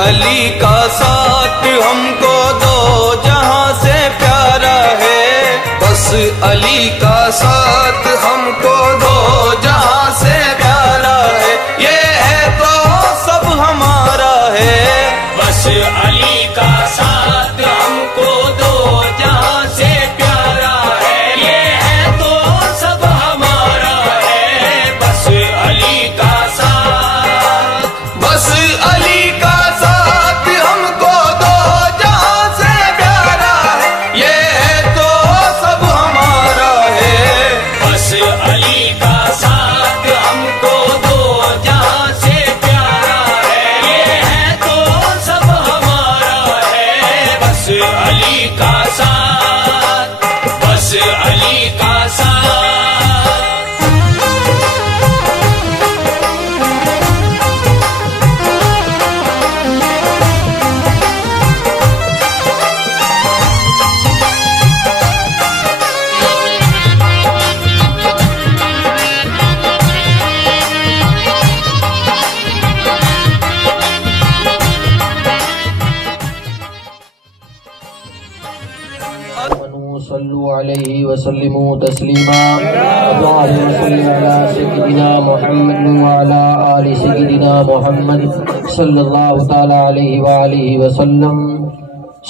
علی کا ساتھ ہم کو دو جہاں سے پیارا ہے، بس علی کا ساتھ ہم کو دو جہاں سے پیارا ہے، یہ ہے تو سب ہمارا ہے، بس علی کا ساتھ ہم کو دو جہاں سے پیارا ہے، یہ ہے تو سب ہمارا ہے، بس علی کا ساتھ، بس علی کا ساتھ ہم کو دو جہاں سے پیارا ہے، یہ ہے تو سب ہمارا ہے، بس علی کا ساتھ ہم کو دو جہاں سے پیارا ہے، یہ ہے تو سب ہمارا ہے، بس علی کا ساتھ، بس علی کا ساتھ۔ صلوا علیہ وسلموا تسلیما، اللہم صل علی سیدنا محمد وعلی آل سیدنا محمد صلی اللہ تعالی علیہ وآلہ وسلم۔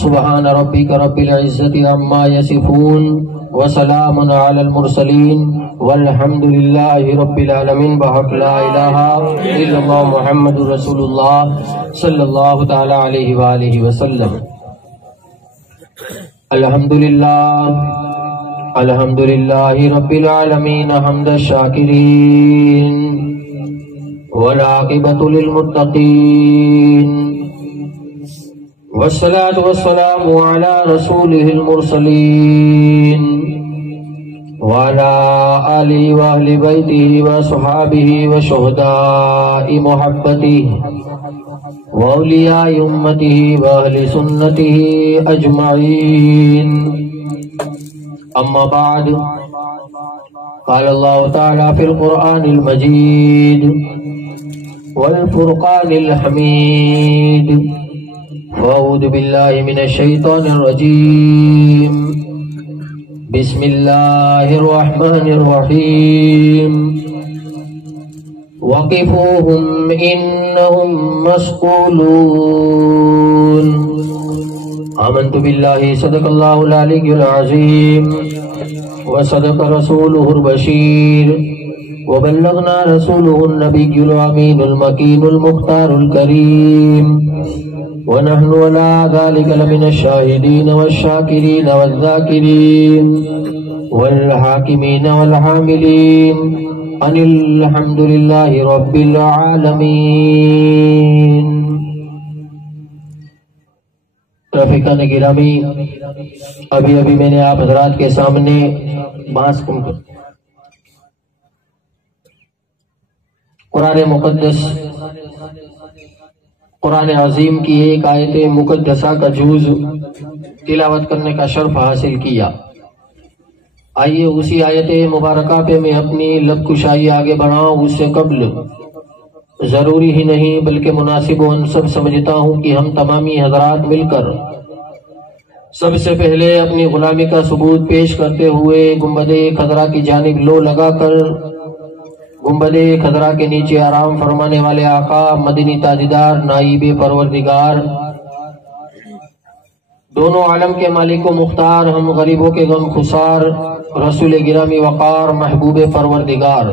سبحان ربک رب العزت عما یصفون وسلام علی المرسلین والحمد للہ رب العالمین، بحق لا الہ الا اللہ محمد رسول اللہ صلی اللہ تعالی علیہ وآلہ وسلم۔ الحمد للہ رب العالمین حمد الشاکرین والعاقبۃ للمتقین، والصلاة والسلام علی رسولہ المرسلین وعلی آلہ وأہل بیتہ وصحابہ وشہداء محبتہ وأولیاء امتہ وأہل سنتہ اجمعین، اما بعد، قال اللہ تعالی فی القرآن المجید والفرقان الحمید، فاعوذ باللہ من الشیطان الرجیم، بسم اللہ الرحمن الرحیم، وقفوهم انہم مسئولون۔ آمنت باللہ، صدق اللہ العلی العظیم، وصدق رسولہ البشیر، وبلغنا رسولہ النبی الامین المکین المختار الکریم، ونحن على ذلك لمن الشاہدین والشاکرین والذاکرین والحاکمین والحاملین ان الحمد للہ رب العالمین۔ رفیقان گرامی، ابھی میں نے آپ حضرات کے سامنے قرآن مقدس، قرآن عظیم کی ایک آیت مقدسہ کا جز تلاوت کرنے کا شرف حاصل کیا۔ آئیے اسی آیت مبارکہ پہ میں اپنی لب کشائی آگے بڑھاؤں، اس سے قبل ضروری ہی نہیں بلکہ مناسب و انسب سمجھتا ہوں کہ ہم تمامی حضرات مل کر سب سے پہلے اپنی غلامی کا ثبوت پیش کرتے ہوئے گنبد خضرا کی جانب لو لگا کر گنبد خضرا کے نیچے آرام فرمانے والے آقا مدنی تاجدار نائب پروردگار دونوں عالم کے مالک و مختار، ہم غریبوں کے غم خسار، رسول گرامی وقار محبوب پروردگار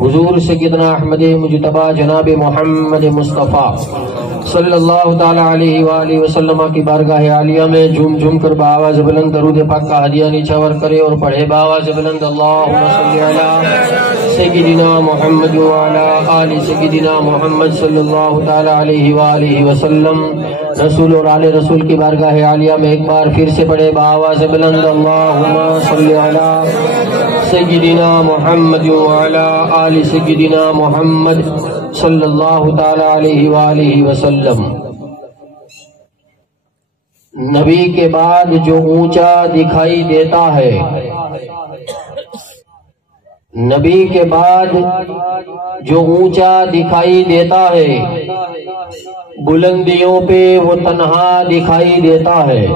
حضور سیدنا احمد مجتبی جناب محمد مصطفیٰ صلی اللہ تعالی علیہ وآلہ وسلم کی بارگاہ عالیہ میں جھوم جھوم کر بآواز بلند درود پاک کا ہدیہ نیچھاور کرے اور پڑھے بآواز بلند اللہم صلی علی سیدنا محمد وعلی آل سیدنا محمد صلی اللہ تعالی علیہ وآلہ وسلم۔ رسول اور آل رسول کی بارگاہ عالیہ میں ایک بار پھر سے پڑھے بآواز بلند اللہم صلی علی سیدنا محمد وعلی آل سیدنا محمد صلی اللہ تعالی علیہ وآلہ وسلم۔ نبی کے بعد جو اونچا دکھائی دیتا ہے، نبی کے بعد جو اونچا دکھائی دیتا ہے بلندیوں پہ وہ تنہا دکھائی دیتا ہے۔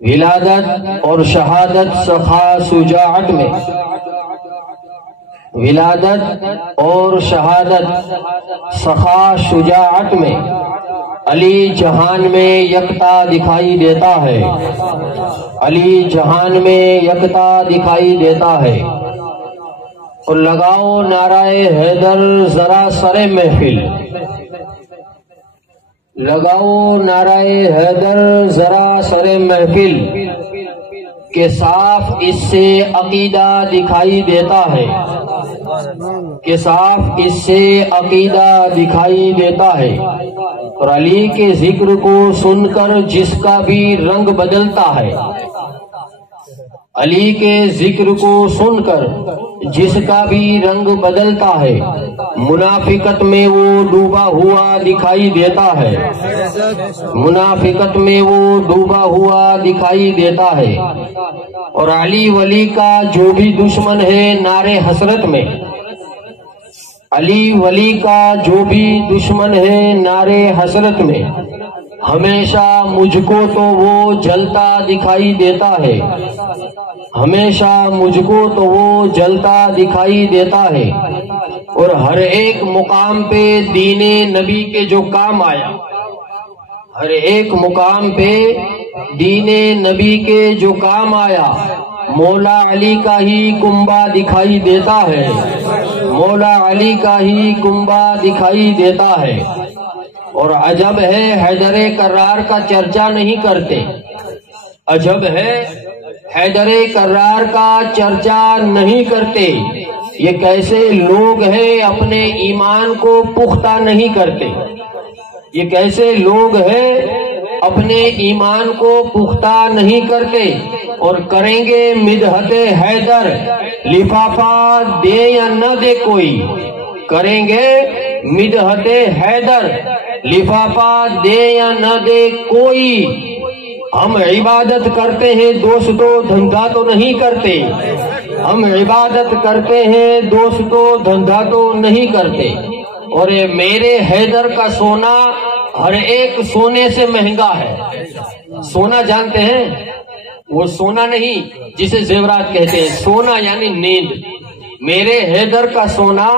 ولادت اور شہادت سخا شجاعت میں، ولادت اور شہادت سخا شجاعت میں علی جہان میں یکتا دکھائی دیتا ہے، علی جہان میں یکتا دکھائی دیتا ہے۔ اور لگاؤ نعرہ حیدر ذرا سر محفل، لگاؤ نعرہ حیدر ذرا سر محفل، کہ صاف اس سے عقیدہ دکھائی دیتا ہے، کہ صاف اس سے عقیدہ دکھائی دیتا ہے۔ اور علی کے ذکر کو سن کر جس کا بھی رنگ بدلتا ہے، علی کے ذکر کو سن کر جس کا بھی رنگ بدلتا ہے، منافقت میں وہ ڈوبا ہوا دکھائی دیتا ہے، منافقت میں وہ ڈوبا ہوا دکھائی دیتا ہے۔ اور علی ولی کا جو بھی دشمن ہے نعرے حسرت میں، علی ولی کا جو بھی دشمن ہے نعرے حسرت میں، ہمیشہ مجھ کو تو وہ جلتا دکھائی دیتا ہے، ہمیشہ مجھ کو تو وہ جلتا دکھائی دیتا ہے۔ اور ہر ایک مقام پہ دین نبی کے جو کام آیا، ہر ایک مقام پہ دین نبی کے جو کام آیا، مولا علی کا ہی کنبہ دکھائی دیتا ہے، مولا علی کا ہی کنبہ دکھائی دیتا ہے۔ اور عجب ہے حیدر کرار کا چرچا نہیں کرتے، عجب ہے حیدر کرار کا چرچا نہیں کرتے، یہ کیسے لوگ ہیں اپنے ایمان کو پختہ نہیں کرتے، یہ کیسے لوگ ہیں اپنے ایمان کو پختہ نہیں کرتے۔ اور کریں گے مدحت حیدر لفافہ دے یا نہ دے کوئی، کریں گے مدحت حیدر لفافہ دے یا نہ دے کوئی، ہم عبادت کرتے ہیں دوستو دھندا تو نہیں کرتے، ہم عبادت کرتے ہیں دوستو دھندا تو نہیں کرتے۔ اور میرے حیدر کا سونا ہر ایک سونے سے مہنگا ہے۔ سونا جانتے ہیں؟ وہ سونا نہیں جسے زیورات کہتے ہیں، سونا یعنی نیند۔ میرے حیدر کا سونا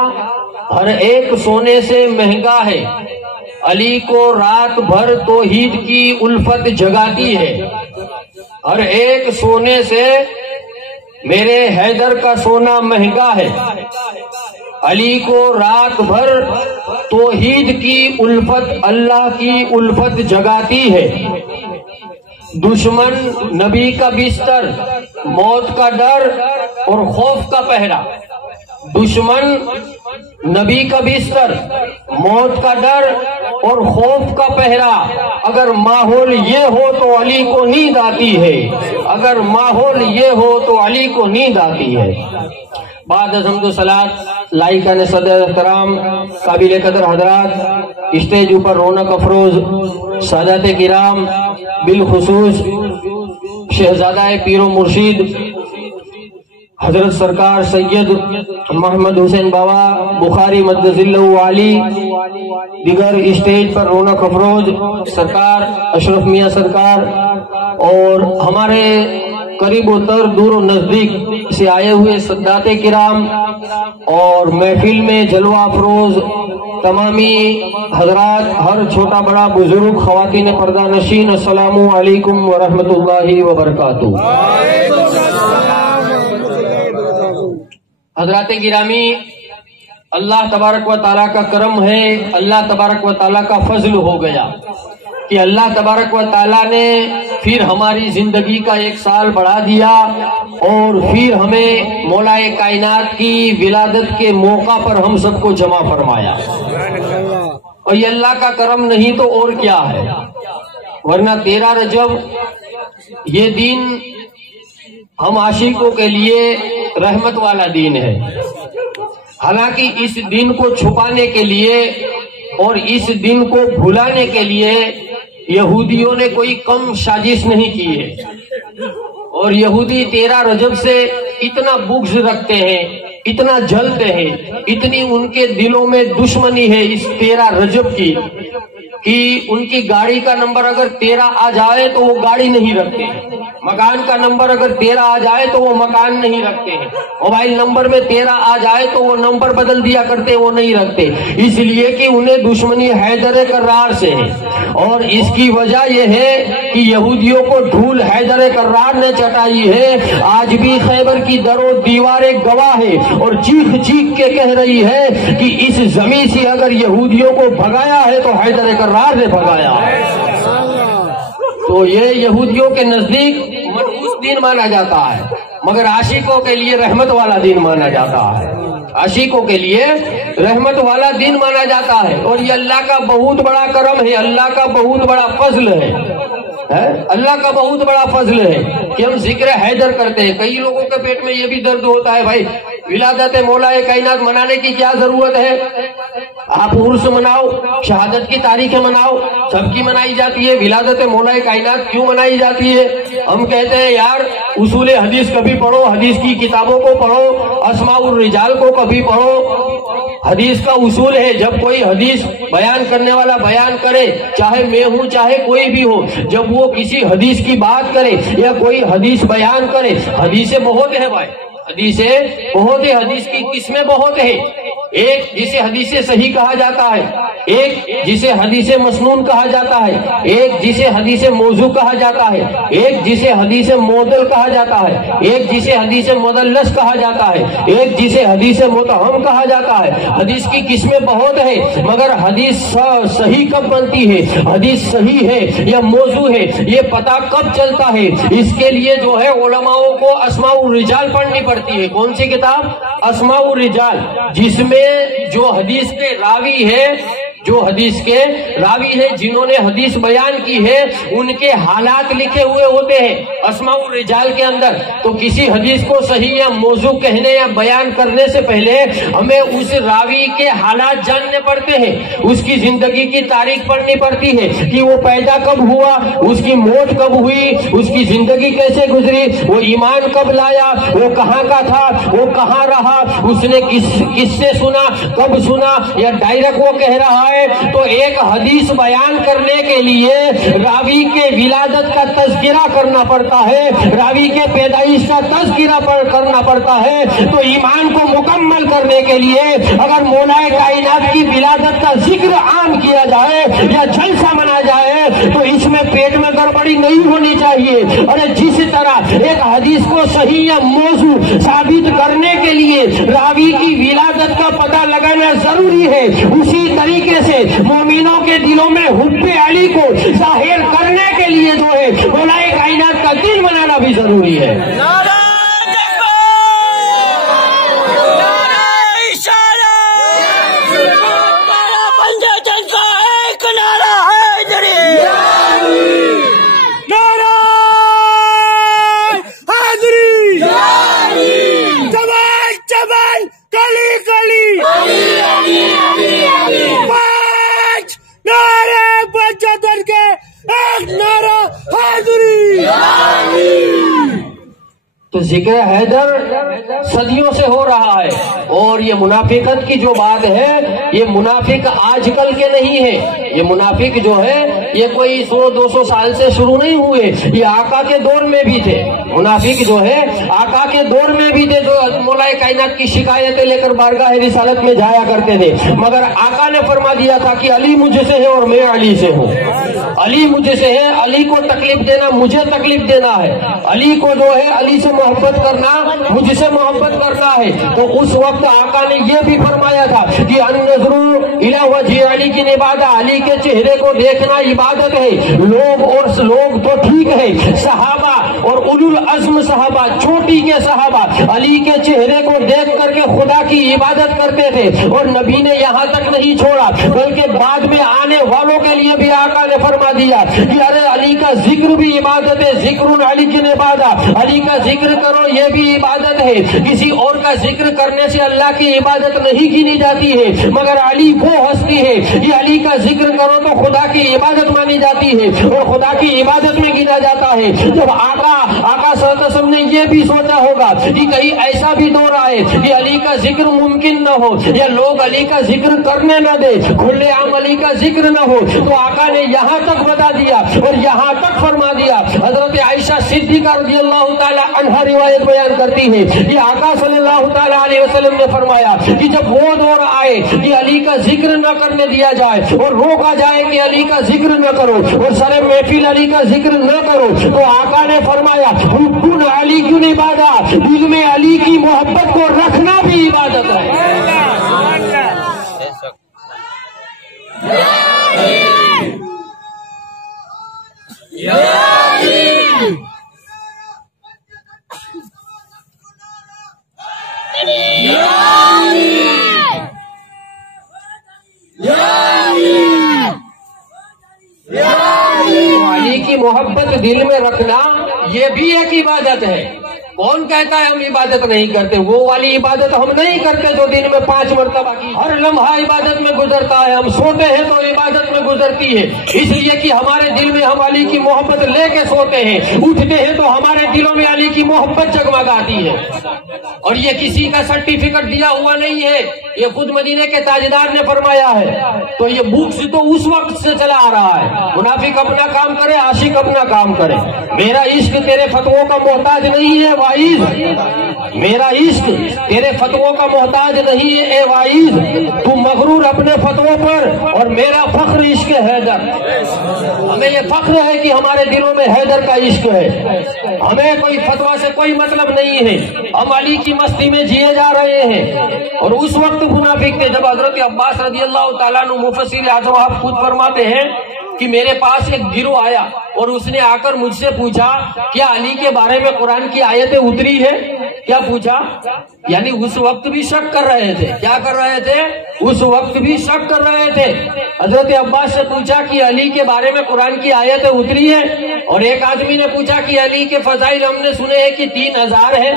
ہر ایک سونے سے مہنگا ہے، علی کو رات بھر توحید کی الفت جگاتی ہے، ہر ایک سونے سے میرے حیدر کا سونا مہنگا ہے، علی کو رات بھر توحید کی الفت، اللہ کی الفت جگاتی ہے۔ دشمن نبی کا بستر، موت کا ڈر اور خوف کا پہرا، دشمن نبی کا بستر، موت کا ڈر اور خوف کا پہرا۔ اگر ماحول یہ ہو تو علی کو نیند آتی ہے، اگر ماحول یہ ہو تو علی کو نیند آتی ہے۔ بعد از حمد و صلات لائقان صدر احترام قابل قدر حضرات، اسٹیج اوپر رونق افروز سادات کرام، بالخصوص شہزادہ پیر و مرشید حضرت سرکار سید محمد حسین بابا بخاری مدظ اللہ علی، دیگر اسٹیج پر رونق افروز سرکار اشرف میاں سرکار، اور ہمارے قریب و تر دور و نزدیک سے آئے ہوئے سادات کرام، اور محفل میں جلوہ افروز تمامی حضرات، ہر چھوٹا بڑا بزرگ، خواتین پردہ نشین، السلام علیکم ورحمۃ اللہ وبرکاتہ۔ حضرات گرامی، اللہ تبارک و تعالیٰ کا کرم ہے، اللہ تبارک و تعالیٰ کا فضل ہو گیا کہ اللہ تبارک و تعالیٰ نے پھر ہماری زندگی کا ایک سال بڑھا دیا، اور پھر ہمیں مولا کائنات کی ولادت کے موقع پر ہم سب کو جمع فرمایا۔ اور یہ اللہ کا کرم نہیں تو اور کیا ہے، ورنہ 13 رجب یہ دن ہم عاشقوں کے لیے رحمت والا دن ہے۔ حالانکہ اس دن کو چھپانے کے لیے اور اس دن کو بھلانے کے لیے یہودیوں نے کوئی کم سازش نہیں کی ہے، اور یہودی 13 رجب سے اتنا بغض رکھتے ہیں، اتنا جلتے ہیں، اتنی ان کے دلوں میں دشمنی ہے اس 13 رجب کی کہ ان کی گاڑی کا نمبر اگر 13 آ جائے تو وہ گاڑی نہیں رکھتے ہیں، مکان کا نمبر اگر 13 آ جائے تو وہ مکان نہیں رکھتے ہیں، موبائل نمبر میں 13 آ جائے تو وہ نمبر بدل دیا کرتے، وہ نہیں رکھتے، اس لیے کہ انہیں دشمنی حیدر کرار سے ہے۔ اور اس کی وجہ یہ ہے کہ یہودیوں کو دھول حیدر کرار نے چٹائی ہے۔ آج بھی خیبر کی در و دیواریں گواہ ہے اور چیخ چیخ کے کہہ رہی ہے کہ اس زمین سے اگر یہودیوں کو بھگایا ہے تو حیدر کرار نے بھگایا ہے۔ تو یہ یہودیوں کے نزدیک منحوس دین مانا جاتا ہے، مگر عاشقوں کے لیے رحمت والا دین مانا جاتا ہے، عاشقوں کے لیے رحمت والا دین مانا جاتا ہے۔ اور یہ اللہ کا بہت بڑا کرم ہے، اللہ کا بہت بڑا فضل ہے، اللہ کا بہت بڑا فضل ہے کہ ہم ذکر حیدر کرتے ہیں۔ کئی لوگوں کے پیٹ میں یہ بھی درد ہوتا ہے، بھائی ولادت مولا کائنات منانے کی کیا ضرورت ہے؟ آپ عرس مناؤ، شہادت کی تاریخیں مناؤ، سب کی منائی جاتی ہے، ولادت مولا کائنات کیوں منائی جاتی ہے؟ ہم کہتے ہیں یار اصول حدیث کبھی پڑھو، حدیث کی کتابوں کو پڑھو، اسماء الرجال کو کبھی پڑھو۔ حدیث کا اصول ہے جب کوئی حدیث بیان کرنے والا بیان کرے، چاہے میں ہوں چاہے کوئی بھی ہو، جب وہ کسی حدیث کی بات کرے یا کوئی حدیث بیان کرے، حدیثیں بہت ہے بھائی، حدیثیں بہت ہے، حدیث کی قسمیں بہت ہیں، ایک جسے حدیث صحیح کہا جاتا ہے، ایک جسے حدیث مسنون کہا جاتا ہے، ایک جسے حدیث موضوع کہا جاتا ہے، ایک جسے حدیث معضل کہا جاتا ہے، ایک جسے حدیث مدلس کہا جاتا ہے، ایک جسے حدیث متہم کہا جاتا ہے۔ حدیث کی قسمیں بہت ہیں، مگر حدیث صحیح کب بنتی ہے، حدیث صحیح ہے یا موضوع ہے، یہ پتہ کب چلتا ہے؟ اس کے لیے جو ہے علماؤں کو اسماء الرجال پڑھنی پڑتی ہے۔ کون سی کتاب؟ اسماء الرجال، جس میں جو حدیث کے راوی ہے، جو حدیث کے راوی ہے، جنہوں نے حدیث بیان کی ہے، ان کے حالات لکھے ہوئے ہوتے ہیں اسماء الرجال کے اندر۔ تو کسی حدیث کو صحیح یا موضوع کہنے یا بیان کرنے سے پہلے ہمیں اس راوی کے حالات جاننے پڑتے ہیں، اس کی زندگی کی تاریخ پڑھنی پڑتی ہے کہ وہ پیدا کب ہوا، اس کی موت کب ہوئی، اس کی زندگی کیسے گزری، وہ ایمان کب لایا، وہ کہاں کا تھا، وہ کہاں رہا، اس نے کس سے سنا، کب سنا، یا ڈائریکٹ وہ کہہ رہا ہے۔ تو ایک حدیث بیان کرنے کے لیے راوی کے ولادت کا تذکرہ کرنا پڑتا ہے، راوی کے پیدائش کا تذکرہ کرنا پڑتا ہے۔ تو ایمان کو مکمل کرنے کے لیے اگر مولا کائنات کی ولادت کا ذکر عام کیا جائے یا جلسہ منا جائے تو اس میں پیٹ میں گڑبڑی نہیں ہونی چاہیے۔ اور جس طرح ایک حدیث کو صحیح یا موضوع ثابت کرنے کے لیے راوی کی ولادت کا پتہ لگانا ضروری ہے، اسی طریقے سے مومنوں کے دلوں میں حب علی کو ظاہر کرنے کے لیے جو ہے مولا کائنات کا دل منانا بھی ضروری ہے۔ تو ذکر حیدر صدیوں سے ہو رہا ہے، اور یہ منافقت کی جو بات ہے یہ منافق آج کل کے نہیں ہے، یہ منافق جو ہے یہ کوئی 100-200 سال سے شروع نہیں ہوئے، یہ آقا کے دور میں بھی تھے، منافق جو ہے آقا کے دور میں بھی تھے، جو مولا کائنات کی شکایتیں لے کر بارگاہ رسالت میں جایا کرتے تھے، مگر آقا نے فرما دیا تھا کہ علی مجھ سے ہے اور میں علی سے ہوں، علی مجھ سے ہے، علی کو تکلیف دینا مجھے تکلیف دینا ہے، علی کو جو ہے علی سے محبت کرنا مجھ سے محبت کرنا ہے۔ تو اس وقت آقا نے یہ بھی فرمایا تھا کہ النظر الی وجہ علی کی عبادت، علی کے چہرے کو دیکھنا عبادت ہے۔ لوگ تو ٹھیک ہے، صحابہ اور اولو العزم صحابہ، چوٹی کے صحابہ علی کے چہرے کو دیکھ کر کے خدا کی عبادت کرتے تھے، اور نبی نے یہاں تک نہیں چھوڑا بلکہ بعد میں آنے والوں کے لیے بھی آقا نے فرما دیا کہ ارے علی کا ذکر بھی عبادت ہے، ذکر علی کی عبادت، علی کا ذکر کرو یہ بھی عبادت ہے۔ کسی اور کا ذکر کرنے سے اللہ کی عبادت نہیں گنی جاتی ہے، مگر علی وہ ہستی ہے کہ علی کا ذکر کرو تو خدا کی عبادت مانی جاتی ہے اور خدا کی عبادت میں گنا جاتا ہے۔ جب آقا صلی اللہ علیہ وسلم نے یہ بھی سوچا ہوگا کہ کہیں ایسا بھی دور آئے کہ علی کا ذکر ممکن نہ ہو یا لوگ علی کا ذکر کرنے نہ دے، کھلے عام علی کا ذکر نہ ہو، تو آقا نے یہاں تک بتا دیا اور یہاں تک فرما دیا۔ حضرت عائشہ صدیقہ رضی اللہ تعالی عنہا روایت بیان کرتی ہے کہ آقا صلی اللہ تعالی علیہ وسلم نے فرمایا کہ جب وہ دور آئے کہ علی کا ذکر نہ کرنے دیا جائے اور روکا جائے کہ علی کا ذکر نہ کرو اور سر محفل علی کا ذکر نہ کرو، تو آقا نے فرمایا حب علی کی عبادت، دل میں علی کی محبت کو رکھنا بھی عبادت ہے۔ علی کی محبت دل میں رکھنا یہ بھی ایک عبادت ہے۔ کون کہتا ہے ہم عبادت نہیں کرتے؟ وہ والی عبادت ہم نہیں کرتے جو دن میں 5 مرتبہ کی، ہر لمحہ عبادت میں گزرتا ہے، ہم سوتے ہیں تو عبادت میں گزرتی ہے، اس لیے کہ ہمارے دل میں ہم علی کی محبت لے کے سوتے ہیں، اٹھتے ہیں تو ہمارے دلوں میں علی کی محبت جگمگاتی ہے۔ اور یہ کسی کا سرٹیفکیٹ دیا ہوا نہیں ہے، یہ خود مدینے کے تاجدار نے فرمایا ہے۔ تو یہ بکس تو اس وقت سے چلا آ رہا ہے، منافق اپنا کام کرے، عاشق اپنا کام کرے۔ میرا عشق تیرے فتووں کا محتاج نہیں ہے وائز، میرا عشق تیرے فتووں کا محتاج نہیں ہے اے وائز، تو مغرور اپنے فتووں پر، اور میرا فخر عشق حیدر۔ ہمیں یہ فخر ہے کہ ہمارے دلوں میں حیدر کا عشق ہے، ہمیں کوئی فتویٰ سے کوئی مطلب نہیں ہے، ہم علی کی مستی میں جیے جا رہے ہیں۔ اور اس وقت منافق تھے جب حضرت عباس رضی اللہ تعالیٰ عنہ مفسر اعظم آپ خود فرماتے ہیں کہ میرے پاس ایک گروہ آیا اور اس نے آ کر مجھ سے پوچھا کیا علی کے بارے میں قرآن کی آیتیں اتری ہے؟ کیا پوچھا؟ یعنی اس وقت بھی شک کر رہے تھے۔ کیا کر رہے تھے؟ اس وقت بھی شک کر رہے تھے۔ حضرت عباس سے پوچھا کہ علی کے بارے میں قرآن کی آیتیں اتری ہے؟ اور ایک آدمی نے پوچھا کہ علی کے فضائل ہم نے سنے ہیں کہ 3000 ہے،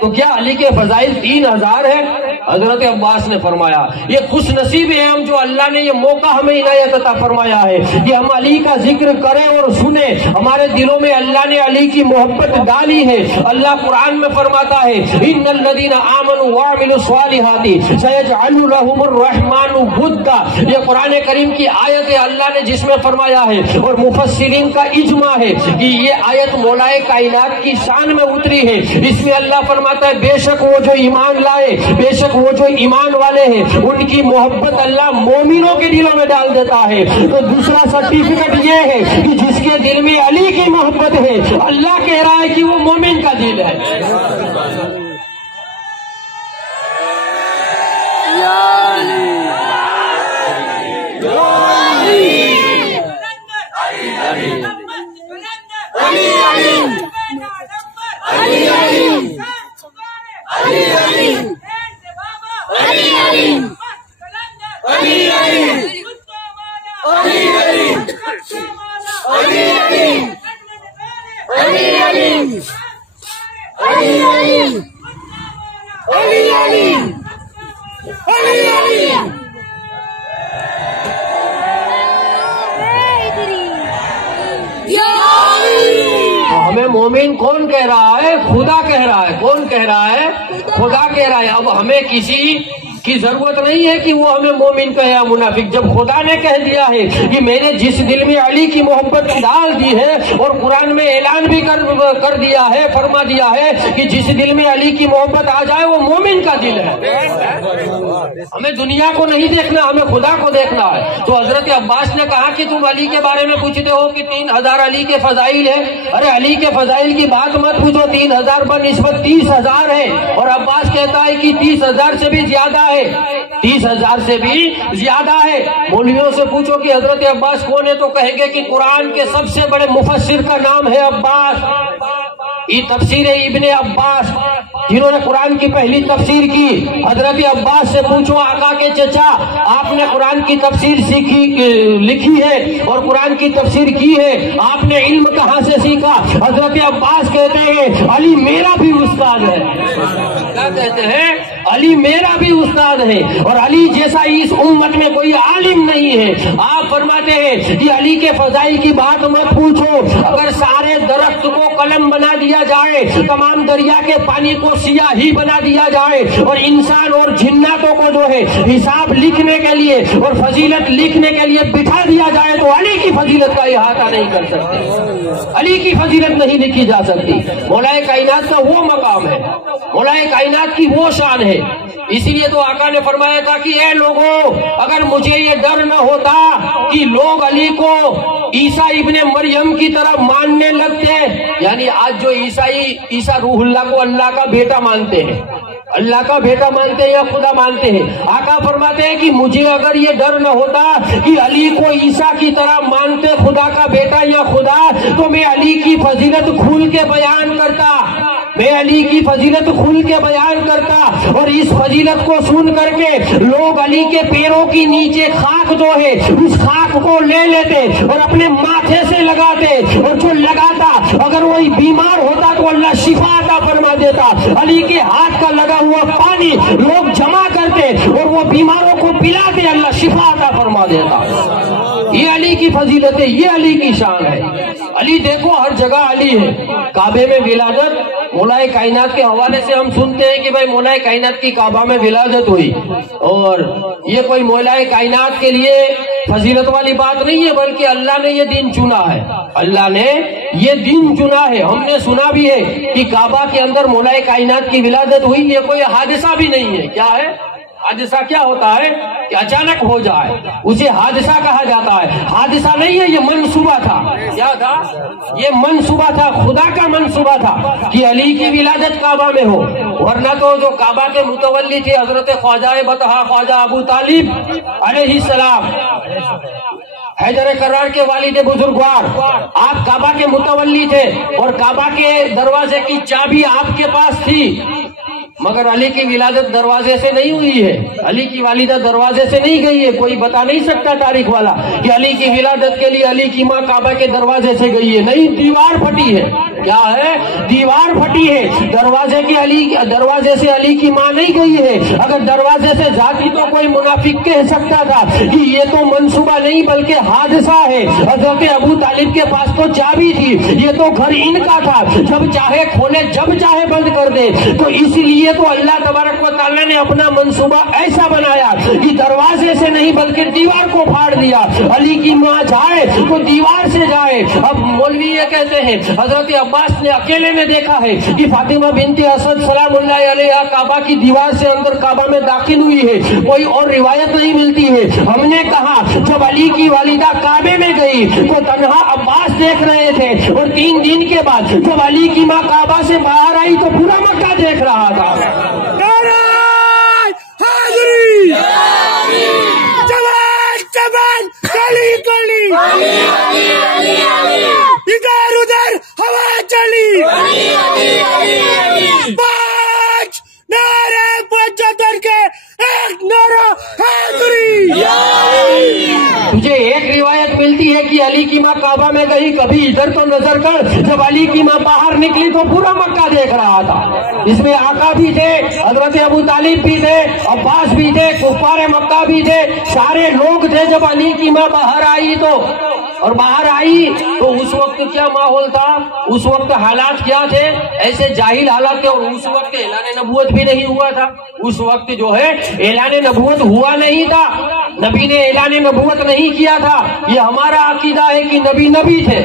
تو کیا علی کے فضائل 3000 ہے؟ حضرت عباس نے فرمایا یہ خوش نصیب ہیں ہم جو اللہ نے یہ موقع ہمیں عنایت عطا فرمایا ہے کہ ہم علی کا ذکر کریں اور سنیں، ہمارے دلوں میں اللہ نے علی کی محبت ڈالی ہے۔ اللہ قرآن میں فرماتا ہے ان الذین آمنوا وعملوا الصالحات سیجعل لهم الرحمن ودا، یہ قرآن کریم کی آیت ہے اللہ نے جس میں فرمایا ہے، اور مفسرین کا اجماع ہے کہ یہ آیت مولائے کائنات کی شان میں اتری ہے۔ اس میں اللہ فرماتا ہے بے شک وہ جو ایمان لائے، بے شک وہ جو ایمان والے ہیں ان کی محبت اللہ مومنوں کے دلوں میں ڈال دیتا ہے۔ تو دوسرا سرٹیفکیٹ یہ ہے کہ جس کے دل میں علی کی محبت ہے اللہ کہہ رہا ہے کہ وہ مومن کا دل ہے۔ ہمیں مومن کون کہہ رہا ہے؟ خدا کہہ رہا ہے۔ کون کہہ رہا ہے؟ خدا کہہ رہا ہے۔ اب ہمیں کسی کی ضرورت نہیں ہے کہ وہ ہمیں مومن کہے یا منافق، جب خدا نے کہہ دیا ہے کہ میں نے جس دل میں علی کی محبت ڈال دی ہے، اور قرآن میں اعلان بھی کر دیا ہے، فرما دیا ہے کہ جس دل میں علی کی محبت آ جائے وہ مومن کا دل ہے۔ ہمیں دنیا کو نہیں دیکھنا، ہمیں خدا کو دیکھنا ہے۔ تو حضرت عباس نے کہا کہ تم علی کے بارے میں پوچھتے ہو کہ 3000 علی کے فضائل ہیں، ارے علی کے فضائل کی بات مت پوچھو، 3000 بنسبت 30000 ہے، اور عباس کہتا ہے کہ 30000 سے بھی زیادہ ہے، 30000 سے بھی زیادہ ہے۔ مولویوں سے پوچھو کہ حضرت عباس کون ہے تو کہیں گے کہ قرآن کے سب سے بڑے مفسر کا نام ہے عباس، یہ تفسیر ابن عباس جنہوں نے قرآن کی پہلی تفسیر کی۔ حضرت عباس سے پوچھو آقا کے چچا آپ نے قرآن کی تفسیر لکھی ہے اور قرآن کی تفسیر کی ہے، آپ نے علم کہاں سے سیکھا؟ حضرت عباس کہتے ہیں علی میرا بھی استاد ہے۔ کیا کہتے ہیں؟ علی میرا بھی استاد ہے اور علی جیسا اس امت میں کوئی عالم نہیں ہے۔ آپ فرماتے ہیں کہ علی کے فضائل کی بات مت پوچھو، اگر سارے درخت کو قلم بنا دیا جائے، تمام دریا کے پانی کو سیاہی بنا دیا جائے اور انسان اور جناتوں کو جو ہے حساب لکھنے کے لیے اور فضیلت لکھنے کے لیے بٹھا دیا جائے تو علی کی فضیلت کا احاطہ نہیں کر سکتے، علی کی فضیلت نہیں لکھی جا سکتی۔ مولا کائنات کا وہ مقام ہے، مولا کائنات کی وہ شان ہے۔ اسی لیے تو آقا نے فرمایا تھا کہ اے لوگوں، اگر مجھے یہ ڈر نہ ہوتا کہ لوگ علی کو عیسیٰ ابن مریم کی طرح ماننے لگتے، یعنی آج جو عیسیٰ روح اللہ کو اللہ کا بیٹا مانتے ہیں، اللہ کا بیٹا مانتے ہیں یا خدا مانتے ہیں، آقا فرماتے ہیں کہ مجھے اگر یہ ڈر نہ ہوتا کہ علی کو عیسیٰ کی طرح مانتے، خدا کا بیٹا یا خدا، تو میں علی کی فضیلت کھول کے بیان کرتا، میں علی کی فضیلت کھل کے بیان کرتا، اور اس فضیلت کو سن کر کے لوگ علی کے پیروں کی نیچے خاک جو ہے اس خاک کو لے لیتے اور اپنے ماتھے سے لگاتے، اور جو لگاتا اگر وہی بیمار ہوتا تو اللہ شفا عطا فرما دیتا۔ علی کے ہاتھ کا لگا ہوا پانی لوگ جمع کرتے اور وہ بیماروں کو پلاتے، اللہ شفا عطا فرما دیتا۔ یہ علی کی فضیلت ہے، یہ علی کی شان ہے۔ علی دیکھو ہر جگہ علی ہے۔ کعبے میں ولادت مولا کائنات کے حوالے سے ہم سنتے ہیں کہ بھائی مولا کائنات کی کعبہ میں ولادت ہوئی، اور یہ کوئی مولا کائنات کے لیے فضیلت والی بات نہیں ہے، بلکہ اللہ نے یہ دن چنا ہے، اللہ نے یہ دن چنا ہے۔ ہم نے سنا بھی ہے کہ کعبہ کے اندر مولا کائنات کی ولادت ہوئی، یہ کوئی حادثہ بھی نہیں ہے۔ کیا ہے حادثہ؟ کیا ہوتا ہے کہ اچانک ہو جائے، اسے حادثہ کہا جاتا ہے۔ حادثہ نہیں ہے، یہ منصوبہ تھا۔ کیا تھا؟ یہ منصوبہ تھا، خدا کا منصوبہ تھا کہ علی کی ولادت کعبہ میں ہو، ورنہ تو جو کعبہ کے متولی تھے حضرت خواجہ بطحہ خواجہ ابو طالب علیہ السلام، حیدر کرار کے والد بزرگوار، آپ کعبہ کے متولی تھے اور کعبہ کے دروازے کی چابی آپ کے پاس تھی، مگر علی کی ولادت دروازے سے نہیں ہوئی ہے، علی کی والدہ دروازے سے نہیں گئی ہے۔ کوئی بتا نہیں سکتا تاریخ والا کہ علی کی ولادت کے لیے علی کی ماں کعبہ کے دروازے سے گئی ہے، نہیں، دیوار پھٹی ہے۔ کیا ہے؟ دیوار پھٹی ہے، دروازے سے علی کی ماں نہیں گئی ہے۔ اگر دروازے سے جاتی تو کوئی منافق کہہ سکتا تھا کہ یہ تو منصوبہ نہیں بلکہ حادثہ ہے۔ حضرت ابو طالب کے پاس تو چابی تھی، یہ تو گھر ان کا تھا، جب چاہے کھولے جب چاہے بند کر دے، تو اس لیے تو اللہ تبارک و تعالیٰ نے اپنا منصوبہ ایسا بنایا کہ دروازے سے نہیں بلکہ دیوار کو پھاڑ دیا۔ علی کی ماں جائے تو دیوار سے جائے۔ اب مولوی یہ کہتے ہیں حضرت عباس نے اکیلے میں دیکھا ہے کہ فاطمہ بنت اسد سلام اللہ علیہا کعبہ کی دیوار سے اندر کعبہ میں داخل ہوئی ہے، کوئی اور روایت نہیں ملتی ہے۔ ہم نے کہا جب علی کی والدہ کعبے میں گئی تو تنہا عباس دیکھ رہے تھے، اور 3 دن کے بعد جب علی کی ماں کعبہ سے باہر آئی تو پورا مکہ دیکھ رہا تھا۔ ادھر ادھر ہوا چلی، پانچ نعرے پچہتر کے ایک نعرہ حاضری۔ تجھے ایک روایت ملتی ہے کہ علی کی ماں کعبہ میں گئی، کبھی ادھر تو نظر کر، جب علی کی ماں باہر نکلی تو پورا مکہ دیکھ رہا تھا۔ اس میں آقا بھی تھے، حضرت ابو طالب بھی تھے، عباس بھی تھے، کفار مکہ بھی تھے، سارے لوگ تھے۔ جب علی کی ماں باہر آئی تو اس وقت کیا ماحول تھا، اس وقت حالات کیا تھے؟ ایسے جاہل حالات تھے، اور اس وقت اعلان نبوت بھی نہیں ہوا تھا۔ اس وقت جو ہے اعلان نبوت ہوا نہیں تھا، نبی نے اعلان نبوت نہیں کیا تھا۔ یہ ہمارا عقیدہ ہے کہ نبی تھے،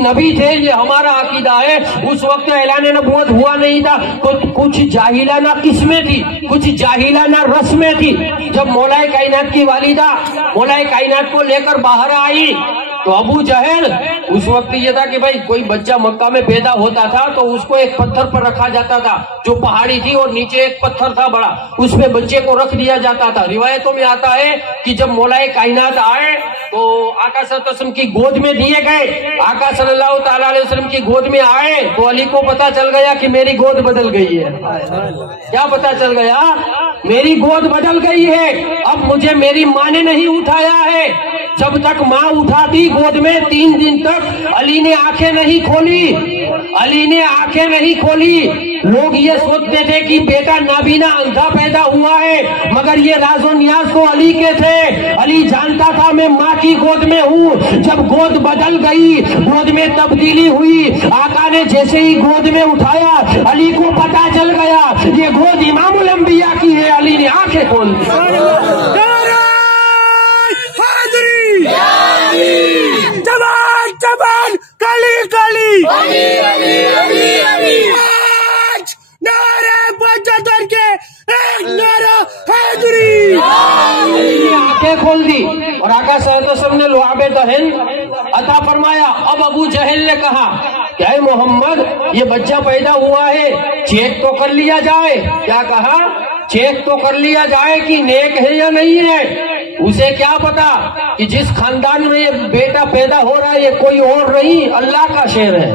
نبی تھے، یہ ہمارا عقیدہ ہے۔ اس وقت اعلان نبوت ہوا نہیں تھا، کچھ جاہلانہ قسمیں تھی، کچھ جاہلانہ رسمیں تھی۔ جب مولا کائنات کی والدہ مولا کائنات کو لے کر باہر آئی تو ابو جہل، اس وقت یہ تھا کہ بھائی کوئی بچہ مکہ میں پیدا ہوتا تھا تو اس کو ایک پتھر پر رکھا جاتا تھا، جو پہاڑی تھی اور نیچے ایک پتھر تھا بڑا، اس پہ بچے کو رکھ دیا جاتا تھا۔ روایتوں میں آتا ہے کہ جب مولا کائنات آئے تو آقا صلی اللہ علیہ وسلم کی گود میں دیے گئے۔ آقا صلی اللہ تعالی علیہ وسلم کی گود میں آئے تو علی کو پتا چل گیا کہ میری گود بدل گئی ہے۔ کیا پتا چل گیا؟ میری گود بدل گئی ہے، اب مجھے میری ماں نے نہیں اٹھایا ہے۔ جب تک ماں اٹھاتی گود میں 3 دن تک علی نے آنکھیں نہیں کھولی۔ علی نے آنکھیں نہیں کھولی. لوگ یہ سوچتے تھے کہ بیٹا نابینا اندھا پیدا ہوا ہے، مگر یہ راز و نیاز تو علی کے تھے. علی جانتا تھا میں ماں کی گود میں ہوں. جب گود بدل گئی، گود میں تبدیلی ہوئی، آقا نے جیسے ہی گود میں اٹھایا، علی کو پتا چل گیا یہ گود امام الانبیاء کی ہے. علی نے آنکھیں کھول دی. جوان جوان کلی کلی آج نعرہ بجدر کے ایک نعرہ حیدری. آنکھیں کھول دی اور آقا صلی اللہ علیہ وسلم نے لعاب دہن عطا فرمایا. اب ابو جہل نے کہا کہ اے محمد یہ بچہ پیدا ہوا ہے، چیک تو کر لیا جائے. کیا کہا؟ چیک تو کر لیا جائے کہ نیک ہے یا نہیں ہے. اسے کیا پتا کہ جس خاندان میں یہ بیٹا پیدا ہو رہا ہے یہ کوئی اور نہیں، اللہ کا شعر ہے،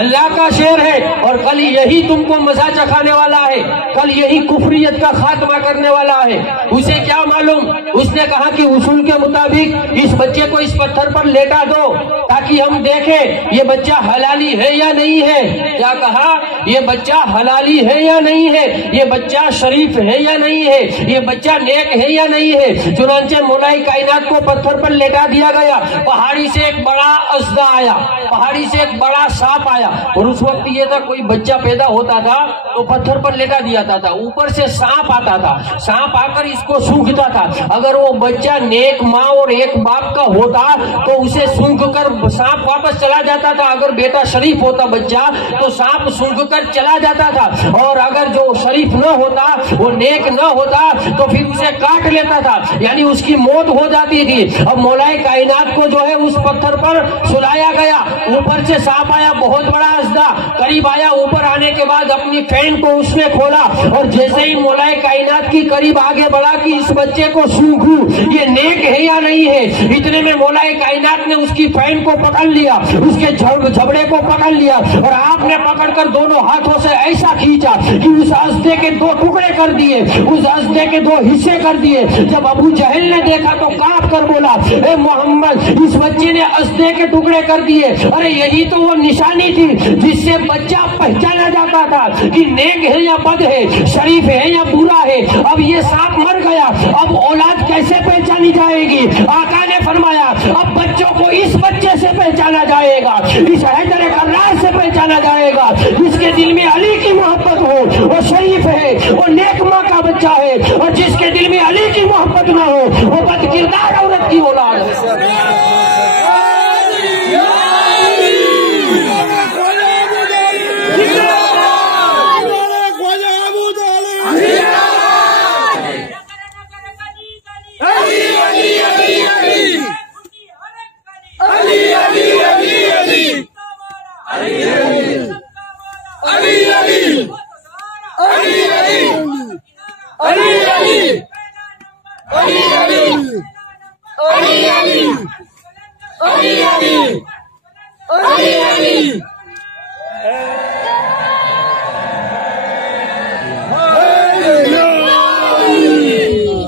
اللہ کا شعر ہے. اور کل یہی تم کو مزہ چکھانے والا ہے، کل یہی کفریت کا خاتمہ کرنے والا ہے. اسے کیا معلوم؟ اس نے کہا کہ اصول کے مطابق اس بچے کو اس پتھر پر لیٹا دو تاکہ ہم دیکھیں یہ بچہ حلالی ہے یا نہیں ہے. کیا کہا؟ یہ بچہ حلالی ہے یا نہیں ہے، یہ بچہ شریف ہے یا نہیں ہے، یہ بچہ نیک ہے یا نہیں ہے. چنانچہ مولا کائنات کو پتھر پر لیٹا دیا گیا. پہاڑی سے ایک بڑا اژدھا آیا، پہاڑی سے ایک بڑا سانپ آیا. اور اس وقت یہ تھا کوئی بچہ پیدا ہوتا تھا تو پتھر پر لیٹا دیا تھا، اوپر سے سانپ آتا تھا، سانپ آ کر اس کو سونگھتا تھا. اگر وہ بچہ نیک ماں اور ایک باپ کا ہوتا تو اسے سونگھ کر سانپ واپس چلا جاتا تھا. اگر بیٹا شریف ہوتا بچہ تو سانپ سونگھ کر چلا جاتا تھا. اور اگر جو شریف نہ ہوتا، وہ نیک نہ ہوتا تو پھر اسے کاٹ لیتا تھا، یعنی اس کی موت ہو جاتی تھی. اب مولا کائنات کو جو ہے اس پتھر پر سلایا گیا. اوپر سے سانپ آیا، بہت بڑا اژدھا قریب آیا. اوپر آنے کے بعد اپنی فین کو اس نے کھولا اور جیسے ہی مولا کائنات کی قریب آگے بڑھا کہ اس بچے کو سونگھوں یہ نیک ہے یا نہیں ہے، اتنے میں مولا کائنات نے اس کی فین کو پکڑ لیا، اس کے جھبڑے کو پکڑ لیا اور آپ نے پکڑ کر دونوں ہاتھوں سے ایسا کھینچا کہ اس اژدھے کے 2 ٹکڑے کر دیے، اس اژدھے کے 2 حصے کر دیے. جب ابو جہل نے دیکھا تو کانپ کر بولا اے محمد اس بچے نے اژدھے کے ٹکڑے کر دیے. ارے یہی تو وہ نشانی تھی جس سے بچہ پہچانا جاتا تھا کہ نیک ہے یا بد ہے، شریف ہے یا برا ہے. اب یہ سانپ مر گیا، اب اولاد کیسے پہچانی جائے گی؟ آقا نے فرمایا اب بچوں کو اس بچے سے پہچانا جائے گا، اس حیدر کرار سے پہچانا جائے گا جس کے دل میں علی کی محبت ہو، وہ شریف ہے، وہ نیک ماں کا بچہ ہے. اور جس کے دل میں علی کی محبت نہ ہو وہ بد کردار عورت کی اولاد ہے.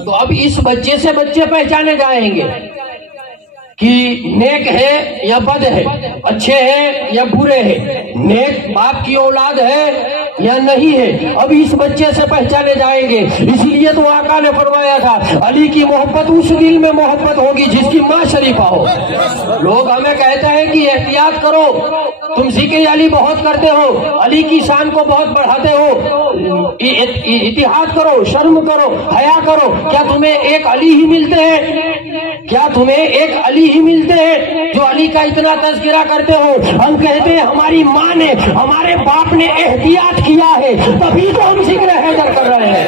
تو اب اس بچے سے بچے پہچانے جائیں گے کہ نیک ہے یا بد ہے، اچھے ہیں یا برے ہیں، نیک باپ کی اولاد ہے یا نہیں ہے. اب اس بچے سے پہچانے جائیں گے. اسی لیے تو آقا نے فرمایا تھا علی کی محبت اس دل میں محبت ہوگی جس کی ماں شریفہ ہو. لوگ ہمیں کہتے ہیں کہ احتیاط کرو، تم ذکر علی بہت کرتے ہو، علی کی شان کو بہت بڑھاتے ہو، اتحاد کرو، شرم کرو، حیا کرو. کیا تمہیں ایک علی ہی ملتے ہیں؟ کیا تمہیں ایک علی ہی ملتے ہیں جو علی کا اتنا تذکرہ کرتے ہو؟ ہم کہتے ہیں ہماری ماں نے، ہمارے باپ نے احتیاط کیا ہے تبھی تو ہم ذکر حیدر کر رہے ہیں.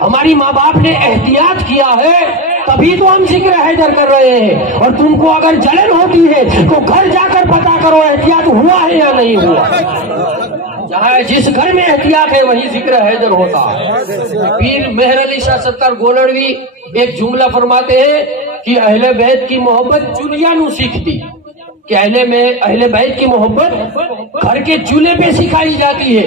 ہماری ماں باپ نے احتیاط کیا ہے تبھی تو ہم ذکر حیدر کر رہے ہیں. اور تم کو اگر جلن ہوتی ہے تو گھر جا کر پتا کرو احتیاط ہوا ہے یا نہیں ہوا. جہاں جس گھر میں احتیاط ہے وہی ذکر حیدر ہوتا ہے. پیر مہر علی شاہ ستار گولڑوی ایک جملہ فرماتے ہیں کہ اہل بیت کی محبت چولیا نو سیکھتی، کہ اہل بیت کی محبت گھر کے چولہے پہ سکھائی جاتی ہے.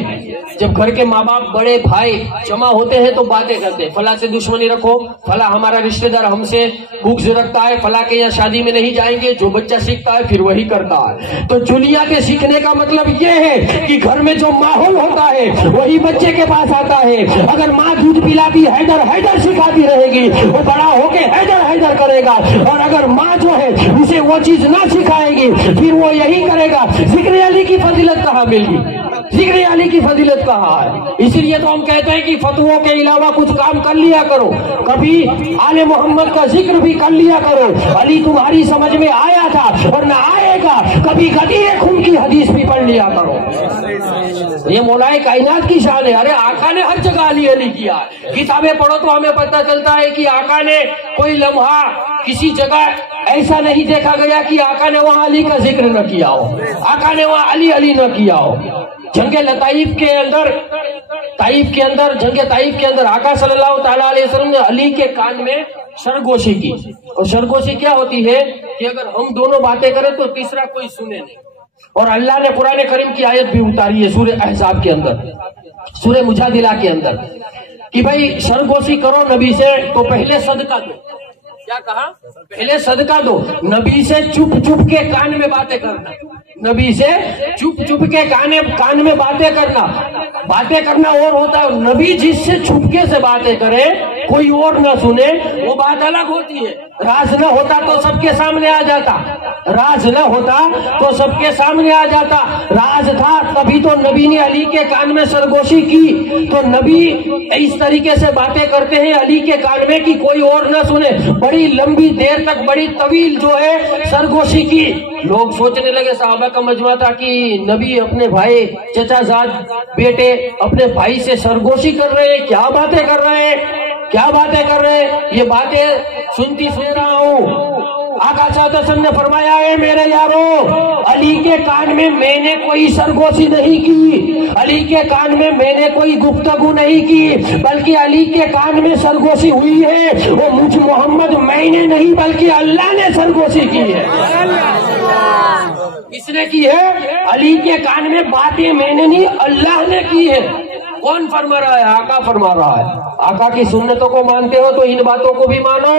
جب گھر کے ماں باپ بڑے بھائی جمع ہوتے ہیں تو باتیں کرتے ہیں، فلاں سے دشمنی رکھو، فلاں ہمارا رشتہ دار ہم سے بغض رکھتا ہے، فلاں کے یہاں شادی میں نہیں جائیں گے، جو بچہ سیکھتا ہے پھر وہی کرتا ہے۔ تو چلیا کے سیکھنے کا مطلب یہ ہے کہ گھر میں جو ماحول ہوتا ہے وہی بچے کے پاس آتا ہے۔ اگر ماں دودھ پلاتی حیدر حیدر سکھاتی رہے گی، وہ بڑا ہو کے حیدر حیدر کرے گا، اور اگر ماں جو ہے اسے وہ چیز نہ سکھائے گی پھر وہ یہی کرے گا۔ ذکر علی کی فضیلت کہاں ملی؟ ذکر علی کی فضیلت کہاں ہے؟ اس لیے تو ہم کہتے ہیں کہ فتووں کے علاوہ کچھ کام کر لیا کرو، کبھی آل محمد کا ذکر بھی کر لیا کرو۔ علی تمہاری سمجھ میں آیا تھا اور نہ آئے گا، کبھی غدیر خون کی حدیث بھی پڑھ لیا کرو۔ یہ مولا کائنات کی شان ہے۔ ارے آقا نے ہر جگہ علی علی کیا، کتابیں پڑھو تو ہمیں پتہ چلتا ہے کہ آقا نے کوئی لمحہ کسی جگہ ایسا نہیں دیکھا گیا کہ آقا نے وہاں علی کا ذکر نہ کیا ہو، آقا نے وہاں علی علی نہ کیا ہو۔ جنگ لطائف کے اندر جنگ طائف کے اندر آقا صلی اللہ تعالیٰ علیہ وسلم نے علی کے کان میں سرگوشی کی، اور سرگوشی کیا ہوتی ہے کہ اگر ہم دونوں باتیں کریں تو تیسرا کوئی سنے نہیں۔ اور اللہ نے قرآن کریم کی آیت بھی اتاری ہے سورہ احزاب کے اندر، سورہ مجادلہ کے اندر، کہ بھائی سرگوشی کرو نبی سے تو پہلے صدقہ دو۔ کیا کہا؟ پہلے صدقہ دو۔ نبی سے چپ چپ کے کان میں باتیں کرنا، نبی سے چپ چپ کے کان میں باتیں کرنا اور ہوتا ہے۔ نبی جس سے چھپکے سے باتیں کرے کوئی اور نہ سنے وہ بات الگ ہوتی ہے۔ راز نہ ہوتا تو سب کے سامنے آ جاتا، راز نہ ہوتا تو سب کے سامنے آ جاتا۔ راز تھا تبھی تو نبی نے علی کے کان میں سرگوشی کی۔ تو نبی اس طریقے سے باتیں کرتے ہیں علی کے کان میں کہ کوئی اور نہ سنے۔ بڑی لمبی دیر تک بڑی طویل جو ہے سرگوشی کی۔ لوگ سوچنے لگے، صحابہ کا مجمع تھا، کہ نبی اپنے بھائی چچا زاد بیٹے اپنے بھائی سے سرگوشی کر رہے ہیں، کیا باتیں کر رہے ہیں، کیا باتیں کر رہے ہیں؟ یہ باتیں سنتی سن رہا ہوں۔ آقا صلی اللہ علیہ وسلم نے فرمایا ہے میرے یارو، علی کے کان میں میں نے کوئی سرگوشی نہیں کی، علی کے کان میں میں نے کوئی گفتگو نہیں کی، بلکہ علی کے کان میں سرگوشی ہوئی ہے وہ مجھ محمد میں نے نہیں بلکہ اللہ نے سرگوشی کی ہے۔ کس نے کی ہے؟ علی کے کان میں باتیں میں نے نہیں، اللہ نے کی ہے۔ کون فرما رہا ہے؟ آقا فرما رہا ہے۔ آقا کی سنتوں کو مانتے ہو تو ان باتوں کو بھی مانو،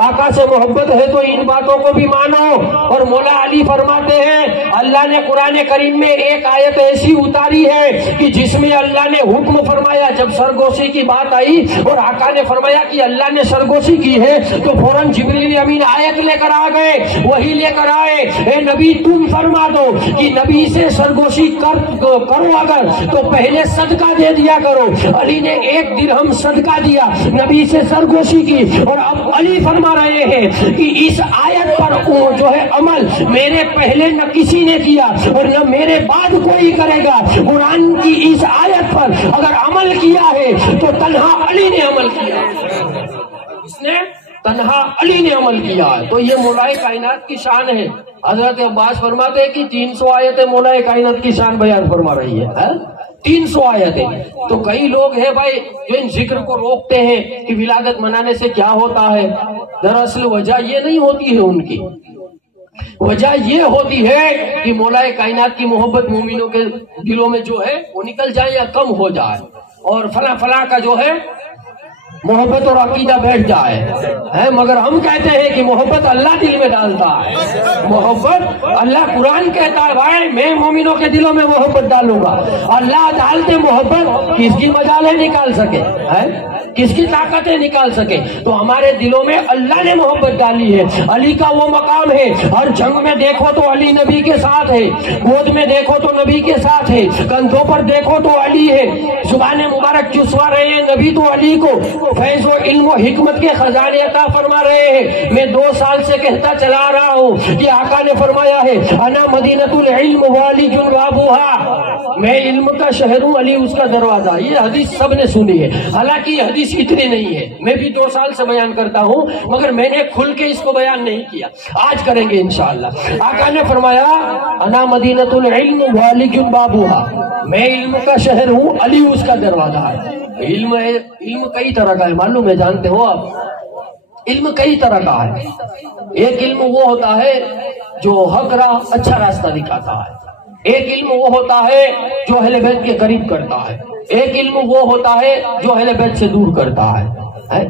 آقا سے محبت ہے تو ان باتوں کو بھی مانو۔ اور مولا علی فرماتے ہیں اللہ نے قرآن کریم میں ایک آیت ایسی اتاری ہے کہ جس میں اللہ نے حکم فرمایا، جب سرگوشی کی بات آئی اور آقا نے فرمایا کہ اللہ نے سرگوشی کی ہے تو فوراً جبریل امین آیت لے کر آ گئے، وہی لے کر آئے، اے نبی تم فرما دو کہ نبی سے سرگوشی کرو اگر تو پہلے صدقہ دے دیا کرو۔ علی نے 1 درہم صدقہ دیا، نبی سے سرگوشی کی، اور اب علی فرما رہے ہیں کہ اس آیت پر جو ہے عمل میرے پہلے نہ کسی نے کیا اور نہ میرے بعد کوئی کرے گا۔ قرآن کی اس آیت پر اگر عمل کیا ہے تو تنہا علی نے عمل کیا، اس نے تنہا علی نے عمل کیا ہے۔ تو یہ مولا کائنات کی شان ہے۔ حضرت عباس فرماتے ہیں کہ 300 آیتیں مولا کائنات کی شان بیان فرما رہی ہے، 300 آیتیں۔ تو کئی لوگ ہیں بھائی جو ان ذکر کو روکتے ہیں کہ ولادت منانے سے کیا ہوتا ہے۔ دراصل وجہ یہ نہیں ہوتی ہے، ان کی وجہ یہ ہوتی ہے کہ مولا کائنات کی محبت مومنوں کے دلوں میں جو ہے وہ نکل جائے یا کم ہو جائے، اور فلاں فلاں کا جو ہے محبت اور عقیدہ بیٹھ جائے۔ مگر ہم کہتے ہیں کہ محبت اللہ دل میں ڈالتا ہے، محبت اللہ قرآن کہتا ہے بھائی میں مومنوں کے دلوں میں محبت ڈالوں گا۔ اللہ ڈالتے محبت کس کی مجالیں نکال سکے، کس کی طاقتیں نکال سکے؟ تو ہمارے دلوں میں اللہ نے محبت ڈالی ہے۔ علی کا وہ مقام ہے، ہر جنگ میں دیکھو تو علی نبی کے ساتھ ہے، گود میں دیکھو تو نبی کے ساتھ ہے، کندھوں پر دیکھو تو علی ہے، زبان مبارک چسوا رہے ہیں نبی تو علی کو فیض و علم و حکمت کے خزانے عطا فرما رہے ہیں۔ میں 2 سال سے کہتا چلا رہا ہوں کہ آقا نے فرمایا ہے انا مدینۃ العلم وعلی بابھا، میں علم کا شہر ہوں، علی اس کا دروازہ۔ یہ حدیث سب نے سنی ہے، حالانکہ یہ حدیث اتنی نہیں ہے، میں بھی 2 سال سے بیان کرتا ہوں مگر میں نے کھل کے اس کو بیان نہیں کیا، آج کریں گے انشاءاللہ۔ آقا نے فرمایا انا مدینۃ العلم وعلی بابھا، میں علم کا شہر ہوں، علی اس کا دروازہ ہے۔ علم کئی طرح کا ہے، معلوم ہے، جانتے ہو آپ، علم کئی طرح کا ہے۔ ایک علم وہ ہوتا ہے جو حق اچھا راستہ دکھاتا ہے، ایک علم وہ ہوتا ہے جو اہل بیت کے قریب کرتا ہے، ایک علم وہ ہوتا ہے جو اہل بیت سے دور کرتا ہے،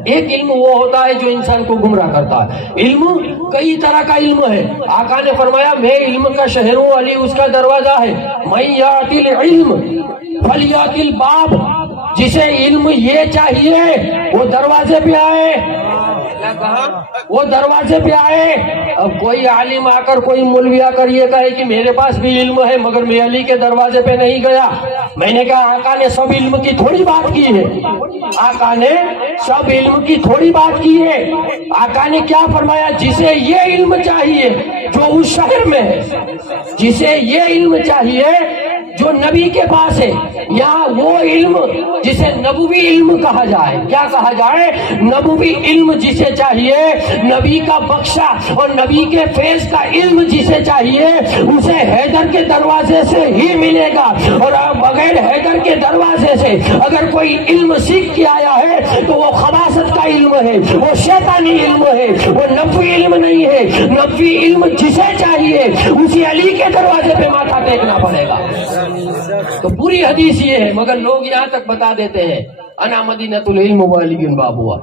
ایک علم وہ ہوتا ہے جو انسان کو گمراہ کرتا ہے۔ علم کئی طرح کا علم ہے۔ آقا نے فرمایا میں علم کا شہر ہوں، علی اس کا دروازہ ہے۔ من یاتی العلم فلیاتی الباب، جسے علم یہ چاہیے وہ دروازے پہ آئے، کیا کہا؟ وہ دروازے پہ آئے۔ اب کوئی عالم آ کر، کوئی مولوی آ کر یہ کہے کہ میرے پاس بھی علم ہے مگر میں علی کے دروازے پہ نہیں گیا، میں نے کہا آقا نے سب علم کی تھوڑی بات کی ہے، آقا نے سب علم کی تھوڑی بات کی ہے۔ آقا نے کیا فرمایا؟ جسے یہ علم چاہیے جو اس شہر میں ہے، جسے یہ علم چاہیے جو نبی کے پاس ہے، یا وہ علم جسے نبوی علم کہا جائے، کیا کہا جائے؟ نبوی علم جسے چاہیے، نبی کا بخشا اور نبی کے فیض کا علم جسے چاہیے، اسے حیدر کے دروازے سے ہی ملے گا، اور بغیر حیدر کے دروازے سے اگر کوئی علم سیکھ کے آیا ہے تو وہ خباثت کا علم ہے، وہ شیطانی علم ہے، وہ نبوی علم نہیں ہے۔ نبوی علم جسے چاہیے اسی علی کے دروازے پہ ماتھا ٹیکنا پڑے گا۔ تو پوری حدیث یہ ہے، مگر لوگ یہاں تک بتا دیتے ہیں انا مدینۃ العلم وعلی بابها،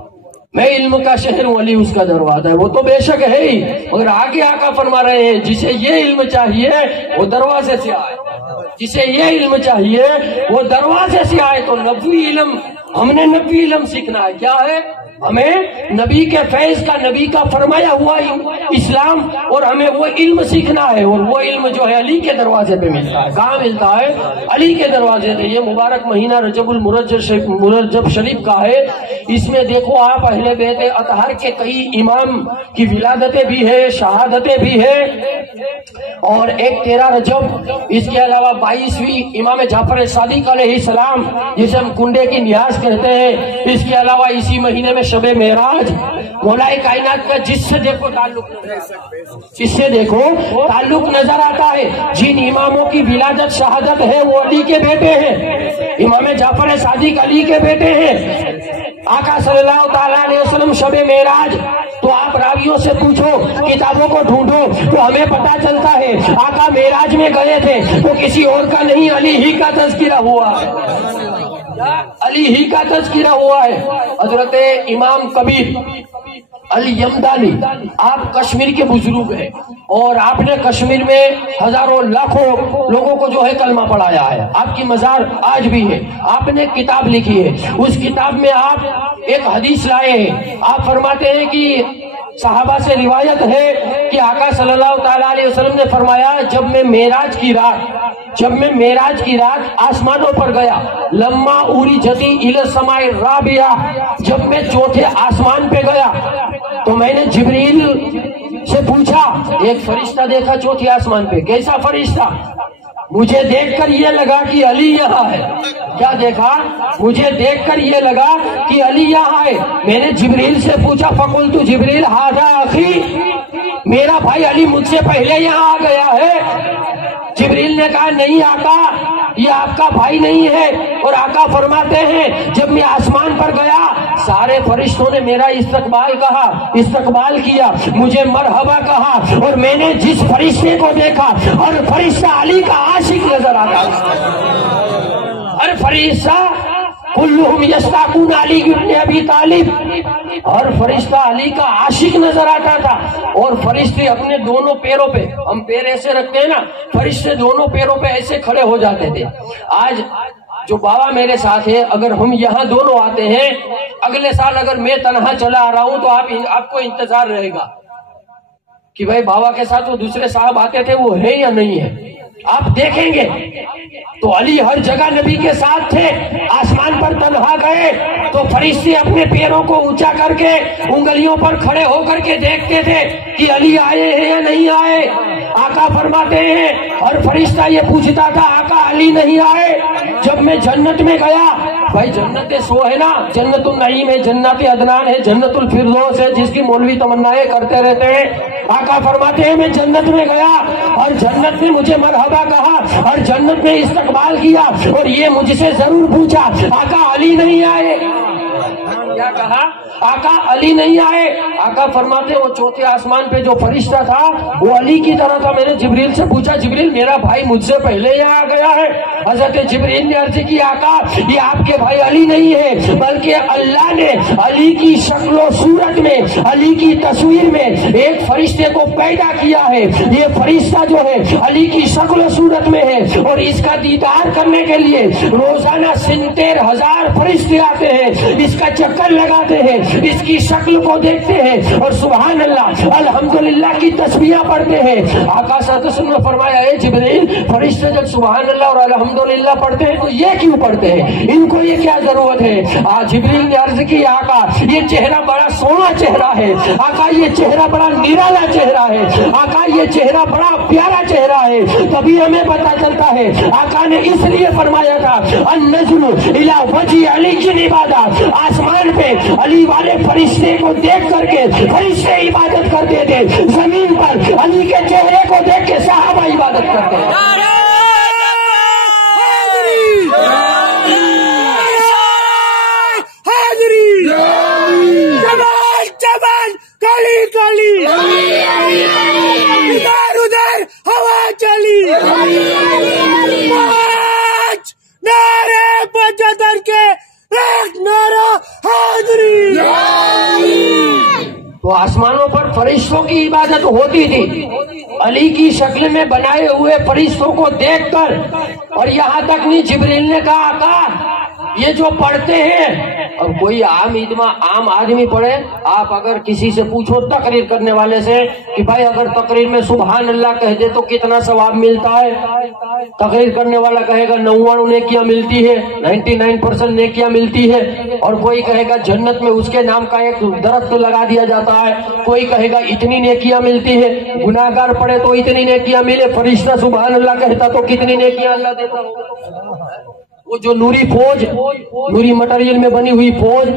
میں علم کا شہر ہوں، علی اس کا دروازہ ہے۔ وہ تو بے شک ہے ہی، مگر آگے آقا فرما رہے ہیں جسے یہ علم چاہیے وہ دروازے سے آئے، جسے یہ علم چاہیے وہ دروازے سے آئے۔ تو نبوی علم، ہم نے نبوی علم سیکھنا ہے، کیا ہے؟ ہمیں نبی کے فیض کا، نبی کا فرمایا ہوا اسلام، اور ہمیں وہ علم سیکھنا ہے، اور وہ علم جو ہے علی کے دروازے پہ ملتا ہے۔ کہاں ملتا ہے؟ علی کے دروازے پہ۔ یہ مبارک مہینہ رجب المرجب شریف کا ہے، اس میں دیکھو آپ اہل بیت اطہر کے کئی امام کی ولادتیں بھی ہے، شہادتیں بھی ہے، اور ایک 13 رجب، اس کے علاوہ 22ویں امام جعفر صادق علیہ السلام جسے ہم کنڈے کی نیاز کہتے ہیں، اس کے علاوہ اسی مہینے میں شب معراج، مولا کائنات کا جس سے دیکھو تعلق نظر آتا ہے، جس سے دیکھو تعلق نظر آتا ہے۔ جن اماموں کی ولادت شہادت ہے وہ علی کے بیٹے ہیں، امام جعفر صادق علی کے بیٹے ہیں۔ آقا صلی اللہ تعالیٰ علیہ وسلم شب معراج، تو آپ راویوں سے پوچھو، کتابوں کو ڈھونڈو تو ہمیں پتا چلتا ہے آقا معراج میں گئے تھے تو کسی اور کا نہیں، علی ہی کا تذکرہ ہوا ہے، علی ہی کا تذکرہ ہوا ہے۔ حضرت امام کبیر علی یمدانی، آپ کشمیر کے بزرگ ہیں، اور آپ نے کشمیر میں ہزاروں لاکھوں لوگوں کو جو ہے کلمہ پڑھایا ہے، آپ کی مزار آج بھی ہے، آپ نے کتاب لکھی ہے، اس کتاب میں آپ ایک حدیث لائے ہیں۔ آپ فرماتے ہیں کہ صحابہ سے روایت ہے کہ آقا صلی اللہ تعالیٰ علیہ وسلم نے فرمایا جب میں معراج کی رات آسمانوں پر گیا، لما اوری جتی الی السماء الرابعہ، جب میں چوتھے آسمان پہ گیا تو میں نے جبریل سے پوچھا، ایک فرشتہ دیکھا چوتھے آسمان پہ، کیسا فرشتہ؟ مجھے دیکھ کر یہ لگا کہ علی یہاں ہے۔ کیا دیکھا؟ مجھے دیکھ کر یہ لگا کہ علی یہاں ہے۔ میں نے جبریل سے پوچھا، فقلت جبریل ھذا اخی، میرا بھائی علی مجھ سے پہلے یہاں آ گیا ہے۔ جبریل نے کہا نہیں آقا، یہ آپ کا بھائی نہیں ہے۔ اور آقا فرماتے ہیں جب میں آسمان پر گیا سارے فرشتوں نے میرا استقبال کیا، مجھے مرحبا کہا، اور میں نے جس فرشتے کو دیکھا اور فرشتہ علی کا عاشق نظر آتا اور فرشتہ کلہم یشتاقون علی ابن ابی طالب، اور فرشتہ علی کا عاشق نظر آتا تھا۔ اور فرشتے اپنے دونوں پیروں پہ، ہم پیر ایسے رکھتے ہیں نا، فرشتے دونوں پیروں پہ ایسے کھڑے ہو جاتے تھے۔ آج جو بابا میرے ساتھ ہے، اگر ہم یہاں دونوں آتے ہیں، اگلے سال اگر میں تنہا چلا آ رہا ہوں تو آپ کو انتظار رہے گا کہ بھائی بابا کے ساتھ وہ دوسرے صاحب آتے تھے، وہ ہے یا نہیں ہے، آپ دیکھیں گے۔ تو علی ہر جگہ نبی کے ساتھ تھے، آسمان پر تنہا گئے تو فرشتے اپنے پیروں کو اونچا کر کے انگلیوں پر کھڑے ہو کر کے دیکھتے تھے کہ علی آئے ہیں یا نہیں آئے۔ آقا فرماتے ہیں اور فرشتہ یہ پوچھتا تھا آقا علی نہیں آئے۔ جب میں جنت میں گیا، بھائی جنت سو ہے نا، جنت النعیم ہے، جنت عدنان ہے، جنت الفردوس ہے، جس کی مولوی تمنائیں کرتے رہتے ہیں۔ آقا فرماتے ہیں میں جنت میں گیا اور جنت نے مجھے مرحبا کہا اور جنت میں استقبال کیا، اور یہ مجھ سے ضرور پوچھا آقا علی نہیں آئے۔ کیا کہا؟ آقا علی نہیں آئے۔ آقا فرماتے ہیں وہ چوتھے آسمان پہ جو فرشتہ تھا وہ علی کی طرح تھا۔ میں نے جبریل سے پوچھا، جبریل میرا بھائی مجھ سے پہلے یہاں آ گیا ہے؟ حضرت جبریل نے عرض کی آقا یہ آپ کے بھائی علی نہیں ہے بلکہ اللہ نے علی کی شکل و صورت میں علی کی تصویر میں ایک فرشتے کو پیدا کیا ہے. یہ فرشتہ جو ہے علی کی شکل و صورت میں ہے اور اس کا دیدار کرنے کے لیے روزانہ 73,000 فرشتے آتے ہیں, اس کا چکر لگاتے ہیں, اس کی شکل کو دیکھتے ہیں اور سبحان اللہ الحمدللہ کی تسبیحاں پڑھتے ہیں. آقا صلی اللہ علیہ وسلم نے فرمایا اے جبریل فرشتے جب سبحان اللہ اور الحمدللہ پڑھتے ہیں تو یہ کیوں پڑھتے ہیں, ان کو یہ کیا ضرورت ہے؟ جبریل نے عرض کی آقا یہ چہرہ بڑا سونا چہرہ ہے, آقا یہ چہرہ بڑا نرالا چہرہ ہے, آقا یہ چہرہ بڑا پیارا چہرہ ہے. تبھی ہمیں پتا چلتا ہے آقا نے اس لیے فرمایا تھا النجم الی وجہ علی کی عبادت, آسمان پہ علی والے فرشتے کو دیکھ کر کے فرشتے عبادت کرتے تھے, زمین پر علی کے چہرے کو دیکھ کے صحابہ عبادت کرتے ہیں. کالی کالی ادھر ادھر ہوا چلی پانچ نعرے بجدر کے ایک نعرہ حاضری. تو آسمانوں پر فرشتوں کی عبادت ہوتی تھی علی کی شکل میں بنائے ہوئے فرشتوں کو دیکھ کر, اور یہاں تک نہیں جبریل نے کہا آقا یہ جو پڑھتے ہیں, اور کوئی عام آدمی پڑھے, آپ اگر کسی سے پوچھو تقریر کرنے والے سے کہ بھائی اگر تقریر میں سبحان اللہ کہہ دے تو کتنا ثواب ملتا ہے, تقریر کرنے والا کہے گا 99 نیکیاں ملتی ہے, 99% نیکیاں ملتی ہے. اور کوئی کہے گا جنت میں اس کے نام کا ایک درخت لگا دیا جاتا ہے, کوئی کہے گا اتنی نیکیاں ملتی ہے, گناہگار پڑے تو اتنی نیکیاں ملے, فرشتہ سبحان اللہ کہتا تو کتنی نیکیاں اللہ دیتا. وہ جو نوری فوج, نوری مٹیریل میں بنی ہوئی فوج,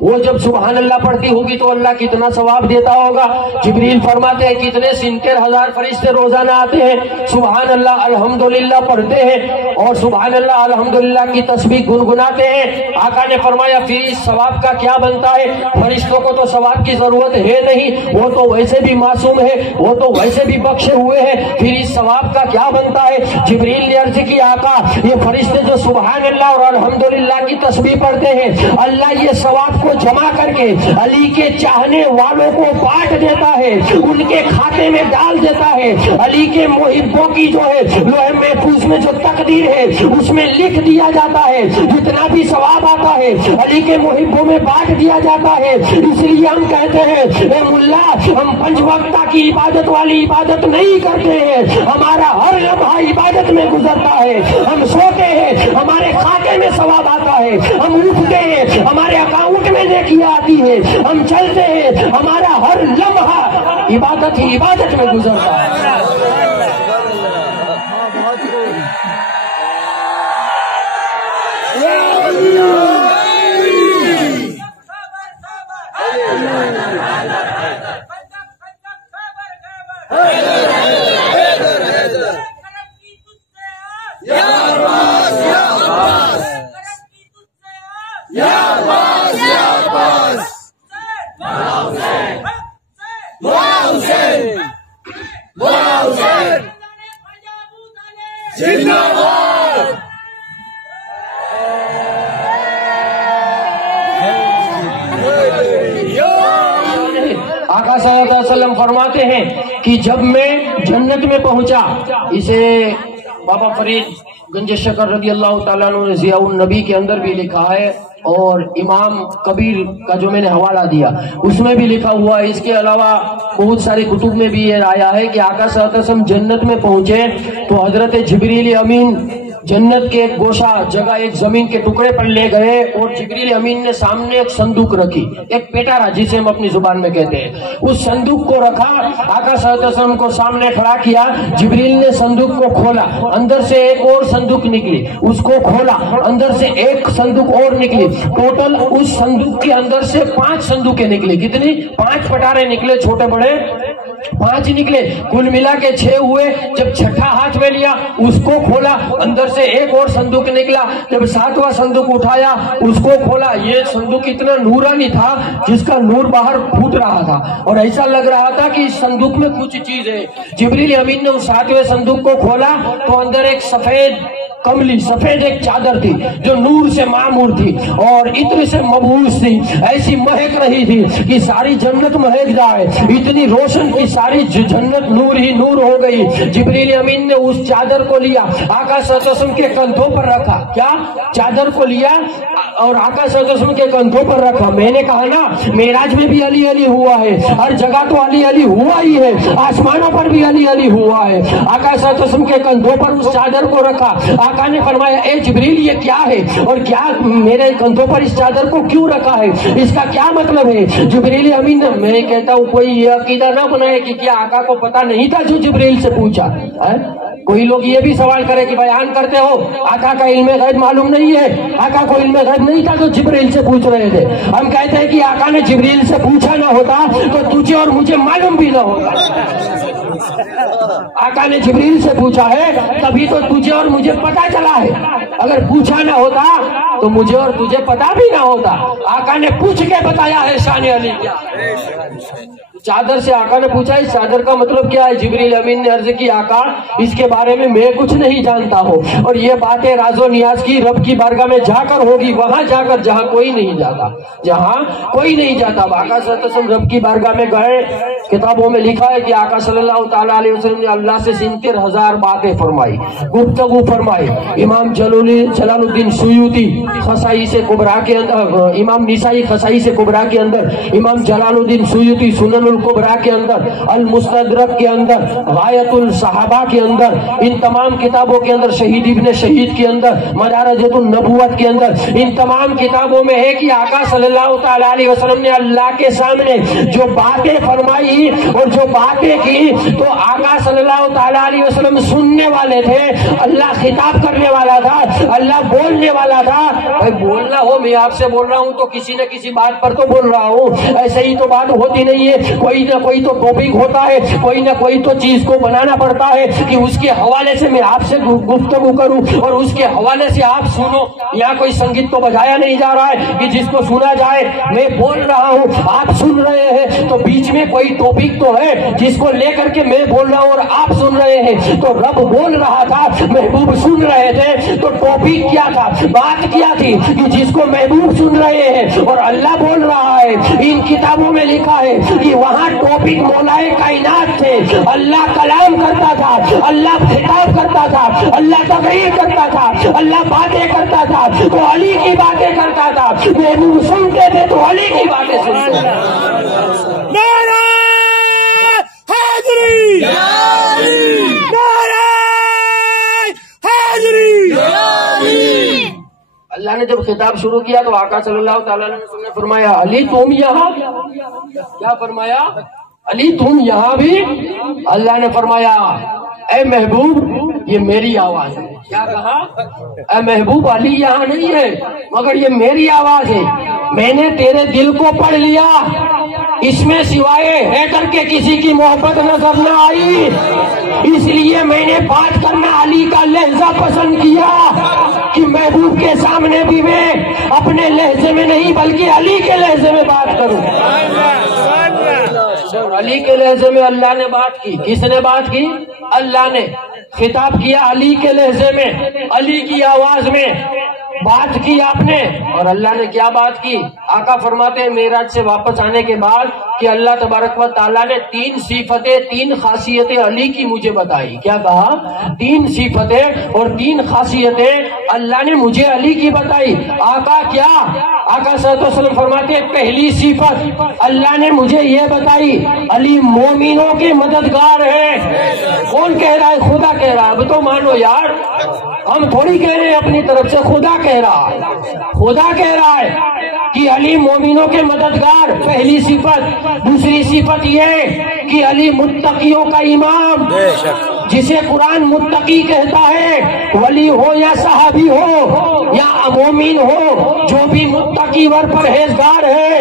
وہ جب سبحان اللہ پڑھتی ہوگی تو اللہ کتنا ثواب دیتا ہوگا. جبریل فرماتے ہیں کتنے 73,000 فرشتے روزانہ آتے ہیں, سبحان اللہ الحمدللہ پڑھتے ہیں اور سبحان اللہ الحمدللہ کی تسبیح گنگناتے ہیں. آقا نے فرمایا پھر اس ثواب کا کیا بنتا ہے؟ فرشتوں کو تو ثواب کی ضرورت ہے نہیں, وہ تو ویسے بھی معصوم ہے, وہ تو ویسے بھی بخشے ہوئے ہیں, پھر اس ثواب کا کیا بنتا ہے؟ جبریل نے عرض کی آقا یہ فرشتے جو سبحان اللہ اور الحمدللہ کی تسبیح پڑھتے ہیں اللہ یہ ثواب کو جمع کر کے علی کے چاہنے والوں کو بانٹ دیتا ہے, ان کے کھاتے میں ڈال دیتا ہے. علی کے محبوں کی جو ہے لوح محفوظ میں جو تقدیر ہے اس میں لکھ دیا جاتا ہے, جتنا بھی ثواب آتا ہے علی کے محبوں میں بانٹ دیا جاتا ہے. اس لیے ہم کہتے ہیں اے ملا ہم 5 وقتہ کی عبادت والی عبادت نہیں کرتے ہیں, ہمارا ہر لمحہ عبادت میں گزرتا ہے. ہم سوتے ہیں ہمارے کھاتے میں ثواب آتا ہے, ہم اٹھتے ہیں ہمارے اکاؤنٹ میں نیکیاں آتی ہے, ہم چلتے ہیں ہمارا ہر لمحہ عبادت ہی عبادت میں گزرتا ہے. آقا صلی اللہ علیہ وسلم فرماتے ہیں کہ جب میں جنت میں پہنچا, اسے بابا فرید گنج شکر رضی اللہ تعالیٰ عنہ نے ضیاء النبی کے اندر بھی لکھا ہے, اور امام کبیر کا جو میں نے حوالہ دیا اس میں بھی لکھا ہوا ہے. اس کے علاوہ بہت ساری کتب میں بھی یہ آیا ہے کہ آقا صلی اللہ علیہ وسلم جنت میں پہنچے تو حضرت جبریل امین جنت کے ایک گوشہ جگہ ایک زمین کے ٹکڑے پر لے گئے, اور جبریل امین نے سامنے ایک صندوق رکھی, ایک پیٹارا جسے ہم اپنی زبان میں کہتے ہیں, اس صندوق کو رکھا, آقا صلی اللہ علیہ وسلم کو سامنے کھڑا کیا, جبریل نے صندوق کو کھولا, اندر سے ایک اور صندوق نکلی, اس کو کھولا, اندر سے ایک صندوق اور نکلی, ٹوٹل اس صندوق کے اندر سے 5 صندوقیں نکلی. کتنی؟ 5 پٹارے نکلے, چھوٹے بڑے 5 نکلے, کل ملا کے 6 ہوئے. جب چھٹا ہاتھ میں لیا اس کو کھولا, اندر سے ایک اور صندوق نکلا, جب 7واں صندوق اٹھایا اس کو کھولا, یہ صندوق اتنا نورانی تھا جس کا نور باہر پھوٹ رہا تھا اور ایسا لگ رہا تھا کہ اس صندوق میں کچھ چیز ہے. جبریل امین نے اس 7ویں صندوق کو کھولا تو اندر ایک سفید کملی سفید ایک چادر تھی جو نور سے معمور تھی اور عطر سے مبعوث تھی، ایسی مہک رہی تھی کہ ساری جنت مہک جائے، اتنی روشن کی ساری جنت نور ہی نور ہو گئی۔ جبریل امین نے اس چادر کو لیا، آقا صلی اللہ علیہ وسلم کے کندھوں پر رکھا، کیا چادر کو لیا اور آقا صلی اللہ علیہ وسلم کے کندھوں پر رکھا۔ میں نے کہا نا معراج میں بھی علی علی ہوا ہے، ہر جگہ تو علی علی ہوا ہی ہے، آسمانوں پر بھی علی علی ہوا ہے۔ آقا صلی اللہ علیہ وسلم کے کندھوں پر اس چادر کو رکھا، آقا نے فرمایا اے جبریل یہ کیا ہے اور کیا میرے کندھوں پر اس چادر کو کیوں رکھا ہے، اس کا کیا مطلب ہے؟ جبریل امین نے، میں کہتا ہوں کوئی یہ عقیدہ نہ بنائے کہ کیا آقا کو پتا نہیں تھا جو جبریل سے پوچھا ہے؟ کوئی لوگ یہ بھی سوال کرے کہ بیان کرتے ہو آقا کا علم غیب معلوم نہیں ہے، آقا کو علم غیب نہیں تھا جو جبریل سے پوچھ رہے تھے۔ ہم کہتے ہیں کہ آقا نے جبریل سے پوچھا نہ ہوتا تو تجھے اور مجھے معلوم بھی نہ ہوتا۔ آقا نے جبریل سے پوچھا ہے تبھی تو تجھے اور مجھے پتا چلا ہے، اگر پوچھا نہ ہوتا تو مجھے اور تجھے پتا بھی نہ ہوتا۔ آقا نے پوچھ کے بتایا ہے شان علی کیا۔ چادر سے آقا نے پوچھا اس چادر کا مطلب کیا ہے؟ جبریل امین نے عرض کی آقا اس کے بارے میں میں کچھ نہیں جانتا ہوں، اور یہ باتیں راز و نیاز کی رب کی بارگاہ میں جا کر ہوگی، وہاں جا کر جہاں کوئی نہیں جاتا، جہاں کوئی نہیں جاتا۔ آقا صلی اللہ علیہ وسلم رب کی بارگاہ میں گئے، کتابوں میں لکھا ہے کہ آقا صلی اللہ تعالیٰ علیہ وسلم نے اللہ سے 73,000 باتیں فرمائی، گفتگو فرمائی۔ امام جلال الدین سیوطی خصائص کبریٰ کے اندر، امام نسائی خصائص کبریٰ کے اندر، امام جلال الدین سیوطی سنن الکبریٰ کے اندر، المستدرک کے اندر، غایت الصحابہ کے اندر، ان تمام کتابوں کے اندر، شہید ابن شہید کے اندر، مدارجۃ النبوت کے اندر، ان تمام کتابوں میں ہے کہ آقا صلی اللہ تعالیٰ علیہ وسلم نے اللہ کے سامنے جو باتیں فرمائی اور جو باتیں کی تو آقا صلی اللہ تعالیٰ علیہ وسلم سننے والے تھے، اللہ خطاب کرنے والا تھا، اللہ بولنے والا تھا۔ بھائی بولنا ہو، میں آپ سے بول رہا ہوں تو کسی نہ کسی بات پر تو بول رہا ہوں، ایسے ہی تو بات ہوتی نہیں ہے، کوئی نہ کوئی تو ٹاپک ہوتا ہے، کوئی نہ کوئی تو چیز کو بنانا پڑتا ہے کہ اس کے حوالے سے میں آپ سے گفتگو کروں اور اس کے حوالے سے آپ سنو۔ یہاں کوئی سنگیت تو بجایا نہیں جا رہا ہے کہ جس کو سنا جائے، میں بول رہا ہوں آپ سن رہے ہیں، تو بیچ میں کوئی ٹاپک تو ہے جس کو لے کر کے میں بول رہا ہوں اور آپ سن رہے ہیں۔ تو رب بول رہا تھا، محبوب سن رہے تھے، تو ٹاپک کیا تھا، بات کیا تھی کہ جس کو محبوب سن رہے ہیں اور اللہ بول رہا ہے۔ ان کتابوں میں لکھا ہے کہ وہاں ٹاپک مولائے کائنات تھے، اللہ کلام کرتا تھا، اللہ خطاب کرتا تھا، اللہ تقریر کرتا تھا، اللہ باتیں کرتا تھا تو علی کی باتیں کرتا تھا، محبوب سنتے تھے تو علی کی باتیں سنتے تھے۔ نعرہ حیدری، نعرہ حیدری۔ اللہ نے جب خطاب شروع کیا تو آقا صلی اللہ تعالیٰ علیہ وسلم نے فرمایا علی تم یہاں، کیا فرمایا؟ علی تم یہاں بھی؟ اللہ نے فرمایا اے محبوب یہ میری آواز ہے۔ کیا کہا؟ اے محبوب علی یہاں نہیں ہے مگر یہ میری آواز ہے، میں نے تیرے دل کو پڑھ لیا، اس میں سوائے حیدر کے کسی کی محبت نظر نہ آئی، اس لیے میں نے بات کرنا علی کا لہجہ پسند کیا کہ محبوب کے سامنے بھی میں اپنے لہجے میں نہیں بلکہ علی کے لہجے میں بات کروں۔ علی کے لہجے میں اللہ نے بات کی۔ کس نے بات کی؟ اللہ نے خطاب کیا علی کے لہجے میں، علی کی آواز میں بات کی آپ نے۔ اور اللہ نے کیا بات کی؟ آقا فرماتے ہیں معراج سے واپس آنے کے بعد کہ اللہ تبارک و تعالیٰ نے 3 صفتیں 3 خاصیتیں علی کی مجھے بتائی۔ کیا کہا؟ 3 صفتیں اور 3 خاصیتیں اللہ نے مجھے علی کی بتائی۔ آقا کیا؟ آقا صلی اللہ علیہ وسلم فرماتے ہیں پہلی صفت اللہ نے مجھے یہ بتائی علی مومنوں کے مددگار ہے۔ کون کہہ رہا ہے؟ خدا کہہ رہا ہے۔ اب تو مانو یار، ہم تھوڑی کہہ رہے ہیں اپنی طرف سے، خدا کہہ رہا ہے، خدا کہہ رہا ہے کہ علی مومنوں کے مددگار، پہلی صفت۔ دوسری صفت یہ کہ علی متقیوں کا امام، جسے قرآن متقی کہتا ہے، ولی ہو یا صحابی ہو یا مومن ہو، جو بھی متقی ور پرہیزگار ہے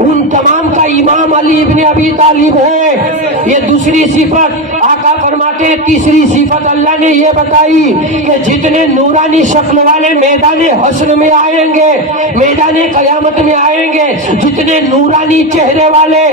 ان تمام کا امام علی ابن ابی طالب ہے۔ یہ دوسری صفت۔ آقا فرماتے ہیں تیسری صفت اللہ نے یہ بتائی کہ جتنے نورانی شکل والے میدان حشر میں آئیں گے، میدان قیامت میں آئیں گے، جتنے نورانی چہرے والے،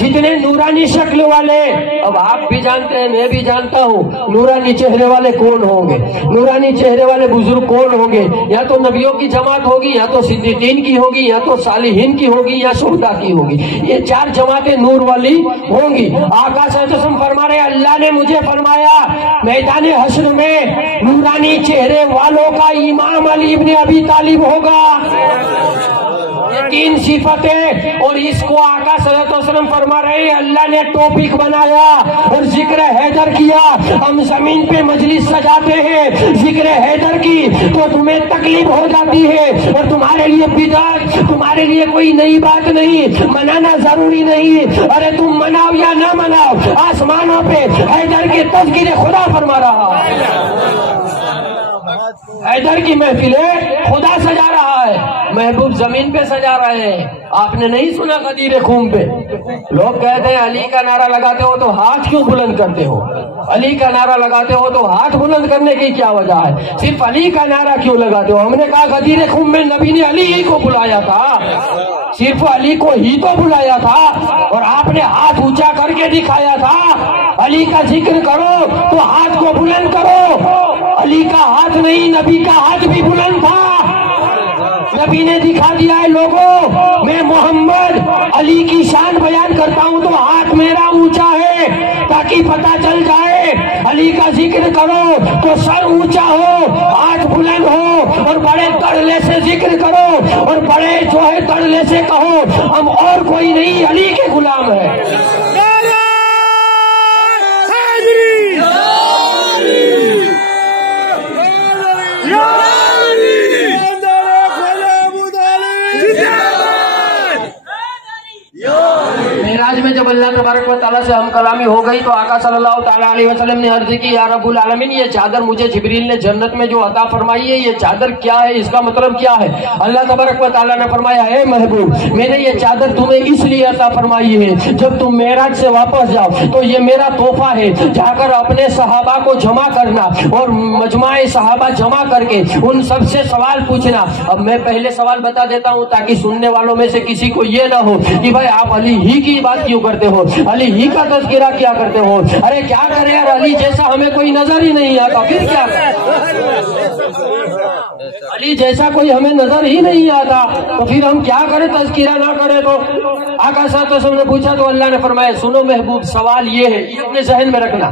جتنے نورانی شکل والے، اب آپ بھی جانتے ہیں میں بھی جانتا ہوں نورانی چہرے والے کون ہوں گے، نورانی چہرے والے بزرگ کون ہوں گے، یا تو نبیوں کی جماعت ہوگی، یا تو صدیقین کی ہوگی، یا تو صالحین کی ہوگی، یا شہداء کی ہوگی، یہ 4 جماعتیں نور والی ہوں گی۔ آقا صلی اللہ علیہ وسلم فرما رہے اللہ نے مجھے فرمایا میدان حشر میں نورانی چہرے والوں کا امام علی ابن ابی طالب ہوگا۔ 3 صفتیں، اور اس کو آقا صلی اللہ علیہ وسلم فرما رہے ہیں اللہ نے ٹاپک بنایا اور ذکر حیدر کیا۔ ہم زمین پہ مجلس سجاتے ہیں ذکر حیدر کی تو تمہیں تکلیف ہو جاتی ہے، اور تمہارے لیے بدعت، تمہارے لیے کوئی نئی بات نہیں، منانا ضروری نہیں، ارے تم مناؤ یا نہ مناؤ، آسمانوں پہ حیدر کے تذکرے خدا فرما رہا ہے، حیدر کی محفلیں خدا سجا رہا ہے، محبوب زمین پہ سجا رہے ہیں۔ آپ نے نہیں سنا غدیر خون پہ لوگ کہتے ہیں علی کا نعرہ لگاتے ہو تو ہاتھ کیوں بلند کرتے ہو، علی کا نعرہ لگاتے ہو تو ہاتھ بلند کرنے کی کیا وجہ ہے، صرف علی کا نعرہ کیوں لگاتے ہو؟ ہم نے کہا غدیر خون میں نبی نے علی ہی کو بلایا تھا، صرف علی کو ہی تو بلایا تھا، اور آپ نے ہاتھ اونچا کر کے دکھایا تھا علی کا ذکر کرو تو ہاتھ کو بلند کرو۔ علی کا ہاتھ نہیں، نبی کا ہاتھ بھی بلند تھا، نبی نے دکھا دیا ہے لوگوں میں محمد علی کی شان بیان کرتا ہوں تو ہاتھ میرا اونچا ہے تاکہ پتہ چل جائے، علی کا ذکر کرو تو سر اونچا ہو، ہاتھ بلند ہو، اور بڑے تڑلے سے ذکر کرو، اور بڑے جو ہے تڑلے سے کہو ہم اور کوئی نہیں علی کے غلام ہیں۔ معراج میں جب اللہ تبارک و تعالیٰ سے ہم کلامی ہو گئی تو آقا صلی اللہ تعالیٰ علیہ وسلم نے عرض کی یا رب العالمین یہ چادر مجھے جبریل نے جنت میں جو عطا فرمائی ہے یہ چادر کیا ہے، اس کا مطلب کیا ہے؟ اللہ تبارک و تعالیٰ نے فرمایا اے محبوب میں نے یہ چادر تمہیں اس لیے عطا فرمائی ہے جب تم معراج سے واپس جاؤ تو یہ میرا تحفہ ہے، جا کر اپنے صحابہ کو جمع کرنا اور مجمع صحابہ جمع کر کے ان سب سے سوال پوچھنا۔ اب میں پہلے سوال بتا دیتا ہوں تاکہ سننے والوں میں سے کسی کو یہ نہ ہو کہ بھائی آپ علی ہی کی بات کیوں کرتے ہو، علی ہی کا تذکرہ کیا کرتے ہو، ارے کیا کرے یار علی جیسا ہمیں کوئی نظر ہی نہیں آتا، پھر کیا علی جیسا کوئی ہمیں نظر ہی نہیں آتا تو پھر ہم کیا کریں، تذکرہ نہ کرے تو؟ آقا صلی اللہ علیہ وسلم نے پوچھا تو اللہ نے فرمایا سنو محبوب سوال یہ ہے، یہ اپنے ذہن میں رکھنا،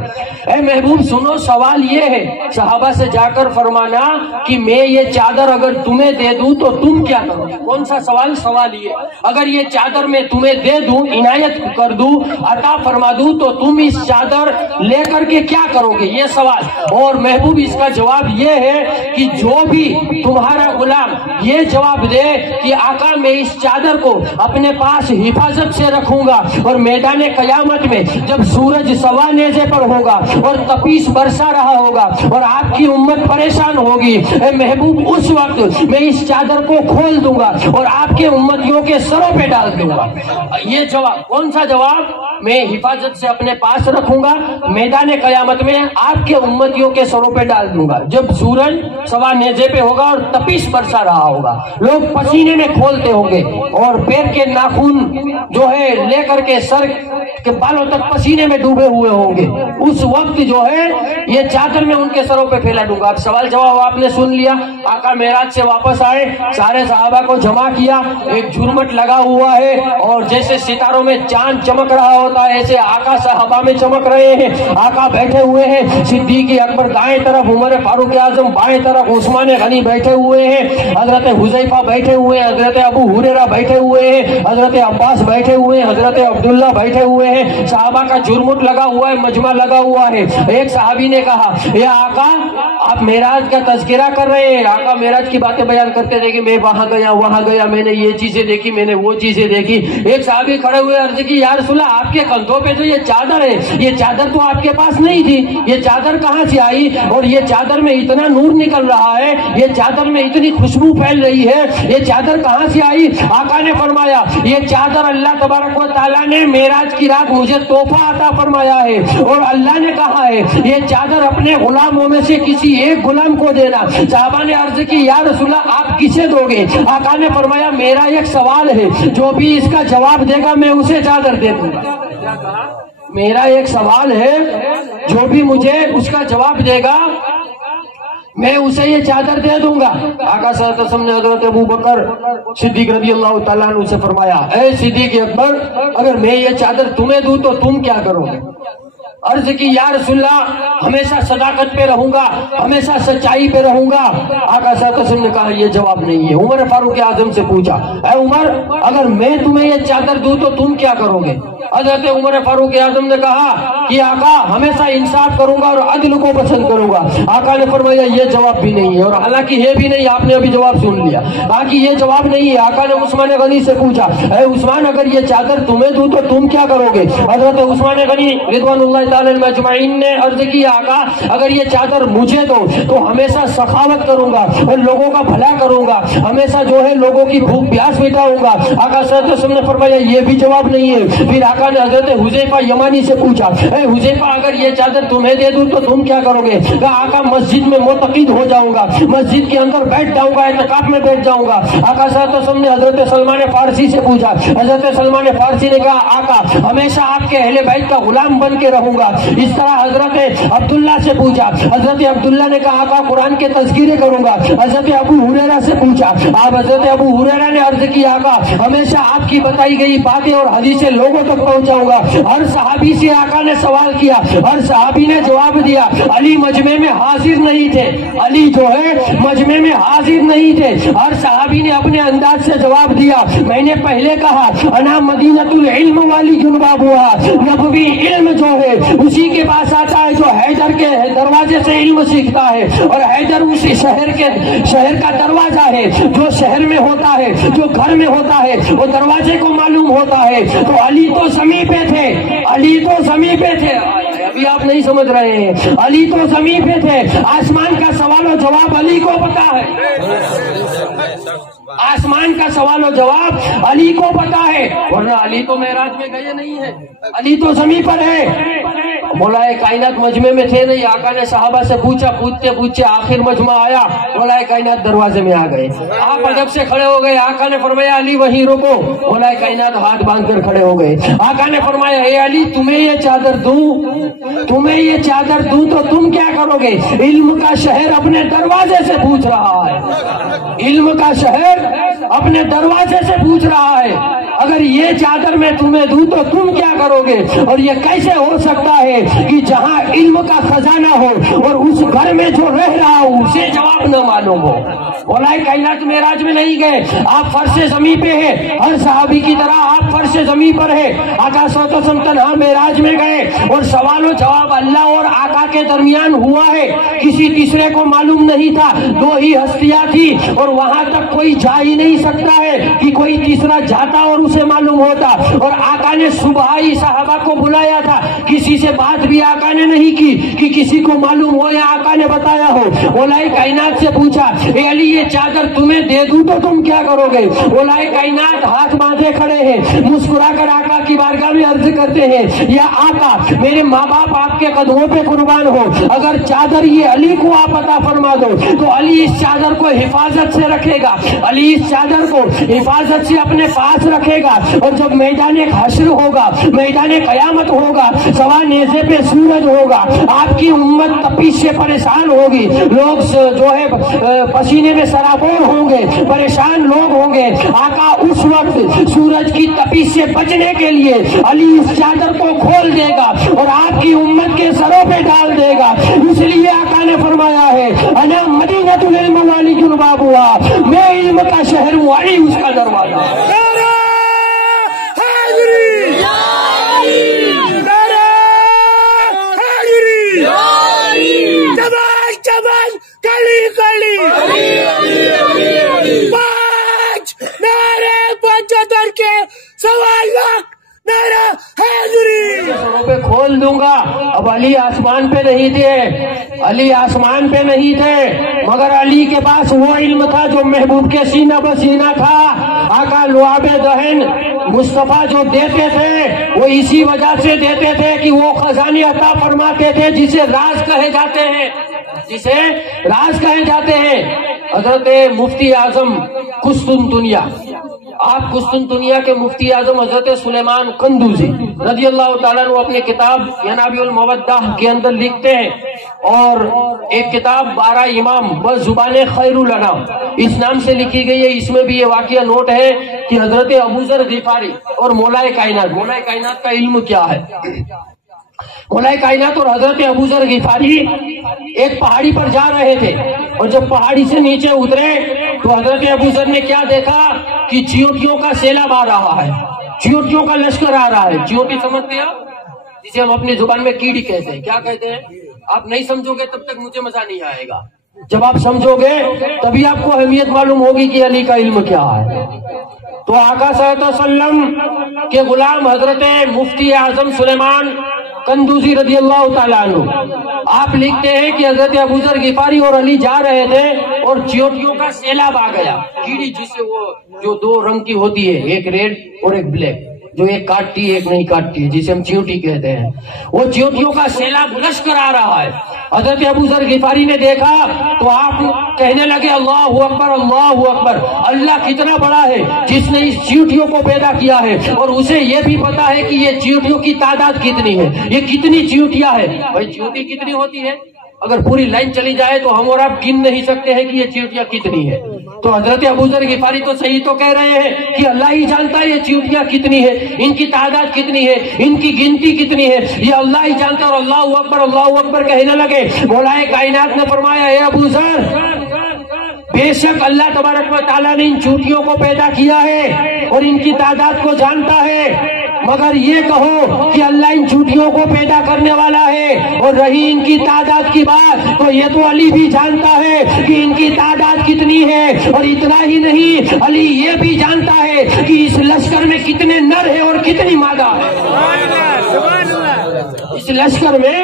اے محبوب سنو سوال یہ ہے، صحابہ سے جا کر فرمانا کہ میں یہ چادر اگر تمہیں دے دوں تو تم کیا کرو گے؟ کون سا سوال؟ سوال یہ اگر یہ چادر میں تمہیں دے دوں، عنایت کر دوں، عطا فرما دوں تو تم اس چادر لے کر کے کیا کرو گے؟ یہ سوال۔ اور محبوب اس کا جواب یہ ہے کہ جو بھی تمہارا غلام یہ جواب دے کہ آقا میں اس چادر کو اپنے پاس حفاظت سے رکھوں گا اور میدان قیامت میں جب سورج سوا نیزے پر ہوگا اور تپیس برسا رہا ہوگا اور آپ کی امت پریشان ہوگی، اے محبوب اس وقت میں اس چادر کو کھول دوں گا اور آپ کے امتیوں کے سروں پہ ڈال دوں گا۔ یہ جواب کون سا جواب؟ میں حفاظت سے اپنے پاس رکھوں گا، میدان قیامت میں آپ کے امتیوں کے سروں پہ ڈال دوں گا جب سورج سوا نیزے پہ ہوگا اور تپیس برسا رہا ہوگا، لوگ پسینے میں کھولتے ہوں گے اور پیر کے ناخن جو ہے لے کر کے سر کے بالوں تک پسینے میں ڈوبے ہوئے ہوں گے، اس وقت جو ہے یہ چادر میں ان کے سروں پہ پھیلا دوں گا۔ اب سوال جواب آپ نے سن لیا، آقا معراج سے واپس آئے، سارے صحابہ کو جمع کیا، ایک جھرمٹ لگا ہوا ہے اور جیسے ستاروں میں چاند چمک رہا ہوتا ہے ایسے آقا صحابہ میں چمک رہے ہیں، آقا بیٹھے ہوئے ہیں، صدیق اکبر دائیں طرف، عمر فاروق اعظم بائیں طرف، عثمان غنی بیٹھے ہوئے ہیں، حضرت حذیفہ بیٹھے ہوئے ہیں، حضرت ابو ہریرہ بیٹھے ہوئے ہیں، حضرت عباس بیٹھے ہوئے ہیں، حضرت عبداللہ بیٹھے ہوئے ہیں، صحابہ کا جھرمٹ لگا ہوا ہے، مجمع لگا ہوا ہے۔ ایک صحابی نے کہا یا آقا آپ معراج کا تذکرہ کر رہے ہیں، آقا معراج کی باتیں بیان کرتے تھے کہ میں وہاں گیا میں نے یہ چیزیں دیکھی، میں نے وہ چیزیں دیکھی۔ ایک صحابی کھڑے ہوئے عرض کی یا رسول اللہ آپ کے کندھوں پہ تو یہ چادر ہے، یہ چادر تو آپ کے پاس نہیں تھی، یہ چادر کہاں سے آئی؟ اور یہ چادر میں اتنا نور نکل رہا ہے، یہ چادر میں اتنی خوشبو پھیل رہی ہے، یہ چادر کہاں سے آئی؟ آقا نے فرمایا یہ چادر اللہ تبارک و تعالیٰ نے معراج کی رات مجھے تحفہ عطا فرمایا ہے، اور اللہ نے کہا ہے یہ چادر اپنے غلاموں میں سے کسی ایک غلام کو دینا۔ صحابہ نے عرض کی یا رسول اللہ آپ کسے دو گے؟ آقا نے فرمایا میرا ایک سوال ہے، جو بھی اس کا جواب دے گا میں اسے چادر دے دوں گا۔ میرا ایک سوال ہے، جو بھی مجھے اس کا جواب دے گا میں اسے یہ چادر دے دوں گا۔ آقا صلی اللہ علیہ وسلم نے حضرت ابو بکر صدیق رضی اللہ تعالیٰ عنہ سے فرمایا، اے صدیق اکبر، اگر میں یہ چادر تمہیں دوں تو تم کیا کرو گے؟ عرض کی یا رسول اللہ، ہمیشہ صداقت پہ رہوں گا، ہمیشہ سچائی پہ رہوں گا۔ آقا صلی اللہ علیہ وسلم نے کہا یہ جواب نہیں ہے۔ عمر فاروق اعظم سے پوچھا، اے عمر، اگر میں تمہیں یہ چادر دوں تو تم کیا کرو گے؟ حضرت عمر فاروق اعظم نے کہا کہ آقا ہمیشہ انصاف کروں گا اور عدل کو پسند کروں گا۔ آقا نے فرمایا یہ جواب بھی نہیں ہے، اور حالانکہ ہے بھی نہیں، آپ نے ابھی جواب سن لیا۔ آقا یہ جواب نہیں ہے۔ آقا نے عثمان غنی سے پوچھا، اے عثمان، اگر یہ چادر تمہیں دوں تو تم کیا کرو گے؟ حضرت عثمان غنی رضوان اللہ تعالی مجمعین نے عرض کی، آقا اگر یہ چادر مجھے دو تو ہمیشہ سخاوت کروں گا اور لوگوں کا بھلا کروں گا، ہمیشہ جو ہے لوگوں کی بھوک پیاس مٹاؤں گا۔ آقا صلی اللہ علیہ وسلم نے فرمایا یہ بھی جواب نہیں ہے۔ پھر آقا نے حضرت حذیفہ یمانی سے پوچھا، اے حذیفہ، اگر یہ چادر تمہیں دے دوں تو تم کیا کرو گے؟ کہا آقا مسجد میں معتقد ہو جاؤں گا، مسجد کے اندر بیٹھ جاؤں گا، اعتکاف میں بیٹھ جاؤں گا۔ آقا صلی اللہ علیہ وسلم نے حضرت سلمان فارسی سے پوچھا، حضرت سلمان فارسی نے کہا آقا ہمیشہ آپ کے اہل بیت کا غلام بن کے رہوں گا۔ اس طرح حضرت عبداللہ سے پوچھا، حضرت عبداللہ نے کہا آقا قرآن کے تذکرے کروں گا۔ حضرت ابو ہریرہ سے پوچھا، آپ حضرت ابو ہریرہ نے عرض کی، آقا ہمیشہ آپ کی بتائی گئی باتیں اور حدیثیں لوگوں تک پہنچاؤں گا۔ ہر صحابی سے آقا نے سوال کیا، ہر صحابی نے جواب دیا۔ علی مجمع میں حاضر نہیں تھے، علی جو ہے مجمع میں حاضر نہیں تھے۔ ہر صحابی نے اپنے انداز سے جواب دیا۔ میں نے پہلے کہا انا مدینۃ العلم والی جنباب ہوا، نبوی علم جو ہے اسی کے پاس آتا ہے جو حیدر کے دروازے سے علم سیکھتا ہے، اور حیدر اسی شہر کا دروازہ ہے۔ جو شہر میں ہوتا ہے، جو گھر میں ہوتا ہے، وہ دروازے کو معلوم ہوتا ہے۔ تو علی تو زمین پہ تھے، علی تو زمین پہ تھے، ابھی آپ نہیں سمجھ رہے ہیں، علی تو زمین پہ تھے۔ آسمان کا سوال و جواب علی کو پتا ہے، آسمان کا سوال و جواب علی کو پتا ہے، ورنہ علی تو معراج میں گئے نہیں ہے، علی تو زمین پر ہے۔ مولا کائنات مجمع میں تھے نہیں۔ آقا نے صحابہ سے پوچھا، پوچھتے پوچھتے آخر مجمع آیا، مولا کائنات دروازے میں آ گئے۔ آپ ادب سے کھڑے ہو گئے۔ آقا نے فرمایا علی وہیں رکو۔ مولا کائنات ہاتھ باندھ کر کھڑے ہو گئے۔ آقا نے فرمایا اے علی تمہیں یہ چادر دوں، تمہیں یہ چادر دوں تو تم کیا کرو گے؟ علم کا شہر اپنے دروازے سے پوچھ رہا ہے، علم کا شہر اپنے دروازے سے پوچھ رہا ہے، اگر یہ چادر میں تمہیں دوں تو تم کیا کرو گے؟ اور یہ کیسے ہو سکتا ہے کہ جہاں علم کا خزانہ ہو اور اس گھر میں جو رہ رہا ہو اسے جواب نہ معلوم ہو؟ مولا کائنات معراج میں نہیں گئے، آپ فرش زمین پہ ہیں، ہر صحابی کی طرح آپ فرش زمین پر ہیں۔ آقا صلی اللہ علیہ وسلم تنہا معراج میں گئے اور سوال و جواب اللہ اور آقا کے درمیان ہوا ہے، کسی تیسرے کو معلوم نہیں تھا، دو ہی ہستیاں تھی، اور وہاں تک کوئی جا ہی نہیں سکتا ہے کہ کوئی تیسرا جاتا اور اسے معلوم ہوتا۔ اور آقا نے صبح ہی صحابہ کو بلایا تھا، کسی سے بات بھی آقا نے نہیں کی کہ کسی کو معلوم ہو یا آقا نے بتایا ہو۔ مولا کائنات سے پوچھا اے علی یہ چادر تمہیں دے دوں تو تم کیا کرو گے؟ مولا کائنات ہاتھ باندھے کھڑے ہیں، مسکرا کر آقا کی بارگاہ میں عرض کرتے ہیں یا آقا میرے ماں باپ آپ کے قدموں پہ قربان ہو، اگر چادر یہ علی کو آپ عطا فرما دو تو علی اس چادر کو حفاظت سے رکھے گا، علی اس چادر کو حفاظت سے اپنے پاس رکھے گا، اور جب میدان حشر ہوگا، میدان قیامت ہوگا، سوا نیزے پہ سورج ہوگا، آپ کی امت تپش سے پریشان ہوگی، لوگ جو ہے پسینے میں سرابور ہوں گے، پریشان لوگ ہوں گے۔ آقا اس وقت سورج کی تپش سے بچنے کے لیے علی اس چادر کو کھول دے گا اور آپ کی امت کے سروں پہ ڈال دے گا۔ اس لیے آقا نے فرمایا ہے انا مدینۃ العلم والی جنباب ہوا، میں علم کا شہر ہوں، علی اس کا دروازہ۔ پہ کھول دوں گا۔ اب علی آسمان پہ نہیں تھے، علی آسمان پہ نہیں تھے، مگر علی کے پاس وہ علم تھا جو محبوب کے سینہ بسینہ تھا۔ آقا لعاب دہن مصطفیٰ جو دیتے تھے وہ اسی وجہ سے دیتے تھے کہ وہ خزانے عطا فرماتے تھے جسے راز کہے جاتے ہیں، جسے راز کہے جاتے ہیں۔ حضرت مفتی اعظم قسطنطنیہ آپ قسطنطنیہ کے مفتی اعظم حضرت سلیمان قندوزی رضی اللہ تعالیٰ عنہ اپنے کتاب ینابیع المودہ کے اندر لکھتے ہیں، اور ایک کتاب 12 امام بزبان خیر الانام اس نام سے لکھی گئی ہے، اس میں بھی یہ واقعہ نوٹ ہے کہ حضرت ابو ذر غفاری اور مولائے کائنات کا علم کیا ہے۔ مولائے کائنات اور حضرت ابو ذر غفاری ایک پہاڑی پر جا رہے تھے، اور جب پہاڑی سے نیچے اترے تو حضرت ابو ذر نے کیا دیکھا کہ چیونٹیوں کا سیلاب آ رہا ہے، چیونٹیوں کا لشکر آ رہا ہے۔ چیونٹی سمجھتے ہیں جسے ہم اپنی زبان میں کیڑی کہتے ہیں، کیا کہتے ہیں؟ آپ نہیں سمجھو گے تب تک مجھے مزہ نہیں آئے گا، جب آپ سمجھو گے تبھی آپ کو اہمیت معلوم ہوگی کہ علی کا علم کیا ہے۔ تو آقا صلی اللہ علیہ وسلم کے غلام حضرت مفتی اعظم سلیمان قندوزی رضی اللہ تعالیٰ عنہ آپ لکھتے ہیں کہ حضرت ابو ذر غفاری اور علی جا رہے تھے اور چیونٹیوں کا سیلاب آ گیا۔ کیڑی جسے وہ جو 2 رنگ کی ہوتی ہے، ایک ریڈ اور ایک بلیک، جو ایک کاٹتی ہے ایک نہیں کاٹتی ہے، جسے ہم چیونٹی کہتے ہیں، وہ چیونٹیوں کا سیلاب لشکر آ رہا ہے۔ حضرت ابو ذر غفاری نے دیکھا تو آپ کہنے لگے اللہ اکبر اللہ اکبر، اللہ کتنا بڑا ہے جس نے اس چیونٹیوں کو پیدا کیا ہے، اور اسے یہ بھی پتا ہے کہ یہ چیونٹیوں کی تعداد کتنی ہے، یہ کتنی چیونٹیاں ہے۔ بھائی چیونٹی کتنی ہوتی ہے؟ اگر پوری لائن چلی جائے تو ہم اور آپ گن نہیں سکتے ہیں کہ یہ چیونٹیاں کتنی ہے۔ تو حضرت ابو ذر غفاری تو صحیح تو کہہ رہے ہیں کہ اللہ ہی جانتا ہے یہ چیونٹیاں کتنی ہے، ان کی تعداد کتنی ہے، ان کی گنتی کتنی ہے، یہ اللہ ہی جانتا ہے۔ اور اللہ اکبر کہنے لگے۔ مولائے کائنات نے فرمایا اے ابو ذر، بے شک اللہ تبارک و تعالیٰ نے ان چیونٹیوں کو پیدا کیا ہے اور ان کی تعداد کو جانتا ہے، مگر یہ کہو کہ اللہ ان چیونٹیوں کو پیدا کرنے والا ہے، اور رہی ان کی تعداد کی بات تو یہ تو علی بھی جانتا ہے کہ ان کی تعداد کتنی ہے، اور اتنا ہی نہیں علی یہ بھی جانتا ہے کہ اس لشکر میں کتنے نر ہیں اور کتنی مادہ ہے، اس لشکر میں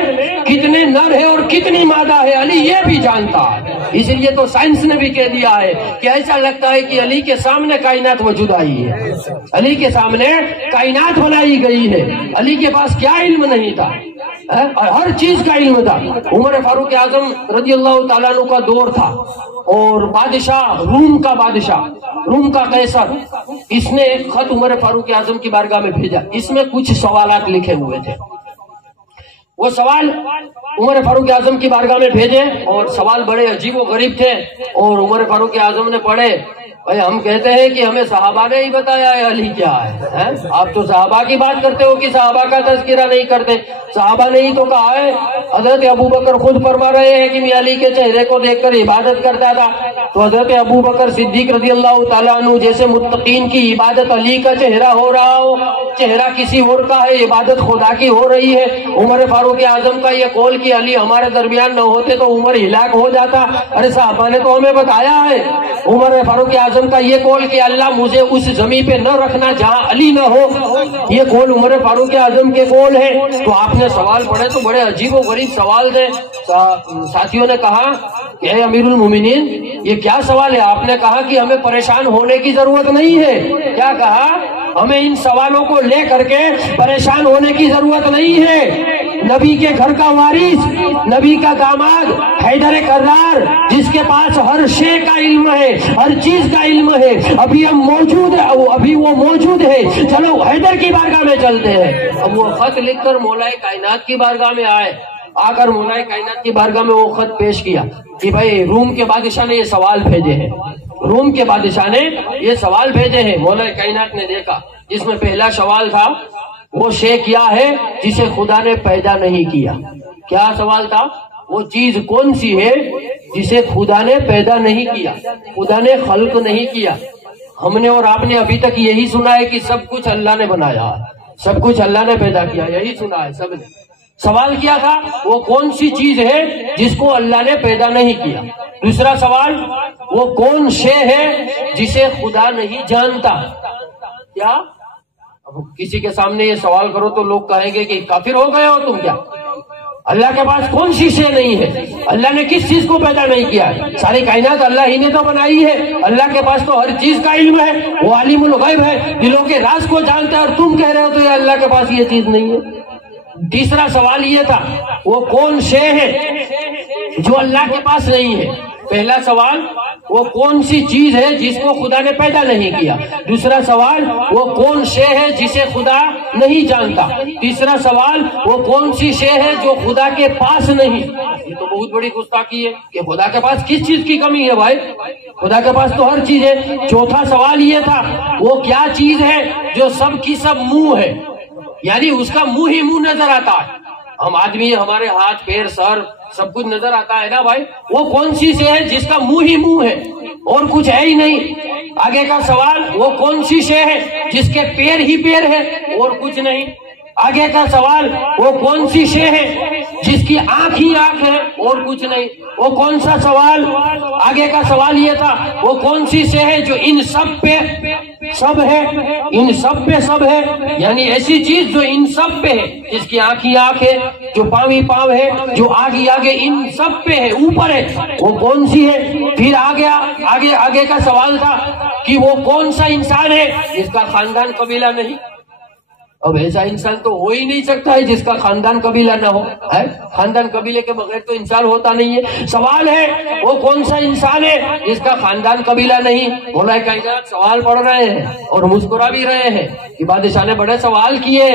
کتنے نر ہیں اور کتنی مادہ ہے، علی یہ بھی جانتا ہے۔ اس لیے تو سائنس نے بھی کہہ دیا ہے کہ ایسا لگتا ہے کہ علی کے سامنے کائنات وجود آئی ہے، علی کے سامنے کائنات بنائی گئی ہے۔ علی کے پاس کیا علم نہیں تھا، ہر چیز کا علم تھا۔ عمر فاروق اعظم رضی اللہ تعالیٰ عنہ کا دور تھا، اور بادشاہ روم کا قیصر، اس نے ایک خط عمر فاروق اعظم کی بارگاہ میں بھیجا، اس میں کچھ سوالات لکھے ہوئے تھے۔ وہ سوال عمر فاروق اعظم کی بارگاہ میں بھیجے، اور سوال بڑے عجیب و غریب تھے، اور عمر فاروق اعظم نے پڑھے۔ بھائی ہم کہتے ہیں کہ ہمیں صحابہ نے ہی بتایا ہے علی کیا ہے، آپ تو صحابہ کی بات کرتے ہو کہ صحابہ کا تذکرہ نہیں کرتے۔ صحابہ نے ہی تو کہا ہے، حضرت ابو بکر خود فرما رہے ہیں کہ میں علی کے چہرے کو دیکھ کر عبادت کرتا تھا۔ تو حضرت ابو بکر صدیق رضی اللہ تعالیٰ عنہ جیسے متقین کی عبادت علی کا چہرہ ہو رہا ہو، چہرہ کسی اور کا ہے، عبادت خدا کی ہو رہی ہے۔ عمر فاروق اعظم کا یہ قول کہ علی ہمارے درمیان نہ ہوتے تو عمر ہلاک ہو جاتا، ارے صحابہ نے تو ہمیں بتایا ہے۔ عمر فاروق اعظم کا یہ قول کہ اللہ مجھے اس زمین پہ نہ رکھنا جہاں علی نہ ہو، یہ قول عمر فاروق اعظم کے قول ہے۔ تو آپ نے سوال پڑھے تو بڑے عجیب و غریب سوال تھے۔ ساتھیوں نے کہا کہ اے امیر المومنین یہ کیا سوال ہے؟ آپ نے کہا کہ ہمیں پریشان ہونے کی ضرورت نہیں ہے۔ کیا کہا؟ ہمیں ان سوالوں کو لے کر کے پریشان ہونے کی ضرورت نہیں ہے۔ نبی کے گھر کا وارث، نبی کا داماد حیدر کرار، جس کے پاس ہر شے کا علم ہے، ہر چیز کا علم ہے، ابھی ہم موجود ہے، ابھی وہ موجود ہے، چلو حیدر کی بارگاہ میں چلتے ہیں۔ اب وہ خط لکھ کر مولائے کائنات کی بارگاہ میں آئے، آ کر مولائے کائنات کی بارگاہ میں وہ خط پیش کیا کہ بھائی روم کے بادشاہ نے یہ سوال بھیجے ہیں، روم کے بادشاہ نے یہ سوال بھیجے ہیں۔ مولائے کائنات نے دیکھا، جس میں پہلا سوال تھا وہ شے کیا ہے جسے خدا نے پیدا نہیں کیا۔ کیا سوال تھا؟ وہ چیز کون سی ہے جسے خدا نے پیدا نہیں کیا، خدا نے خلق نہیں کیا۔ ہم نے اور آپ نے ابھی تک یہی سنا ہے کہ سب کچھ اللہ نے بنایا، سب کچھ اللہ نے پیدا کیا، یہی سنا ہے سب نے۔ سوال کیا تھا؟ وہ کون سی چیز ہے جس کو اللہ نے پیدا نہیں کیا۔ دوسرا سوال، وہ کون شے ہے جسے خدا نہیں جانتا۔ کیا اب کسی کے سامنے یہ سوال کرو تو لوگ کہیں گے کہ کافر ہو گئے ہو تم کیا؟ اللہ کے پاس کون سی شے نہیں ہے؟ اللہ نے کس چیز کو پیدا نہیں کیا؟ ساری کائنات اللہ ہی نے تو بنائی ہے۔ اللہ کے پاس تو ہر چیز کا علم ہے، وہ عالم الغیب ہے، دلوں کے راز کو جانتا ہے، اور تم کہہ رہے ہو تو یہ اللہ کے پاس یہ چیز نہیں ہے۔ تیسرا سوال یہ تھا، وہ کون شے ہے جو اللہ کے پاس نہیں ہے؟ پہلا سوال وہ کون سی چیز ہے جس کو خدا نے پیدا نہیں کیا، دوسرا سوال وہ کون شے ہے جسے خدا نہیں جانتا، تیسرا سوال وہ کون سی شے ہے جو خدا کے پاس نہیں۔ یہ تو بہت بڑی گستاخی ہے کہ خدا کے پاس کس چیز کی کمی ہے بھائی، خدا کے پاس تو ہر چیز ہے۔ چوتھا سوال یہ تھا وہ کیا چیز ہے جو سب کی سب منہ ہے، یعنی اس کا منہ ہی منہ نظر آتا ہے، ہم آدمی ہمارے ہاتھ پیر سر سب کچھ نظر آتا ہے نا بھائی، وہ کون سی شے ہے جس کا منہ ہی منہ ہے اور کچھ ہے ہی نہیں۔ آگے کا سوال وہ کون سی شے ہے جس کے پیر ہی پیر ہے اور کچھ نہیں۔ آگے کا سوال وہ کون سی شے ہے جس کی آنکھ ہی آنکھ ہے اور کچھ نہیں، وہ کون سا سوال۔ آگے کا سوال یہ تھا وہ کون سی شے ہے جو ان سب پہ سب ہے، ان سب پہ سب ہے، یعنی ایسی چیز جو ان سب پہ ہے، جس کی آنکھ ہی آنکھ ہے، جو پاؤں ہی پاؤں ہے، جو آگے آگے ان سب پہ ہے، اوپر ہے، وہ کون سی ہے۔ پھر آگے کا سوال تھا کہ وہ کون سا انسان ہے جس کا خاندان قبیلہ نہیں۔ اب ایسا انسان تو ہو ہی نہیں سکتا ہے جس کا خاندان قبیلہ نہ ہو، خاندان قبیلے کے بغیر تو انسان ہوتا نہیں ہے۔ سوال ہے وہ کون سا انسان ہے جس کا خاندان قبیلہ نہیں۔ مولا کائنات سوال پڑھ رہے ہیں اور مسکرا بھی رہے ہیں کہ بادشاہ نے بڑے سوال کیے،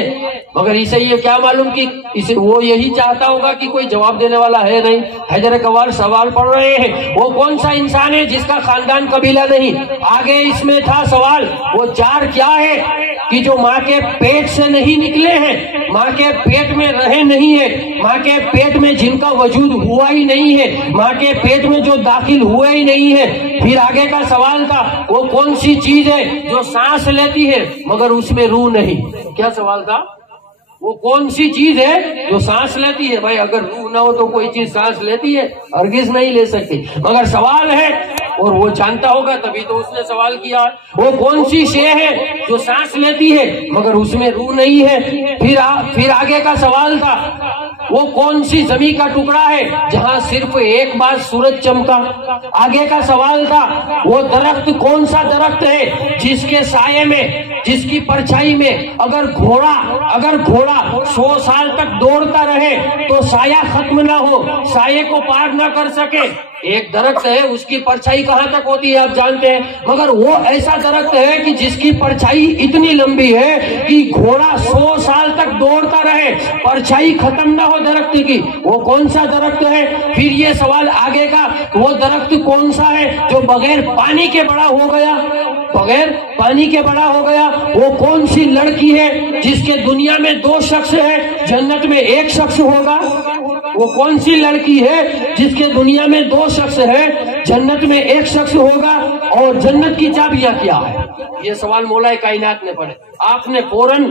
مگر اسے یہ کیا معلوم کہ وہ یہی چاہتا ہوگا کہ کوئی جواب دینے والا ہے نہیں۔ حیدر قوال سوال پڑھ رہے ہیں وہ کون سا انسان ہے جس کا خاندان قبیلہ نہیں۔ آگے اس میں تھا سوال وہ چار کیا ہے کہ جو ماں کے پیٹ سے نہیں نکلے ہیں، ماں کے پیٹ میں رہے نہیں ہے، ماں کے پیٹ میں جن کا وجود ہوا ہی نہیں ہے، ماں کے پیٹ میں جو داخل ہوئے ہی نہیں ہے۔ پھر آگے کا سوال تھا وہ کون سی چیز ہے جو سانس لیتی ہے مگر اس میں روح نہیں۔ کیا سوال تھا؟ وہ کون سی چیز ہے جو سانس لیتی ہے؟ بھائی اگر روح نہ ہو تو کوئی چیز سانس لیتی ہے؟ ہرگز نہیں لے سکتی، مگر سوال ہے اور وہ جانتا ہوگا تبھی تو اس نے سوال کیا۔ وہ کون سی شے ہے جو سانس لیتی ہے مگر اس میں روح نہیں ہے؟ پھر آگے کا سوال تھا وہ کون سی زمین کا ٹکڑا ہے جہاں صرف ایک بار سورج چمکا؟ آگے کا سوال تھا وہ درخت کون سا درخت ہے جس کے سائے میں، جس کی پرچھائی میں اگر گھوڑا 100 سال تک دوڑتا رہے تو سایہ ختم نہ ہو، سائے کو پار نہ کر سکے۔ ایک درخت ہے اس کی پرچھائی کہاں تک ہوتی ہے آپ جانتے ہیں، مگر وہ ایسا درخت ہے کہ جس کی پرچھائی اتنی لمبی ہے کہ گھوڑا 100 سال تک دوڑتا رہے، پرچھائی ختم نہ ہو درخت کی۔ وہ کون سا درخت ہے؟ پھر یہ سوال آگے کا وہ درخت کون سا ہے جو بغیر پانی کے بڑا ہو گیا، بغیر پانی کے بڑا ہو گیا؟ وہ کون سی لڑکی ہے جس کے دنیا میں 2 شخص ہے، جنت میں 1 شخص ہوگا؟ وہ کون سی لڑکی ہے جس کے دنیا میں 2 شخص ہے، جنت میں 1 شخص ہوگا؟ اور جنت کی چابیاں کیا ہے؟ یہ سوال مولا کائنات نے پڑھے، آپ نے فوراً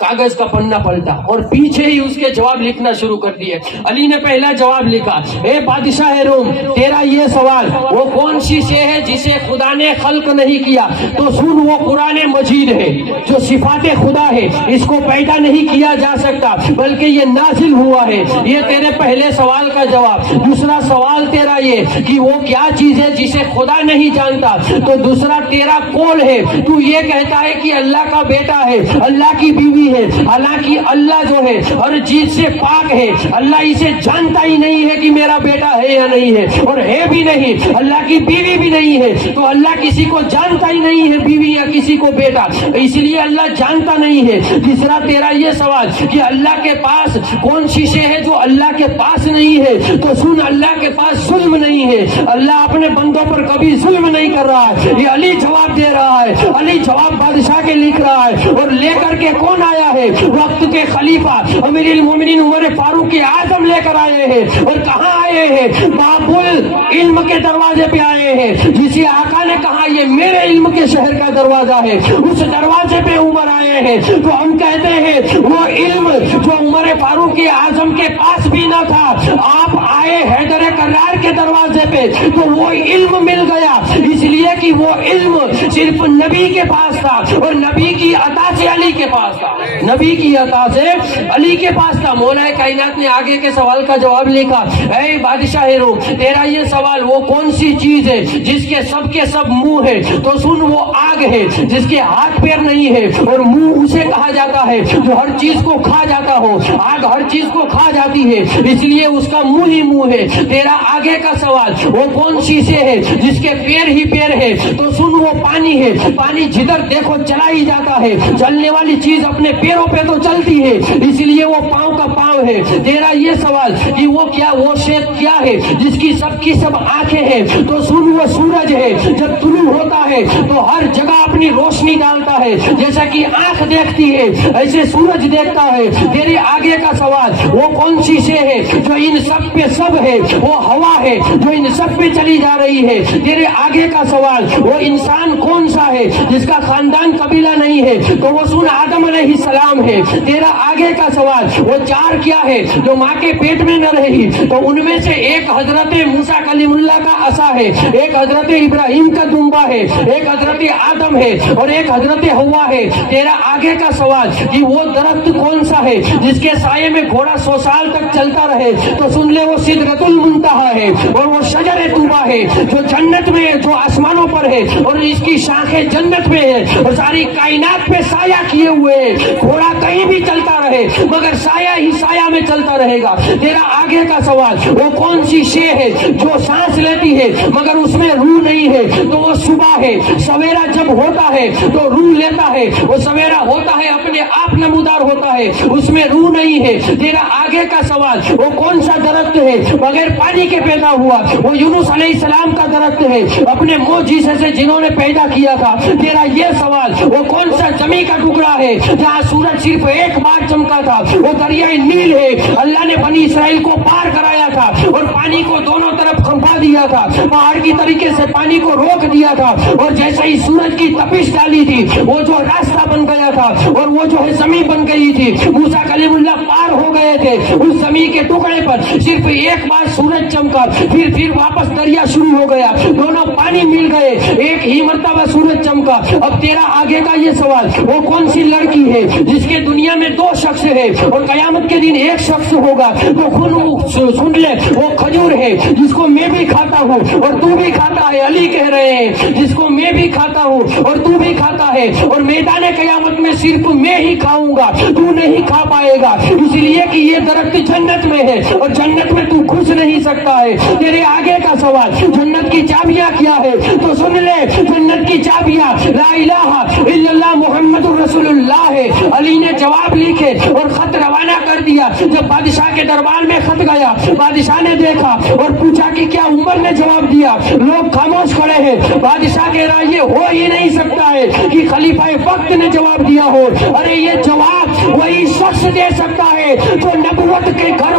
کاغذ کا پنا پلٹا اور پیچھے ہی اس کے جواب لکھنا شروع کر دیے۔ علی نے پہلا جواب لکھا، اے بادشاہ روم تیرا یہ سوال وہ کون سی شے ہے جسے خدا نے خلق نہیں کیا، تو سن وہ قرآن مجید ہے جو صفات خدا ہے، اس کو پیدا نہیں کیا جا سکتا بلکہ یہ نازل ہوا ہے۔ یہ تیرے پہلے سوال کا جواب۔ دوسرا سوال تیرا یہ کہ وہ کیا چیز ہے جسے خدا نہیں جانتا، تو دوسرا تیرا قول ہے، تو یہ کہتا ہے کہ اللہ کا بیٹا ہے، اللہ کی بیوی ہے، حالانکہ اللہ جو ہے ہر چیز سے پاک ہے، اللہ اسے جانتا ہی نہیں ہے کہ میرا بیٹا ہے یا نہیں ہے، اور ہے بھی نہیں، اللہ کی بیوی بھی نہیں ہے، تو اللہ کسی کو جانتا ہی نہیں ہے بیوی یا کسی کو بیٹا، اس لیے اللہ جانتا نہیں ہے۔ تیسرا تیرا یہ سوال کہ اللہ کے پاس کون سی شے ہے جو اللہ کے پاس نہیں ہے، تو سن اللہ کے پاس ظلم نہیں ہے، اللہ اپنے بندوں پر کبھی ظلم نہیں کر رہا ہے۔ یہ علی جواب دے رہا ہے، علی جواب بادشاہ کے لکھ رہا ہے، اور لے کر کے کون آیا ہے؟ وقت کے خلیفہ امیر المومنین عمر فاروق اعظم لے کر آئے ہیں، اور کہاں آئے ہیں؟ باب العلم کے دروازے پہ آئے ہیں، جسے آقا نے کہا یہ میرے علم کے شہر کا دروازہ ہے، اس دروازے پہ عمر آئے ہیں۔ تو ہم کہتے ہیں وہ علم جو عمر فاروق اعظم کے پاس بھی نہ تھا، آپ آئے حیدر کرار کے دروازے پہ تو وہ علم مل گیا، اس لیے کہ وہ علم صرف نبی کے پاس تھا، اور نبی کی عطا سے علی کے پاس تھا، نبی کی عطا سے علی کے پاس تھا۔ مولا کائنات نے آگے کے سوال کا جواب لکھا، اے بادشاہ روم تیرا یہ سوال وہ کون سی چیز ہے جس کے سب منہ ہے، تو سن وہ آگ ہے جس کے ہاتھ پیر نہیں ہے اور منہ روح اسے کہا جاتا ہے جو ہر چیز کو کھا جاتا ہو. آگ ہر چیز کو کھا جاتی ہے، اس لیے اس کا منہ ہی منہ ہے. تیرا آگے کا سوال، وہ کون سی سے ہے جس کے پیر ہی پیر ہے؟ تو سن، وہ پانی ہے. پانی جدھر دیکھو چلا ہی جاتا ہے. چلنے والی چیز اپنے پیروں پہ تو چلتی ہے، اس لیے وہ پاؤں کا پاؤں ہے. تیرا یہ سوال کہ وہ کیا، وہ شیخ کیا ہے جس کی سب آنکھیں ہیں؟ تو سن، وہ سورج ہے. جب طلوع ہوتا ہے تو ہر جگہ اپنی روشنی ڈالتا ہے. جیسا کہ آنکھ دیکھتی ہے ایسے سورج دیکھتا ہے. تیرے آگے کا سوال، وہ کون سی سے ہے جو ان سب پہ سب ہے؟ وہ ہوا ہے جو ان سب پہ چلی جا رہی ہے. تیرے آگے کا سوال، وہ انسان کون سا ہے جس کا خاندان قبیلہ نہیں ہے؟ تو وہ سن، آدم علیہ السلام ہے. تیرا آگے کا سوال، وہ چار کیا ہے جو ماں کے پیٹ میں نہ رہی؟ تو ان میں سے ایک حضرت موسیٰ کلیم اللہ کا عصا ہے، ایک حضرت ابراہیم کا دمبا ہے، ایک حضرت آدم ہے اور ایک حضرت ہوا ہے. تیرا آگے کا سوال کہ وہ درخت کون سا ہے جس کے سائے میں گھوڑا 100 سال تک چلتا رہے؟ تو سن لے، وہ سدرۃ المنتہا ہے اور وہ شجر طوبہ ہے جو جنت میں ہے، جو آسمانوں پر ہے اور اس کی شاخیں جنت میں ہے اور ساری کائنات پہ سایہ کیے ہوئے ہے. گھوڑا کہیں بھی چلتا رہے مگر سایہ ہی سایہ میں چلتا رہے گا. تیرا آگے کا سوال، وہ کون سی شے ہے جو سانس لیتی ہے مگر اس میں روح نہیں ہے؟ تو وہ صبح ہے. سویرا جب ہوتا ہے تو روح لیتا ہے، وہ سویرا ہوتا ہے اپنے آپ نمودار ہوتا ہے، اس میں روح نہیں ہے. تیرا آگے کا سوال، وہ کون سا درخت ہے بغیر پانی کے پیدا ہوا؟ وہ یونس علیہ السلام کا درخت ہے، اپنے معجزے سے جنہوں نے پیدا کیا تھا. تیرا یہ سوال، وہ کون سا زمین کا ٹکڑا ہے جہاں سورج صرف ایک بار چمکا تھا؟ وہ دریائے نیل ہے. اللہ نے بنی اسرائیل کو پار کرایا تھا اور پانی کو دونوں طرف کھمپا دیا تھا، پہاڑ کی طریقے سے پانی کو روک دیا تھا اور جیسے ہی سورج کی تپش ڈالی تھی وہ جو راستہ بن گیا تھا اور وہ جو ہے زمین بن گئی تھی. موسیٰ کلیم اللہ پار ہو گئے تھے اس زمین کے ٹکڑے پر. صرف ایک بار سورج چمکا، پھر واپس دریا شروع ہو گیا، دونوں پانی مل گئے، ایک ہی مرتبہ سورج چمکا. اب تیرا آگے کا یہ سوال، وہ کون سی لڑکی ہے جس کے دنیا میں 2 شخص ہے اور قیامت کے دن ایک شخص ہوگا؟ تو سن لے، وہ کھجور ہے جس کو میں بھی کھاتا ہوں اور تو بھی کھاتا ہے. علی کہہ رہے ہیں جس کو میں بھی کھاتا ہوں اور تو بھی کھاتا ہے، اور میدان قیامت میں صرف میں ہی کھاؤں گا، تو نہیں کھا پائے گا، اس لیے کہ یہ درخت جنت میں ہے اور جنت میں تو گھس نہیں سکتا ہے. تیرے آگے کا سوال، جنت کی چابیاں کیا ہے؟ تو سن لے، جنت کی چابیاں لا الہ الا اللہ محمد رسول اللہ ہے. علی نے جواب لکھے اور خط روانہ کر دیا. جب بادشاہ کے دربار میں خط گیا، بادشاہ نے دیکھا اور پوچھا کہ کیا عمر نے جواب دیا؟ لوگ خاموش کھڑے ہیں. بادشاہ کہہ رہا یہ ہو ہی نہیں سکتا ہے کہ خلیفہ وقت نے جواب دیا ہو. ارے یہ جواب وہی شخص دے سکتا ہے جو نبوت کے گھر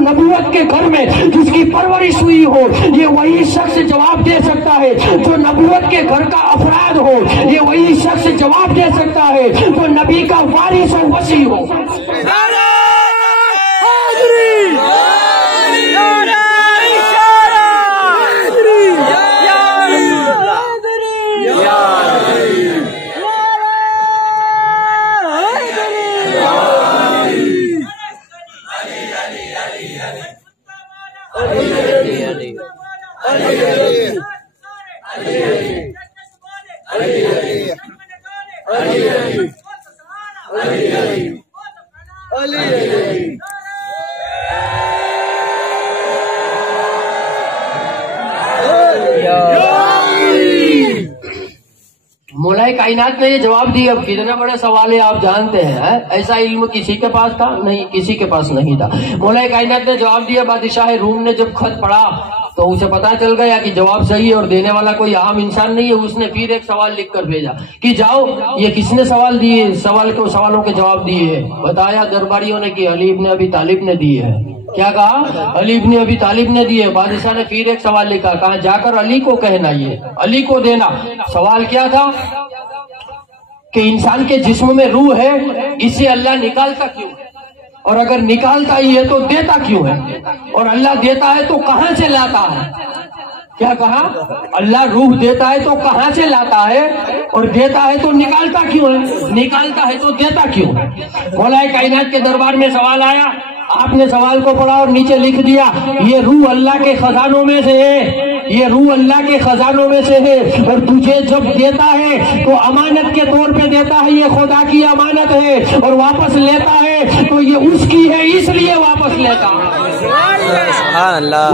نبوت کے گھر میں جس کی پرورش ہوئی ہو. یہ وہی شخص جواب دے سکتا ہے جو نبوت کے گھر کا افراد ہو. یہ وہی شخص جواب دے سکتا ہے جو نبی کا وارث و وصی ہو. مولا کائنات نے یہ جواب دیا. اب کتنے بڑے سوال ہے آپ جانتے ہیں. ایسا علم کسی کے پاس تھا نہیں، کسی کے پاس نہیں تھا. مولا کائنات نے جواب دیا. بادشاہ روم نے جب خط پڑھا تو اسے پتا چل گیا کہ جواب صحیح ہے اور دینے والا کوئی عام انسان نہیں ہے. اس نے پھر ایک سوال لکھ کر بھیجا کہ جاؤ یہ کس نے سوال دیے، سوالوں کے جواب دیے ہیں. بتایا درباریوں نے کہ علی ابن ابی طالب نے دیے ہیں. کیا کہا؟ علی ابن ابی طالب نے دیے. بادشاہ نے پھر ایک سوال لکھا، کہا جا کر علی کو کہنا، یہ علی کو دینا. سوال کیا تھا کہ انسان کے جسم میں روح ہے، اسے اللہ نکالتا کیوں ہے؟ اور اگر نکالتا ہی ہے تو دیتا کیوں ہے؟ اور اللہ دیتا ہے تو کہاں سے لاتا ہے؟ کیا کہا؟ اللہ روح دیتا ہے تو کہاں سے لاتا ہے اور دیتا ہے تو نکالتا کیوں ہے؟ نکالتا ہے تو دیتا کیوں ہے؟ مولا کائنات کے دربار میں سوال آیا. آپ نے سوال کو پڑھا اور نیچے لکھ دیا یہ روح اللہ کے خزانوں میں سے ہے. یہ روح اللہ کے خزانوں میں سے ہے، اور تجھے جب دیتا ہے تو امانت کے طور پہ دیتا ہے، یہ خدا کی امانت ہے، اور واپس لیتا ہے تو یہ اس کی ہے، اس لیے واپس لیتا ہے،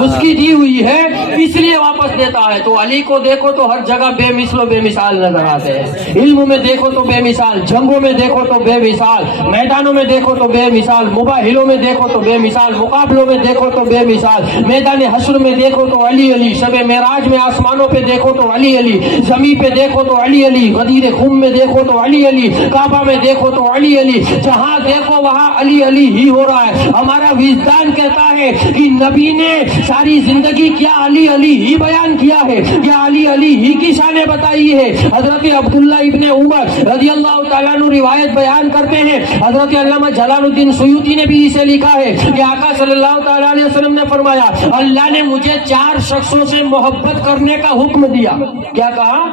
اس کی دی ہوئی ہے اس لیے واپس دیتا ہے۔ تو علی کو دیکھو تو ہر جگہ بے مثل و بے مثال نظر آتے ہیں، علم میں دیکھو تو بے مثال، جنگوں میں دیکھو تو بے مثال، میدانوں میں دیکھو تو بے مثال، مباہلوں میں دیکھو تو بے مثال، مقابلوں میں دیکھو تو بے مثال، میدان حشر میں دیکھو تو علی علی، شب معراج میں آسمانوں پہ دیکھو تو علی علی، زمین پہ دیکھو تو علی علی، غدیر خم میں دیکھو تو علی علی، کعبہ میں دیکھو تو علی علی، جہاں دیکھو وہاں علی علی ہی ہو رہا ہے۔ ہمارا وجدان کہتا ہے کہ نبی نے ساری زندگی کیا علی علی ہی بیان کیا ہے، کیا علی علی ہی کی شانیں بتائی ہے۔ حضرت عبداللہ ابن عمر رضی اللہ تعالیٰ عنہ روایت بیان کرتے ہیں، حضرت علامہ جلال الدین سیوطی نے بھی اسے لکھا ہے کہ آقا صلی اللہ تعالیٰ علیہ وسلم نے فرمایا اللہ نے مجھے 4 شخصوں سے محبت کرنے کا حکم دیا۔ کیا کہا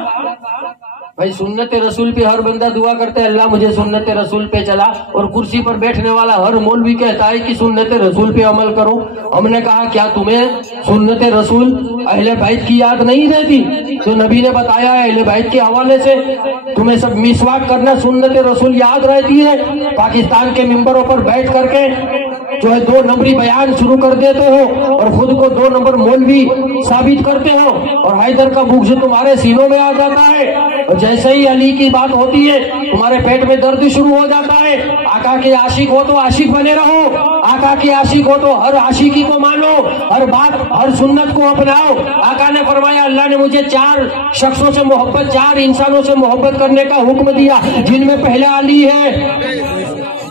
بھائی؟ سنت رسول پہ ہر بندہ دعا کرتا ہے اللہ مجھے سنت رسول پہ چلا، اور کرسی پر بیٹھنے والا ہر مولوی کہتا ہے کہ سنت رسول پہ عمل کرو۔ ہم نے کہا کیا تمہیں سنت رسول اہل بیت کی یاد نہیں رہتی؟ تو نبی نے بتایا ہے اہل بیت کے حوالے سے تمہیں سب مسواک کرنا سنت رسول یاد رہتی ہے۔ پاکستان کے ممبروں پر بیٹھ کر کے جو ہے 2 نمبری بیان شروع کر دیتے ہو اور خود کو 2 نمبر مولوی ثابت کرتے ہو، اور حیدر کا بغض تمہارے سینوں میں آ جاتا ہے، اور جیسے ہی علی کی بات ہوتی ہے تمہارے پیٹ میں درد شروع ہو جاتا ہے۔ آقا کے عاشق ہو تو عاشق بنے رہو، آقا کے عاشق ہو تو ہر عاشقی کو مانو، ہر بات ہر سنت کو اپناؤ۔ آقا نے فرمایا اللہ نے مجھے 4 شخصوں سے محبت، 4 انسانوں سے محبت کرنے کا حکم دیا، جن میں پہلا علی ہے۔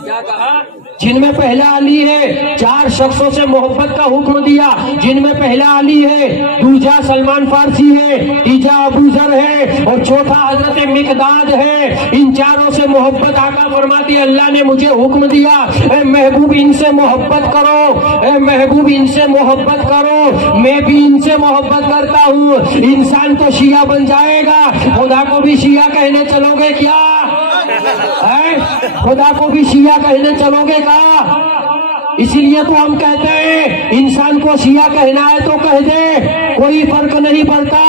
کیا کہا؟ جن میں پہلا علی ہے۔ 4 شخصوں سے محبت کا حکم دیا، جن میں پہلا علی ہے، دوسرا سلمان فارسی ہے، تیسرا ابو ذر ہے، اور چوتھا حضرت مقداد ہے۔ ان 4 سے محبت آقا فرماتی اللہ نے مجھے حکم دیا اے محبوب ان سے محبت کرو، اے محبوب ان سے محبت کرو، میں بھی ان سے محبت کرتا ہوں۔ انسان تو شیعہ بن جائے گا، خدا کو بھی شیعہ کہنے چلو گے کیا؟ خدا کو بھی شیعہ کہنے چلو گے کیا؟ اسی لیے تو ہم کہتے ہیں انسان کو شیعہ کہنا ہے تو کہہ دے، کوئی فرق نہیں پڑتا،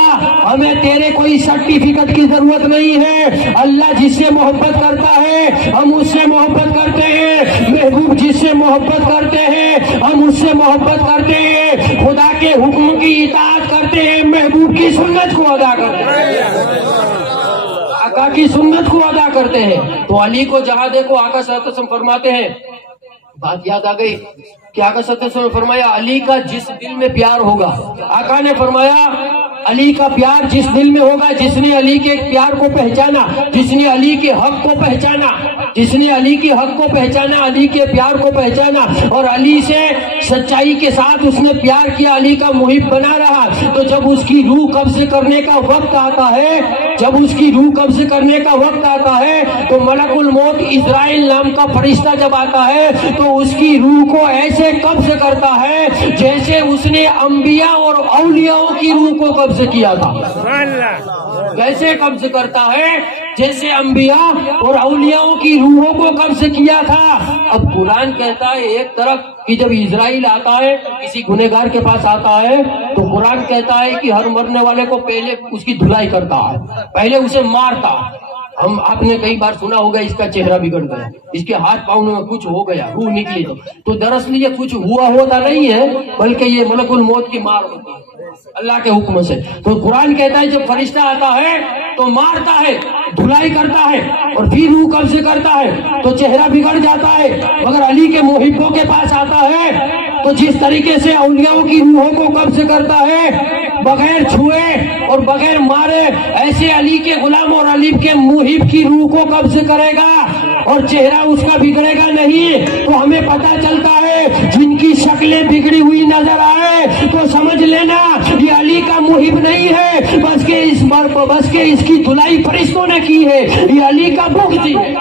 ہمیں تیرے کوئی سرٹیفکیٹ کی ضرورت نہیں ہے۔ اللہ جس سے محبت کرتا ہے ہم اس سے محبت کرتے ہیں، محبوب جس سے محبت کرتے ہیں ہم اس سے محبت کرتے ہیں، خدا کے حکم کی اطاعت کرتے ہیں، محبوب کی سنت کو ادا کرتے ہیں، آقا کی سنت کو ادا کرتے ہیں۔ تو علی کو جہاں دیکھو آقا صلی اللہ علیہ وسلم فرماتے ہیں، بات یاد آ گئی کہ آقا صلی اللہ علیہ وسلم نے فرمایا علی کا جس دل میں پیار ہوگا، آقا نے فرمایا علی کا پیار جس دل میں ہوگا، جس نے علی کے پیار کو پہچانا، جس نے علی کے حق کو پہچانا، جس نے علی کے حق کو پہچانا، علی کے پیار کو پہچانا، اور علی سے سچائی کے ساتھ اس نے پیار کیا، علی کا محب بنا رہا، تو جب اس کی روح قبض کرنے کا وقت آتا ہے، جب اس کی روح قبض کرنے کا وقت آتا ہے تو ملک الموت اسرائیل نام کا فرشتہ جب آتا ہے تو اس کی روح کو ایسے قبض کرتا ہے جیسے اس نے انبیاء اور اولیاء کی روح کو قبض کیا تھا۔ کیسے قبض کرتا ہے؟ جیسے انبیاء اور اولیاء کی روحوں کو قبض کیا تھا۔ اب قرآن کہتا ہے ایک طرف کہ جب اسرائیل آتا ہے کسی گنہگار کے پاس آتا ہے تو قرآن کہتا ہے کہ ہر مرنے والے کو پہلے اس کی دھلائی کرتا ہے، پہلے اسے مارتا۔ آپ نے کئی بار سنا ہوگا اس کا چہرہ بگڑ گیا، اس کے ہاتھ پاؤں میں کچھ ہو گیا، روح نکلی، تو دراصل یہ کچھ ہوا ہوتا نہیں ہے بلکہ یہ ملک الموت کی مار ہوتی ہے اللہ کے حکم سے۔ تو قرآن کہتا ہے جب فرشتہ آتا ہے تو مارتا ہے، دھلائی کرتا ہے، اور پھر روح قبض کرتا ہے تو چہرہ بگڑ جاتا ہے۔ مگر علی کے محبوں کے پاس آتا ہے تو جس طریقے سے اولیاء کی روحوں کو قبض کرتا ہے بغیر چھوئے اور بغیر مارے، ایسے علی کے غلام اور علی کے محب کی روح کو قبض کرے گا اور چہرہ اس کا بگڑے گا نہیں۔ تو ہمیں پتہ چلتا ہے جن کی شکلیں بگڑی ہوئی نظر آئے تو سمجھ لینا یہ علی کا محب نہیں ہے، بس کہ اس کی دھلائی فرشتوں نے کی ہے، یہ علی کا بغضی ہے۔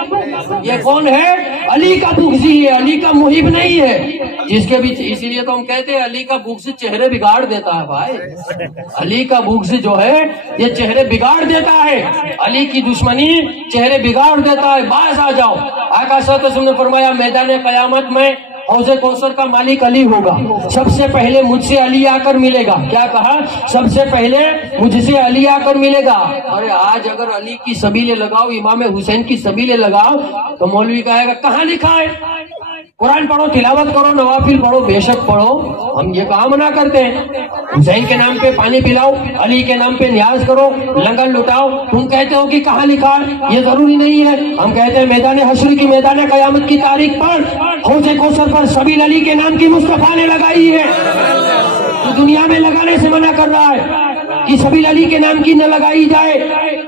یہ کون ہے؟ علی کا بغضی ہے، علی کا محب نہیں ہے، جس کے بھی اسی لیے تو ہم کہتے ہیں علی کا بغض چہرے بگاڑ دیتا ہے بھائی، علی کا بغض جو ہے یہ چہرے بگاڑ دیتا ہے، علی کی دشمنی چہرے بگاڑ دیتا ہے۔ باز آ جاؤ، آقا صلی اللہ علیہ وسلم نے فرمایا میدان قیامت میں حوض کوثر کا مالک علی ہوگا، سب سے پہلے مجھ سے علی آ کر ملے گا. کیا کہا؟ سب سے پہلے مجھ سے علی آ کر ملے گا. ارے آج اگر علی کی سبیلیں لگاؤ، امام حسین کی سبیلیں لگاؤ، تو مولوی کہے گا کہاں لکھا ہے؟ قرآن پڑھو، تلاوت کرو، نوافل پڑھو، بے شک پڑھو، ہم یہ کہاں منع کرتے ہیں. حسین کے نام پہ پانی پلاؤ، علی کے نام پہ نیاز کرو، لنگر لٹاؤ. تم کہتے ہو کہ کہاں لکھا ہے؟ یہ ضروری نہیں ہے. ہم کہتے ہیں میدان حشر کی، میدان قیامت کی تاریخ پر حوض کوثر پر سبیل علی کے نام کی مصطفیٰ نے لگائی ہے. تو دنیا میں لگانے سے منع کر رہا ہے کہ سبیل علی کے نام کی نہ لگائی جائے.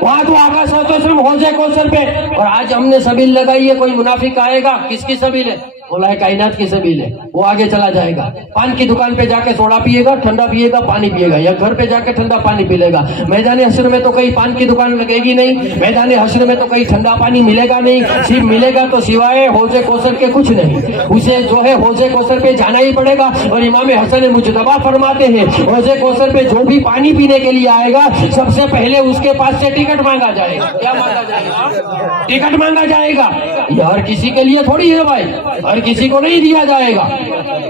وہاں تو آقا صلی اللہ علیہ وسلم حوض کوثر پہ، اور آج ہم نے سبیل لگائی ہے. کوئی منافق آئے گا، کس کی سبیل ہے؟ مولا کائنات کی سبیل ہے. وہ آگے چلا جائے گا، پان کی دکان پہ جا کے سوڈا پیے گا، ٹھنڈا پیے گا، پانی پیے گا، یا گھر پہ جا کے ٹھنڈا پانی پی لے گا. میدان حشر میں تو کہیں پان کی دکان لگے گی نہیں، میدان حشر میں تو کہیں ٹھنڈا پانی ملے گا نہیں. صرف ملے گا تو سوائے حوض کوثر کے کچھ نہیں. اسے جو ہے حوض کوثر پہ جانا ہی پڑے گا. اور امام حسن مجتبی فرماتے ہیں حوض کوثر پہ جو بھی پانی پینے کے لیے آئے گا، سب سے پہلے اس کے پاس سے ٹکٹ مانگا جائے گا. کیا مانگا جائے گا؟ ٹکٹ مانگا جائے گا. یہ ہر کسی کے لیے تھوڑی ہے بھائی، ہر کسی کو نہیں دیا جائے گا.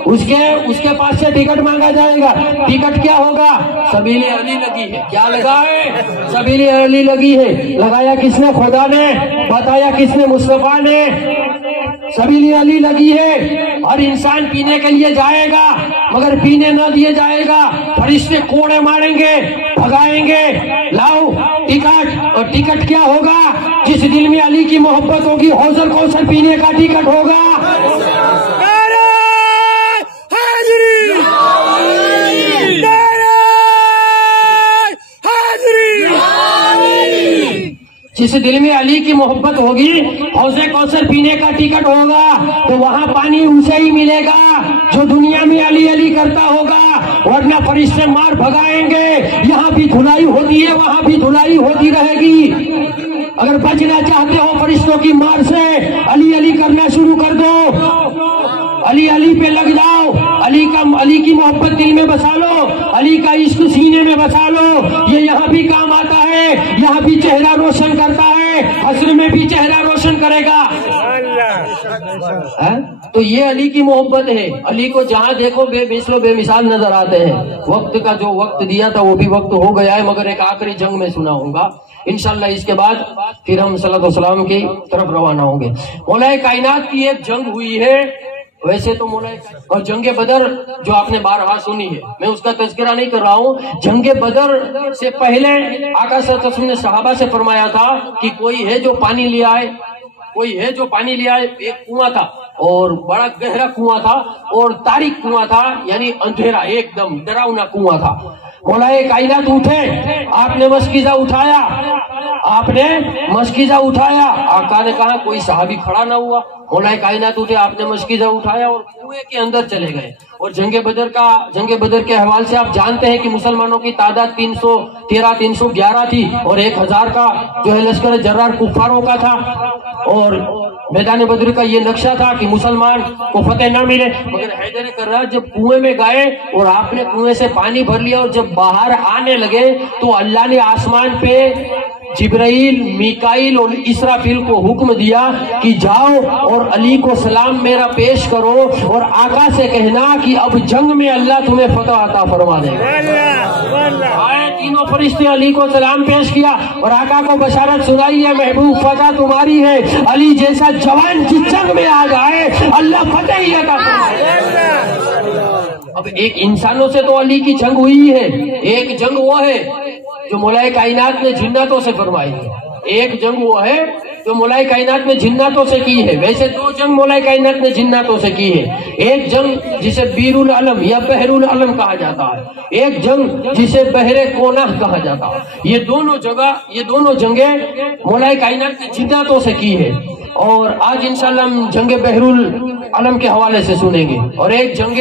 اس کے پاس سے ٹکٹ مانگا جائے گا. ٹکٹ کیا ہوگا؟ سبیل علی لگی ہے. کیا لگا ہے؟ سبیل علی لگی ہے. لگایا کس نے؟ خدا نے. بتایا کس نے؟ مصطفیٰ نے. سبیل علی لگی ہے. ہر انسان پینے کے لیے جائے گا، مگر پینے نہ دیے جائے گا. فرشتے کوڑے ماریں گے، بھگائیں گے. لاؤ ٹکٹ. اور ٹکٹ کیا ہوگا؟ جس دل میں علی کی محبت ہوگی، حوض کوثر پینے کا ٹکٹ ہوگا. جس دل میں علی کی محبت ہوگی، حوض کوثر پینے کا ٹکٹ ہوگا. تو وہاں پانی اسے ہی ملے گا جو دنیا میں علی علی کرتا ہوگا، ورنہ فرشتے مار بھگائیں گے. یہاں بھی دھلائی ہوتی ہے، وہاں بھی دھلائی ہوتی رہے گی. اگر بچنا چاہتے ہو فرشتوں کی مار سے، علی علی کرنا شروع کر دو. علی علی پہ لگ جاؤ. علی کی محبت دل میں بسا لو، علی کا عشق سینے میں بسا لو. یہ یہاں بھی کام آتا ہے، یہاں بھی چہرہ روشن کرتا ہے، حشر میں بھی چہرہ روشن کرے گا. تو یہ علی کی محبت ہے. علی کو جہاں دیکھو بے مثل و بے مثال نظر آتے ہیں. وقت کا جو وقت دیا تھا وہ بھی وقت ہو گیا ہے، مگر ایک آخری جنگ میں سنا ہوگا انشاءاللہ. اس کے بعد پھر ہم صلی اللہ علیہ وسلم کی طرف روانہ ہوں گے. مولا کائنات کی ایک جنگ ہوئی ہے ویسے تو مولا، اور جنگ بدر جو آپ نے بارہا سنی ہے، میں اس کا تذکرہ نہیں کر رہا ہوں. جنگ بدر سے پہلے آقا صلی اللہ علیہ وسلم نے صحابہ سے فرمایا تھا کہ کوئی ہے جو پانی لے آئے، کوئی ہے جو پانی لے آئے. ایک کنواں تھا اور بڑا گہرا کنواں تھا اور تاریک کنواں تھا، یعنی اندھیرا، ایک دم ڈراؤنا کنواں تھا. مولا کائنات اٹھے، آپ نے مشکیزہ اٹھایا، آپ نے مشکیزہ اٹھایا. آقا نے کہا کوئی صحابی کھڑا نہ ہوا. مولا کائنات اٹھے، آپ نے مشکیزہ اٹھایا اور کنویں کے اندر چلے گئے. اور جنگ بدر کے حوالے سے آپ جانتے ہیں کہ مسلمانوں کی تعداد 311 تھی اور 1000 کا جو ہے لشکر جرار کفاروں کا تھا. اور میدان بدر کا یہ نقشہ تھا کہ مسلمان کو فتح نہ ملے. مگر حیدر کرار جب کنویں میں گئے اور آپ نے کنویں سے پانی بھر لیا اور جب باہر آنے لگے تو اللہ نے آسمان پہ جبرائیل، میکائیل اور اسرافیل کو حکم دیا کہ جاؤ اور علی کو سلام میرا پیش کرو اور آقا سے کہنا کہ اب جنگ میں اللہ تمہیں فتح عطا فرما دے گا. آئے تینوں فرشتے، علی کو سلام پیش کیا اور آقا کو بشارت سنائی ہے محبوب فتح تمہاری ہے. علی جیسا جوان جس جنگ میں آ جائے اللہ فتح ہی عطا فرمائے. اب ایک انسانوں سے تو علی کی جنگ ہوئی ہے، ایک جنگ وہ ہے جو مولا کائنات نے جناتوں سے فرمائی ہے. ایک جنگ وہ ہے جو مولا کائنات نے جناتوں سے کی ہے. ویسے دو جنگ مولا کائنات نے جناتوں سے کی ہے. ایک جنگ جسے بیر العلم یا بحر العلم کہا جاتا ہے، ایک جنگ جسے بحر کونا کہا جاتا ہے. یہ دونوں جنگیں مولا کائنات نے جناتوں سے کی ہے. اور آج انشاءاللہ ہم جنگ بحر العلم کے حوالے سے سنیں گے. اور ایک جنگ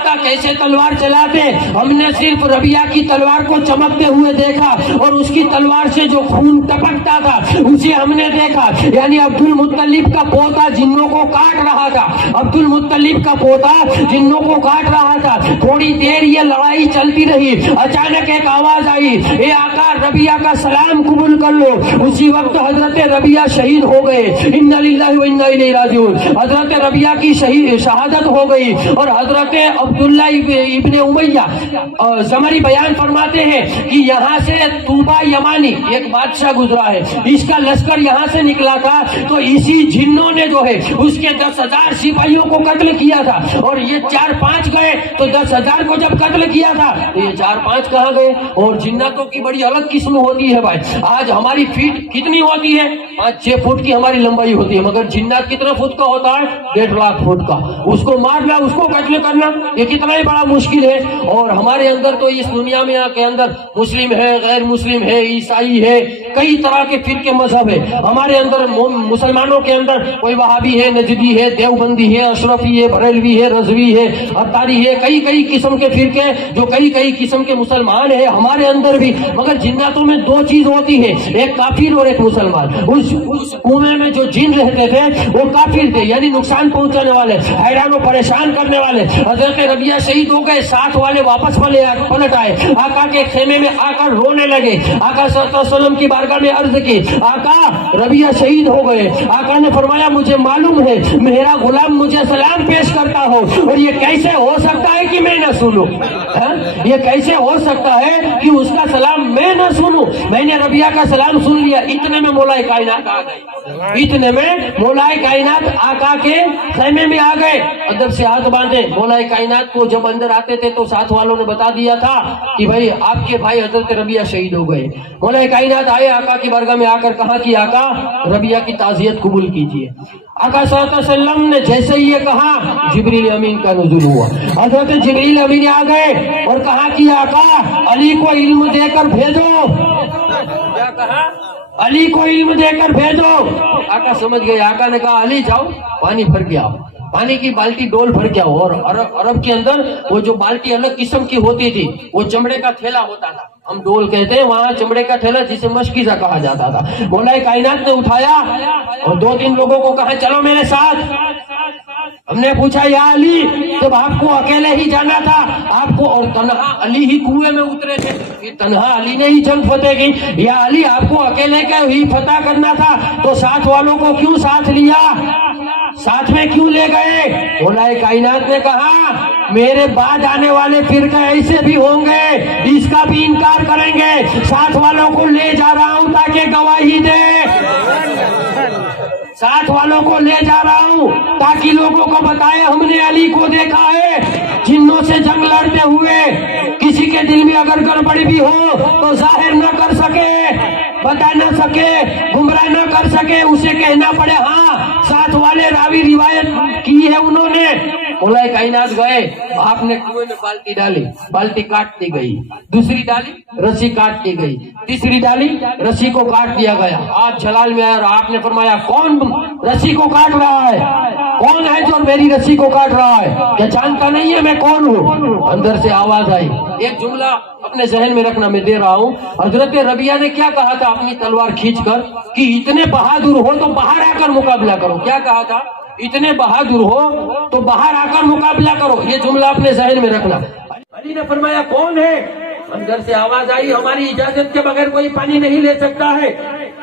آقا کیسے تلوار چلاتے، ہم نے صرف ربیہ کی تلوار کو چمکتے ہوئے دیکھا اور اس کی تلوار سے جو خون ٹپکتا تھا اسے ہم نے دیکھا. یعنی عبد المطلب کا پوتا جنوں کو کاٹ رہا تھا، عبد المطلب کا پوتا جنوں کو کاٹ رہا تھا. تھوڑی دیر یہ لڑائی چلتی رہی، اچانک ایک آواز آئی، اے آقا ربیہ کا سلام قبول کر لو. اسی وقت حضرت ربیہ شہید ہو گئے. انا للہ و انا الیہ راجعون. حضرت ربیہ کی شہادت ہو گئی. اور حضرت عبداللہ ابن امیہ زمری بیان فرماتے ہیں کہ یہاں سے طوبہ یمانی ایک بادشاہ گزرا ہے، اس کا لشکر یہاں سے نکلا تھا تو اسی جنوں نے جو ہے اس کے 10,000 سپاہیوں کو قتل کیا تھا. اور یہ 4-5 گئے تو 10,000 کو جب قتل کیا تھا تو یہ 4-5 کہاں گئے. اور جناتوں کی بڑی الگ قسم ہوتی ہے بھائی. آج ہماری فیٹ کتنی ہوتی ہے؟ 5-6 فٹ کی ہماری لمبائی ہوتی ہے، مگر جنات کتنا فٹ کا ہوتا ہے؟ 1.5 لاکھ فٹ کا. اس کو مارنا، اس کو قتل کرنا یہ کتنا ہی بڑا مشکل ہے. اور ہمارے اندر تو اس دنیا میں کے اندر مسلم ہے، غیر مسلم ہے، عیسائی ہے، کئی طرح کے فرقے مذہب ہے. ہمارے اندر مسلمانوں کے اندر کوئی وہابی ہے، نجدی ہے، دیوبندی ہے، اشرفی ہے، بریلوی ہے، رضوی ہے، اتاری ہے، کئی قسم کے فرقے جو کئی قسم کے مسلمان ہیں ہمارے اندر بھی. مگر جناتوں میں 2 چیز ہوتی ہے، ایک کافر اور ایک مسلمان. اس کنویں میں جو جن رہتے تھے وہ کافر تھے، یعنی نقصان پہنچانے والے، حیران و پریشان کرنے والے. حضرت ربیہ شہید ہو گئے، ساتھ والے واپس پلٹ آئے، آقا کے خیمے میں آ کر رونے لگے. آقا صلی اللہ علیہ وسلم کی بارگاہ میں عرض کی، آقا ربیہ شہید ہو گئے. آقا نے فرمایا مجھے معلوم ہے میرا غلام مجھے سلام پیش کرتا ہو، اور یہ کیسے ہو سکتا ہے کہ میں نہ سنوں؟ یہ کیسے ہو سکتا ہے کہ اس کا سلام میں نہ سنوں؟ میں نے ربیہ کا سلام سن لیا. اتنے میں مولا کائنات آ گئے، اتنے میں مولا کائنات آقا کے خیمے میں آ گئے. ادب سے ہاتھ باندھے. مولا کائنات کو جب اندر آتے تھے تو ساتھ والوں نے بتا دیا تھا کہ بھائی آپ کے بھائی حضرت ربیہ شہید ہو گئے. مولا کائنات آئے، آقا کی بارگاہ میں آ کر کہا کہ آقا ربیہ کی تعزیت قبول کیجیے. آقا صلی اللہ علیہ وسلم نے جیسے ہی یہ کہا جبریل امین کا نزول ہوا. حضرت جبریل امین آ گئے اور کہا کہ آقا علی کو علم دے کر بھیجو. کیا کہا؟ علی کو علم دے کر بھیجو. آقا سمجھ گئے. آقا نے کہا علی جاؤ پانی بھر کے آؤ. پانی کی بالٹی ڈول بھر کے آؤ. اور عرب کے اندر وہ جو بالٹی الگ قسم کی ہوتی تھی وہ چمڑے کا تھیلا ہوتا تھا، ہم ڈول کہتے ہیں، وہاں چمڑے کا تھیلا جسے مشکیزہ کہا جاتا تھا. مولا کائنات نے اٹھایا اور 2-3 لوگوں کو کہا چلو میرے ساتھ. ہم نے پوچھا یا علی جب آپ کو اکیلے ہی جانا تھا آپ کو، اور تنہا علی ہی کنویں میں اترے تھے، یہ تنہا علی نے ہی جنگ فتح کی، یا علی آپ کو اکیلے کا ہی فتح کرنا تھا تو ساتھ والوں کو کیوں ساتھ لیا، ساتھ میں کیوں لے گئے؟ مولا کائنات نے کہا میرے بعد آنے والے فرقے ایسے بھی ہوں گے اس کا بھی انکار کریں گے، ساتھ والوں کو لے جا رہا ہوں تاکہ گواہی دے، ساتھ والوں کو لے جا رہا ہوں تاکہ لوگوں کو بتائے ہم نے علی کو دیکھا ہے جنوں سے جنگ لڑتے ہوئے. کسی کے دل میں اگر گڑبڑ بھی ہو تو ظاہر نہ کر سکے، بتا نہ سکے، گمراہ نہ کر سکے، اسے کہنا پڑے ہاں ساتھ والے راوی روایت کی ہے انہوں نے. مولا کائنات گئے، آپ نے کنویں میں بالٹی ڈالی، بالٹی کاٹ دی گئی، دوسری ڈالی رسی کاٹ دی گئی، تیسری ڈالی رسی کو کاٹ دیا گیا. آپ جلال میں آئے اور آپ نے فرمایا کون رسی کو کاٹ رہا ہے؟ کون ہے جو میری رسی کو کاٹ رہا ہے؟ کیا جانتا نہیں ہے میں کون ہوں؟ اندر سے آواز آئی. ایک جملہ اپنے ذہن میں رکھنا میں دے رہا ہوں. حضرت ربیہ نے کیا کہا تھا اپنی تلوار کھینچ کر کہ اتنے بہادر ہو تو باہر آ کر مقابلہ کرو. کیا کہا تھا؟ اتنے بہادر ہو تو باہر آ کر مقابلہ کرو. یہ جملہ اپنے ذہن میں رکھنا. علی نے فرمایا کون ہے؟ اندر سے آواز آئی ہماری اجازت کے بغیر کوئی پانی نہیں لے سکتا ہے.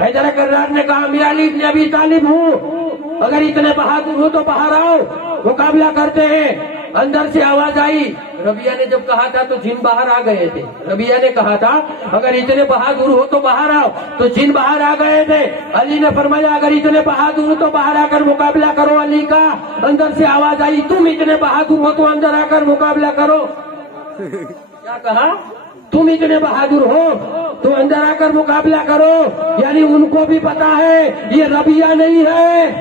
حیدر کرار نے کہا میں علی ابن ابی طالب ہوں، اگر اتنے بہادر ہو تو باہر آؤ مقابلہ کرتے ہیں. اندر سے آواز آئی. ربیہ نے جب کہا تھا تو جن باہر آ گئے تھے. ربیہ نے کہا تھا اگر اتنے بہادر ہو تو باہر آؤ، تو جن باہر آ گئے تھے. علی نے فرمایا اگر اتنے بہادر ہو تو باہر آ کر مقابلہ کرو علی کا. اندر سے آواز آئی تم اتنے بہادر ہو تو اندر آ کر مقابلہ کرو. کیا کہا؟ تم اتنے بہادر ہو تو اندر آ کر مقابلہ کرو. یعنی ان کو بھی پتا ہے یہ ربیہ نہیں ہے،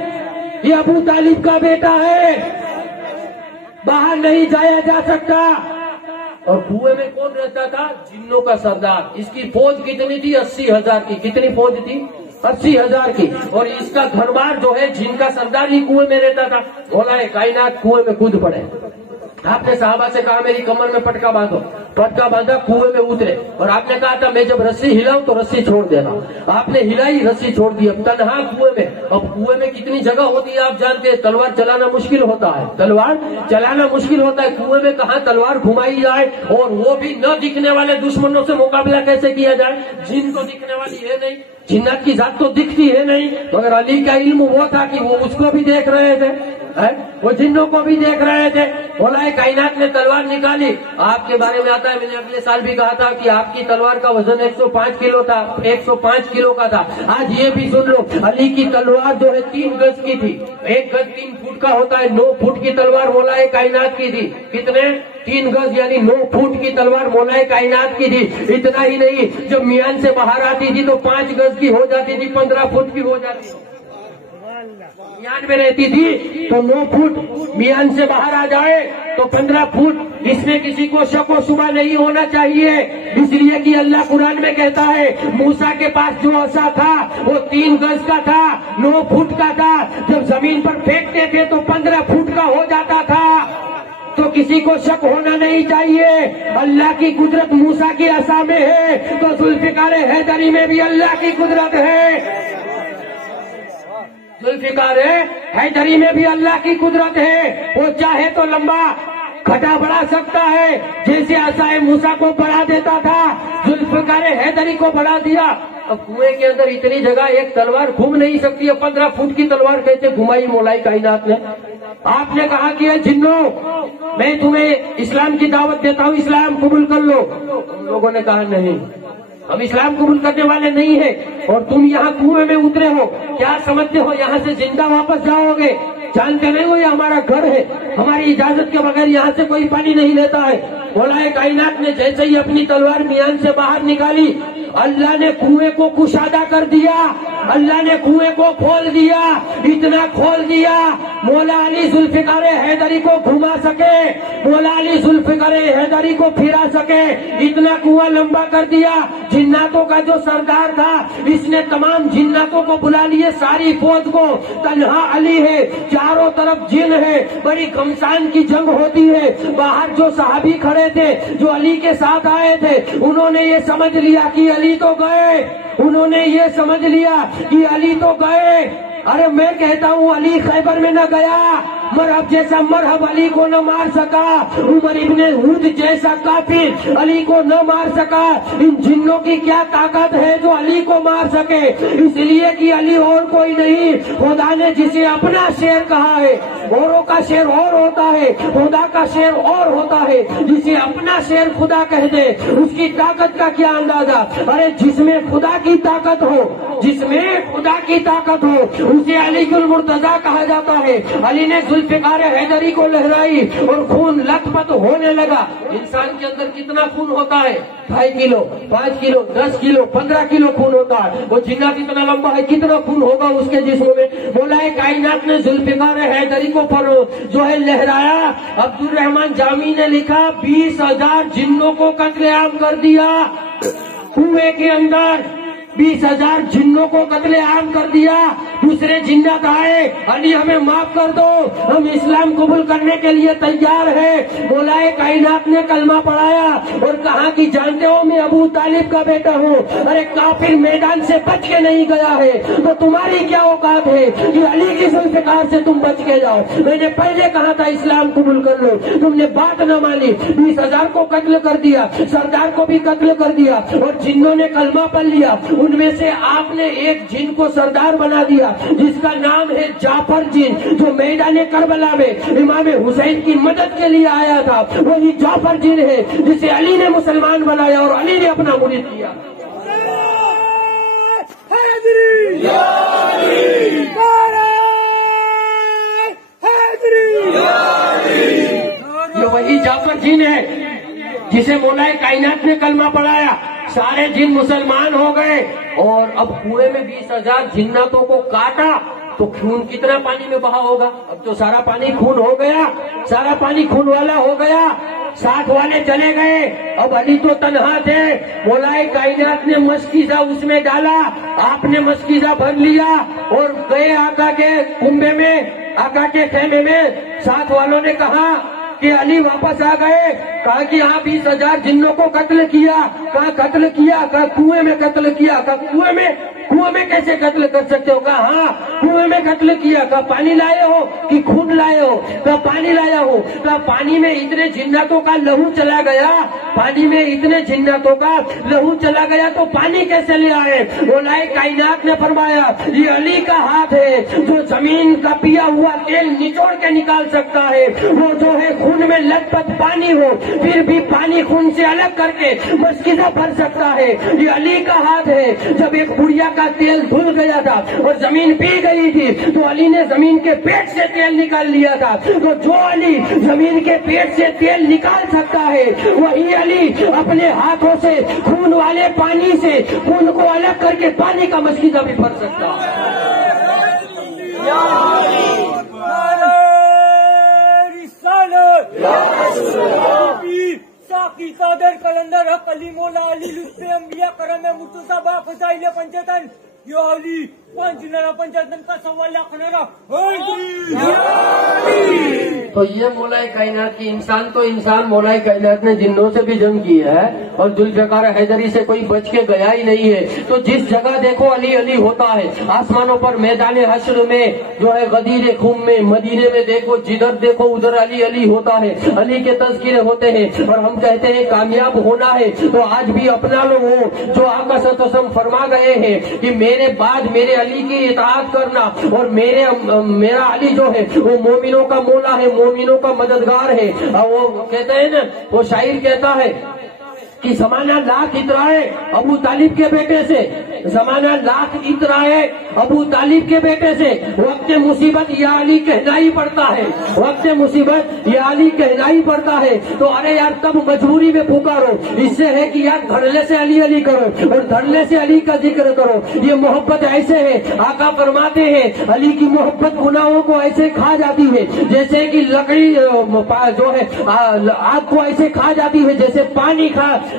یہ ابو طالب کا بیٹا ہے، باہر نہیں جایا جا سکتا. اور کنویں میں کون رہتا تھا؟ جنوں کا سردار. اس کی فوج کتنی تھی؟ 80,000 کی. کتنی فوج تھی؟ 80,000 کی. اور اس کا گھر بار جو ہے جن کا سردار ہی کنویں میں رہتا تھا. مولا کائنات کنویں میں کود پڑے. آپ نے صحابہ سے کہا میری کمر میں پٹکا باندھو، پٹکا باندھا، کنویں میں اترے، اور آپ نے کہا تھا میں جب رسی ہلاؤں تو رسی چھوڑ دینا، آپ نے ہلائی، رسی چھوڑ دی، اب تنہا کنویں میں۔ اب کنویں میں کتنی جگہ ہوتی ہے آپ جانتے ہیں، تلوار چلانا مشکل ہوتا ہے، تلوار چلانا مشکل ہوتا ہے، کنویں میں کہاں تلوار گھمائی جائے، اور وہ بھی نہ دکھنے والے دشمنوں سے مقابلہ کیسے کیا جائے، جن کو دکھنے والی ہے نہیں، جنات کی ذات تو دکھتی ہے نہیں، مگر علی کا علم وہ تھا کہ وہ اس کو بھی دیکھ رہے تھے، وہ جنوں کو بھی دیکھ رہے تھے۔ مولا کائنات نے تلوار نکالی، آپ کے بارے میں آتا ہے، میں نے اگلے سال بھی کہا تھا کہ آپ کی تلوار کا وزن 105 کلو تھا، 105 کلو کا تھا۔ آج یہ بھی سن لو، علی کی تلوار جو ہے 3 گز کی تھی، 1 گز 3 فٹ کا ہوتا ہے، 9 فٹ کی تلوار مولا کائنات کی تھی۔ کتنے؟ 3 گز یعنی 9 فٹ کی تلوار مولا کائنات کی تھی۔ اتنا ہی نہیں، جب میان سے باہر آتی تھی تو 5 گز کی ہو جاتی تھی، 15 فٹ کی ہو جاتی تھی۔ میان میں رہتی تھی تو 9 فٹ، میان سے باہر آ جائے تو 15 فٹ۔ اس میں کسی کو شک و شبہ نہیں ہونا چاہیے، اس لیے کہ اللہ قرآن میں کہتا ہے موسیٰ کے پاس جو عصا تھا وہ 3 گز کا تھا، 9 فٹ کا تھا، جب زمین پر پھینکتے تھے تو 15 فٹ کا ہو جاتا تھا۔ تو کسی کو شک ہونا نہیں چاہیے، اللہ کی قدرت موسیٰ کی عصا میں ہے تو ذوالفقار حیدری میں بھی اللہ کی قدرت ہے، ذوالفقار حیدری میں بھی اللہ کی قدرت ہے، وہ چاہے تو لمبا کھٹا بڑھا سکتا ہے، جیسے عصائے موسیٰ کو بڑھا دیتا تھا ذوالفقار حیدری کو بڑھا دیا۔ اب کنویں کے اندر اتنی جگہ ایک تلوار گھوم نہیں سکتی ہے، 15 فٹ کی تلوار کیسے گھمائی مولا کائنات نے؟ آپ نے کہا کہ اے جنوں میں تمہیں اسلام کی دعوت دیتا ہوں، اسلام قبول کر لو۔ ان لوگوں نے کہا نہیں، ہم اسلام قبول کرنے والے نہیں ہیں، اور تم یہاں کنویں میں اترے ہو، کیا سمجھتے ہو یہاں سے زندہ واپس جاؤ گے؟ جانتے نہیں ہو یہ ہمارا گھر ہے، ہماری اجازت کے بغیر یہاں سے کوئی پانی نہیں لیتا ہے۔ مولا کائنات نے جیسے ہی اپنی تلوار میان سے باہر نکالی، اللہ نے کنویں کو کشادہ کر دیا، اللہ نے کنویں کو کھول دیا، اتنا کھول دیا مولا علی ذوالفقار حیدری کو گھما سکے، مولا علی ذوالفقار حیدری کو پھرا سکے، اتنا کنواں لمبا کر دیا۔ جناتوں کا جو سردار تھا اس نے تمام جناتوں کو بلا لیے، ساری فوج کو، تنہا علی ہے، چاروں طرف جن ہے، بڑی گھمسان کی جنگ ہوتی ہے۔ باہر جو صحابی کھڑے تھے جو علی کے ساتھ آئے تھے، انہوں نے یہ سمجھ لیا کہ علی تو گئے، انہوں نے یہ سمجھ لیا کہ علی تو گئے۔ ارے میں کہتا ہوں علی خیبر میں نہ گیا، مرحب جیسا مرحب علی کو نہ مار سکا، عمر ابن ہود جیسا کافر علی کو نہ مار سکا۔ ان جنوں کی کیا طاقت ہے جو علی کو مار سکے؟ اس لیے کہ علی اور کوئی نہیں، خدا نے جسے اپنا شیر کہا ہے، اوروں کا شیر اور ہوتا ہے، خدا کا شیر اور ہوتا ہے۔ جسے اپنا شیر خدا کہہ دے اس کی طاقت کا کیا اندازہ؟ ارے جس میں خدا کی طاقت ہو، جس میں خدا کی طاقت ہو اسے علی المرتضیٰ کہا جاتا ہے۔ علی نے ذوالفقار حیدری کو لہرائی اور خون لت پت ہونے لگا۔ انسان کے اندر کتنا خون ہوتا ہے؟ 2.5 کلو، 5 کلو، 10 کلو، 15 کلو خون ہوتا ہے۔ وہ جنات اتنا لمبا ہے، کتنا خون ہوگا اس کے جسم میں؟ مولا کائنات نے ذوالفقار حیدری کو جو ہے لہرایا۔ عبد الرحمان جامی نے لکھا 20,000 جنوں کو قتل عام کر دیا کنویں کے اندر، 20,000 جنوں کو قتل عام کر دیا۔ دوسرے جنات آئے، علی ہمیں معاف کر دو، ہم اسلام قبول کرنے کے لیے تیار ہیں۔ مولا کائنات نے کلمہ پڑھایا اور کہا کہ جانتے ہو میں ابو طالب کا بیٹا ہوں۔ ارے کافر میدان سے بچ کے نہیں گیا ہے تو تمہاری کیا اوقات ہے کہ علی کی ذوالفقار سے تم بچ کے جاؤ؟ میں نے پہلے کہا تھا اسلام قبول کر لو، تم نے بات نہ مانی، 20,000 کو قتل کر دیا، سردار کو بھی قتل کر دیا، اور جنوں نے کلمہ پڑھ لیا۔ ان میں سے آپ نے ایک جن کو سردار بنا دیا جس کا نام ہے جعفر جن، جو میدان کربلا میں امام حسین کی مدد کے لیے آیا تھا، وہی جعفر جن ہے جسے علی نے مسلمان بنایا اور علی نے اپنا مرید کیا۔ یہ وہی جعفر جن ہے جسے مولا کائنات نے کلمہ پڑھایا، سارے جن مسلمان ہو گئے۔ اور اب کنویں میں 20,000 جناتوں کو کاٹا تو خون کتنا پانی میں بہا ہوگا؟ اب تو سارا پانی خون ہو گیا، سارا پانی خون والا ہو گیا، ساتھ والے چلے گئے، اب علی تو تنہا تھے۔ مولا کائنات نے مشکیزہ اس میں ڈالا، آپ نے مشکیزہ بھر لیا اور گئے آقا کے کنبے میں، آقا کے خیمے میں۔ ساتھ والوں نے کہا کہ علی واپس آ گئے. کہا کہ ہاں 20,000 جنوں کو قتل کیا. کہا قتل کیا؟ کہا کنویں میں قتل کیا. کہا کنویں میں کیسے قتل کر سکتے ہو؟ کہا ہاں کنویں میں قتل کیا. کہا پانی لائے ہو کہ خون لائے ہو؟ کہا پانی لایا ہو. کہا پانی میں اتنے جناتوں کا لہو چلا گیا, پانی میں اتنے جناتوں کا لہو چلا گیا تو پانی کیسے لے آئے؟ مولا کائنات نے فرمایا یہ علی کا ہاتھ ہے جو زمین کا پیا ہوا تیل نچوڑ کے نکال سکتا ہے. وہ جو ہے خون میں لت پت پانی ہو پھر بھی پانی خون سے الگ کر کے مسکیزہ بھر سکتا ہے. یہ علی کا ہاتھ ہے. جب ایک بڑھیا کا تیل دھل گیا تھا اور زمین پی گئی تھی تو علی نے زمین کے پیٹ سے تیل نکال لیا تھا. تو جو علی زمین کے پیٹ سے تیل نکال سکتا ہے وہی علی اپنے ہاتھوں سے خون والے پانی سے خون کو الگ کر کے پانی کا مسکیزہ بھی بھر سکتا ہے. ساقی صادر کلندر حق علی مولا علی لطف انبیاء کرم مرتضی فضائل پنجتن یا علی پنج نرا پنجتن کا 1.25 لاکھ نرا. تو یہ مولا کائنات کی انسان تو انسان مولا کائنات نے جنوں سے بھی جنگ کی ہے اور ذوالفقار حیدری سے کوئی بچ کے گیا ہی نہیں ہے. تو جس جگہ دیکھو علی علی ہوتا ہے. آسمانوں پر میدان حشر میں جو ہے غدیر خم میں مدینے میں دیکھو جدھر دیکھو ادھر علی علی ہوتا ہے. علی کے تذکرے ہوتے ہیں اور ہم کہتے ہیں کامیاب ہونا ہے تو آج بھی اپنا لو ہو جو آقا صلی اللہ علیہ وسلم فرما گئے ہیں کہ میرے بعد میرے علی کی اطاعت کرنا اور میرا علی جو ہے وہ مومنوں کا مولا ہے, مومنوں کا مددگار ہے. وہ کہتے ہیں نا, وہ شاعر کہتا ہے کہ زمانہ لاکھ اترائے ابو طالب کے بیٹے سے, زمانہ لاکھ اترائے ابو طالب کے بیٹے سے, وقت مصیبت یا علی کہنا ہی پڑتا ہے, وقت مصیبت یا علی کہنا ہی پڑتا ہے. تو ارے یار تب مجبوری میں پکارو, اس سے ہے کہ یار دھڑلے سے علی علی کرو اور دھڑلے سے علی کا ذکر کرو. یہ محبت ایسے ہے, آقا فرماتے ہیں علی کی محبت گناہوں کو ایسے کھا جاتی ہے جیسے کہ لکڑی جو ہے آگ کو ایسے کھا جاتی ہے جیسے پانی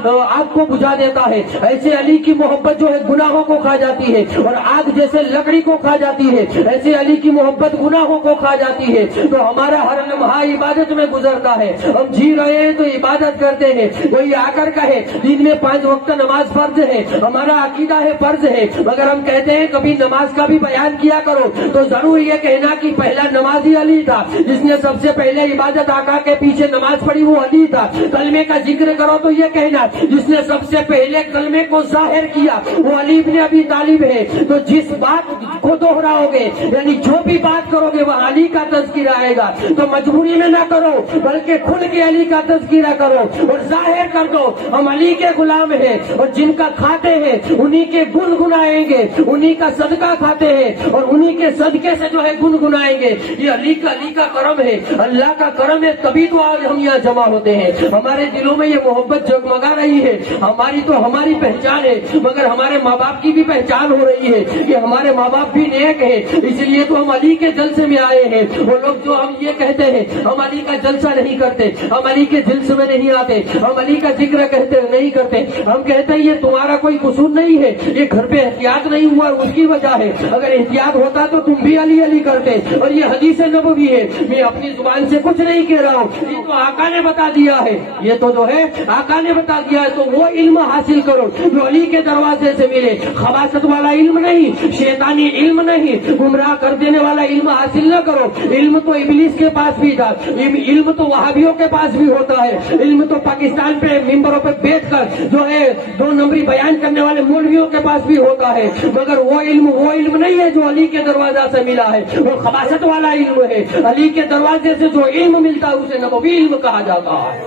آگ کو بجھا دیتا ہے. ایسے علی کی محبت جو ہے گناہوں کو کھا جاتی ہے اور آگ جیسے لکڑی کو کھا جاتی ہے ایسے علی کی محبت گناہوں کو کھا جاتی ہے. تو ہمارا ہر لمحہ عبادت میں گزرتا ہے, ہم جی رہے ہیں تو عبادت کرتے ہیں. کوئی آ کر کہے دن میں 5 وقت نماز فرض ہے, ہمارا عقیدہ ہے فرض ہے, مگر ہم کہتے ہیں کبھی نماز کا بھی بیان کیا کرو تو ضرور یہ کہنا کہ پہلا نمازی علی تھا جس نے سب سے پہلے عبادت آقا کے پیچھے نماز پڑھی وہ علی تھا. کلمے کا ذکر کرو تو یہ کہنا جس نے سب سے پہلے کلمے کو ظاہر کیا وہ علی ابن ابی طالب ہے. تو جس بات کو دوہراؤ گے یعنی جو بھی بات کرو گے وہ علی کا تذکرہ آئے گا. تو مجبوری میں نہ کرو بلکہ کھل کے علی کا تذکرہ کرو اور ظاہر کر دو ہم علی کے غلام ہیں اور جن کا کھاتے ہیں انہی کے گنگنائیں گے, انہی کا صدقہ کھاتے ہیں اور انہی کے صدقے سے جو ہے گنگنائیں گے. یہ علی کا کرم ہے, اللہ کا کرم ہے, تبھی تو آج ہم یہاں جمع ہوتے ہیں. ہمارے دلوں میں یہ محبت جگمگا رہی ہے. ہماری پہچان ہے مگر ہمارے ماں باپ کی بھی پہچان ہو رہی ہے کہ ہمارے ماں باپ بھی نیک ہیں, اس لیے تو ہم علی کے جلسے میں آئے ہیں. وہ لوگ جو ہم یہ کہتے ہیں ہم علی کا جلسہ نہیں کرتے, ہم علی کے جلسے میں نہیں آتے, ہم علی کا ذکر کہتے نہیں کرتے, ہم کہتے ہیں یہ تمہارا کوئی قصور نہیں ہے, یہ گھر پہ احتیاط نہیں ہوا اس کی وجہ ہے. اگر احتیاط ہوتا تو تم بھی علی علی کرتے. اور یہ حدیث نبوی ہے, میں اپنی زبان سے کچھ نہیں کہہ رہا ہوں, یہ تو آقا نے بتا دیا ہے, یہ تو جو ہے آقا نے بتا دیا ہے. تو وہ علم حاصل کرو جو علی کے دروازے سے ملے. خباثت والا علم نہیں, شیطانی علم نہیں, گمراہ کر دینے والا علم حاصل نہ کرو. علم تو ابلیس کے پاس بھی تھا, علم تو وہابیوں کے پاس بھی ہوتا ہے, علم تو پاکستان پہ ممبروں پہ بیٹھ کر جو ہے 2 نمبری بیان کرنے والے مولویوں کے پاس بھی ہوتا ہے. مگر وہ علم نہیں ہے جو علی کے دروازہ سے ملا ہے, وہ خباثت والا علم ہے. علی کے دروازے سے جو علم ملتا ہے اسے نبوی علم کہا جاتا ہے,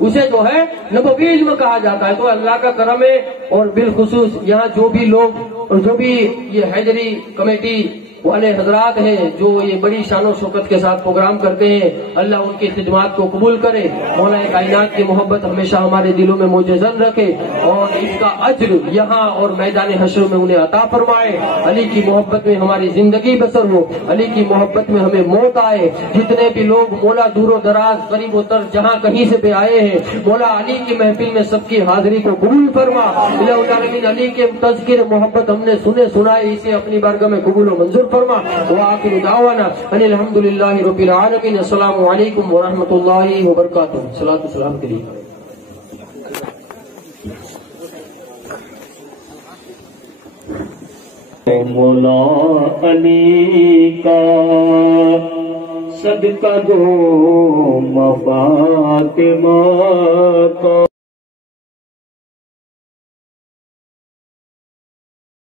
اسے جو ہے نبوی علم کہا جاتا ہے. تو اللہ کا کرم ہے. اور بالخصوص یہاں جو بھی لوگ اور جو بھی یہ حیدری کمیٹی والے حضرات ہیں جو یہ بڑی شان و شوکت کے ساتھ پروگرام کرتے ہیں, اللہ ان کی خدمات کو قبول کرے. مولا کائنات کی محبت ہمیشہ ہمارے دلوں میں موجزن رکھے اور اس کا اجر یہاں اور میدان حشر میں انہیں عطا فرمائے. علی کی محبت میں ہماری زندگی بسر ہو, علی کی محبت میں ہمیں موت آئے. جتنے بھی لوگ مولا دور و دراز قریب و تر جہاں کہیں سے بھی آئے ہیں, مولا علی کی محفل میں سب کی حاضری کو قبول فرما. الہ العالمین علی کے تذکر محبت ہم نے سنے سنائے, اسے اپنی بارگاہ میں قبول و منظور فرما وآخر دعوانا ان الحمدللہ رب العالمین السلام علیکم ورحمۃ اللہ وبرکاتہ صلاۃ والسلام کے لیے مولا علی کا صدقہ دو فاطمہ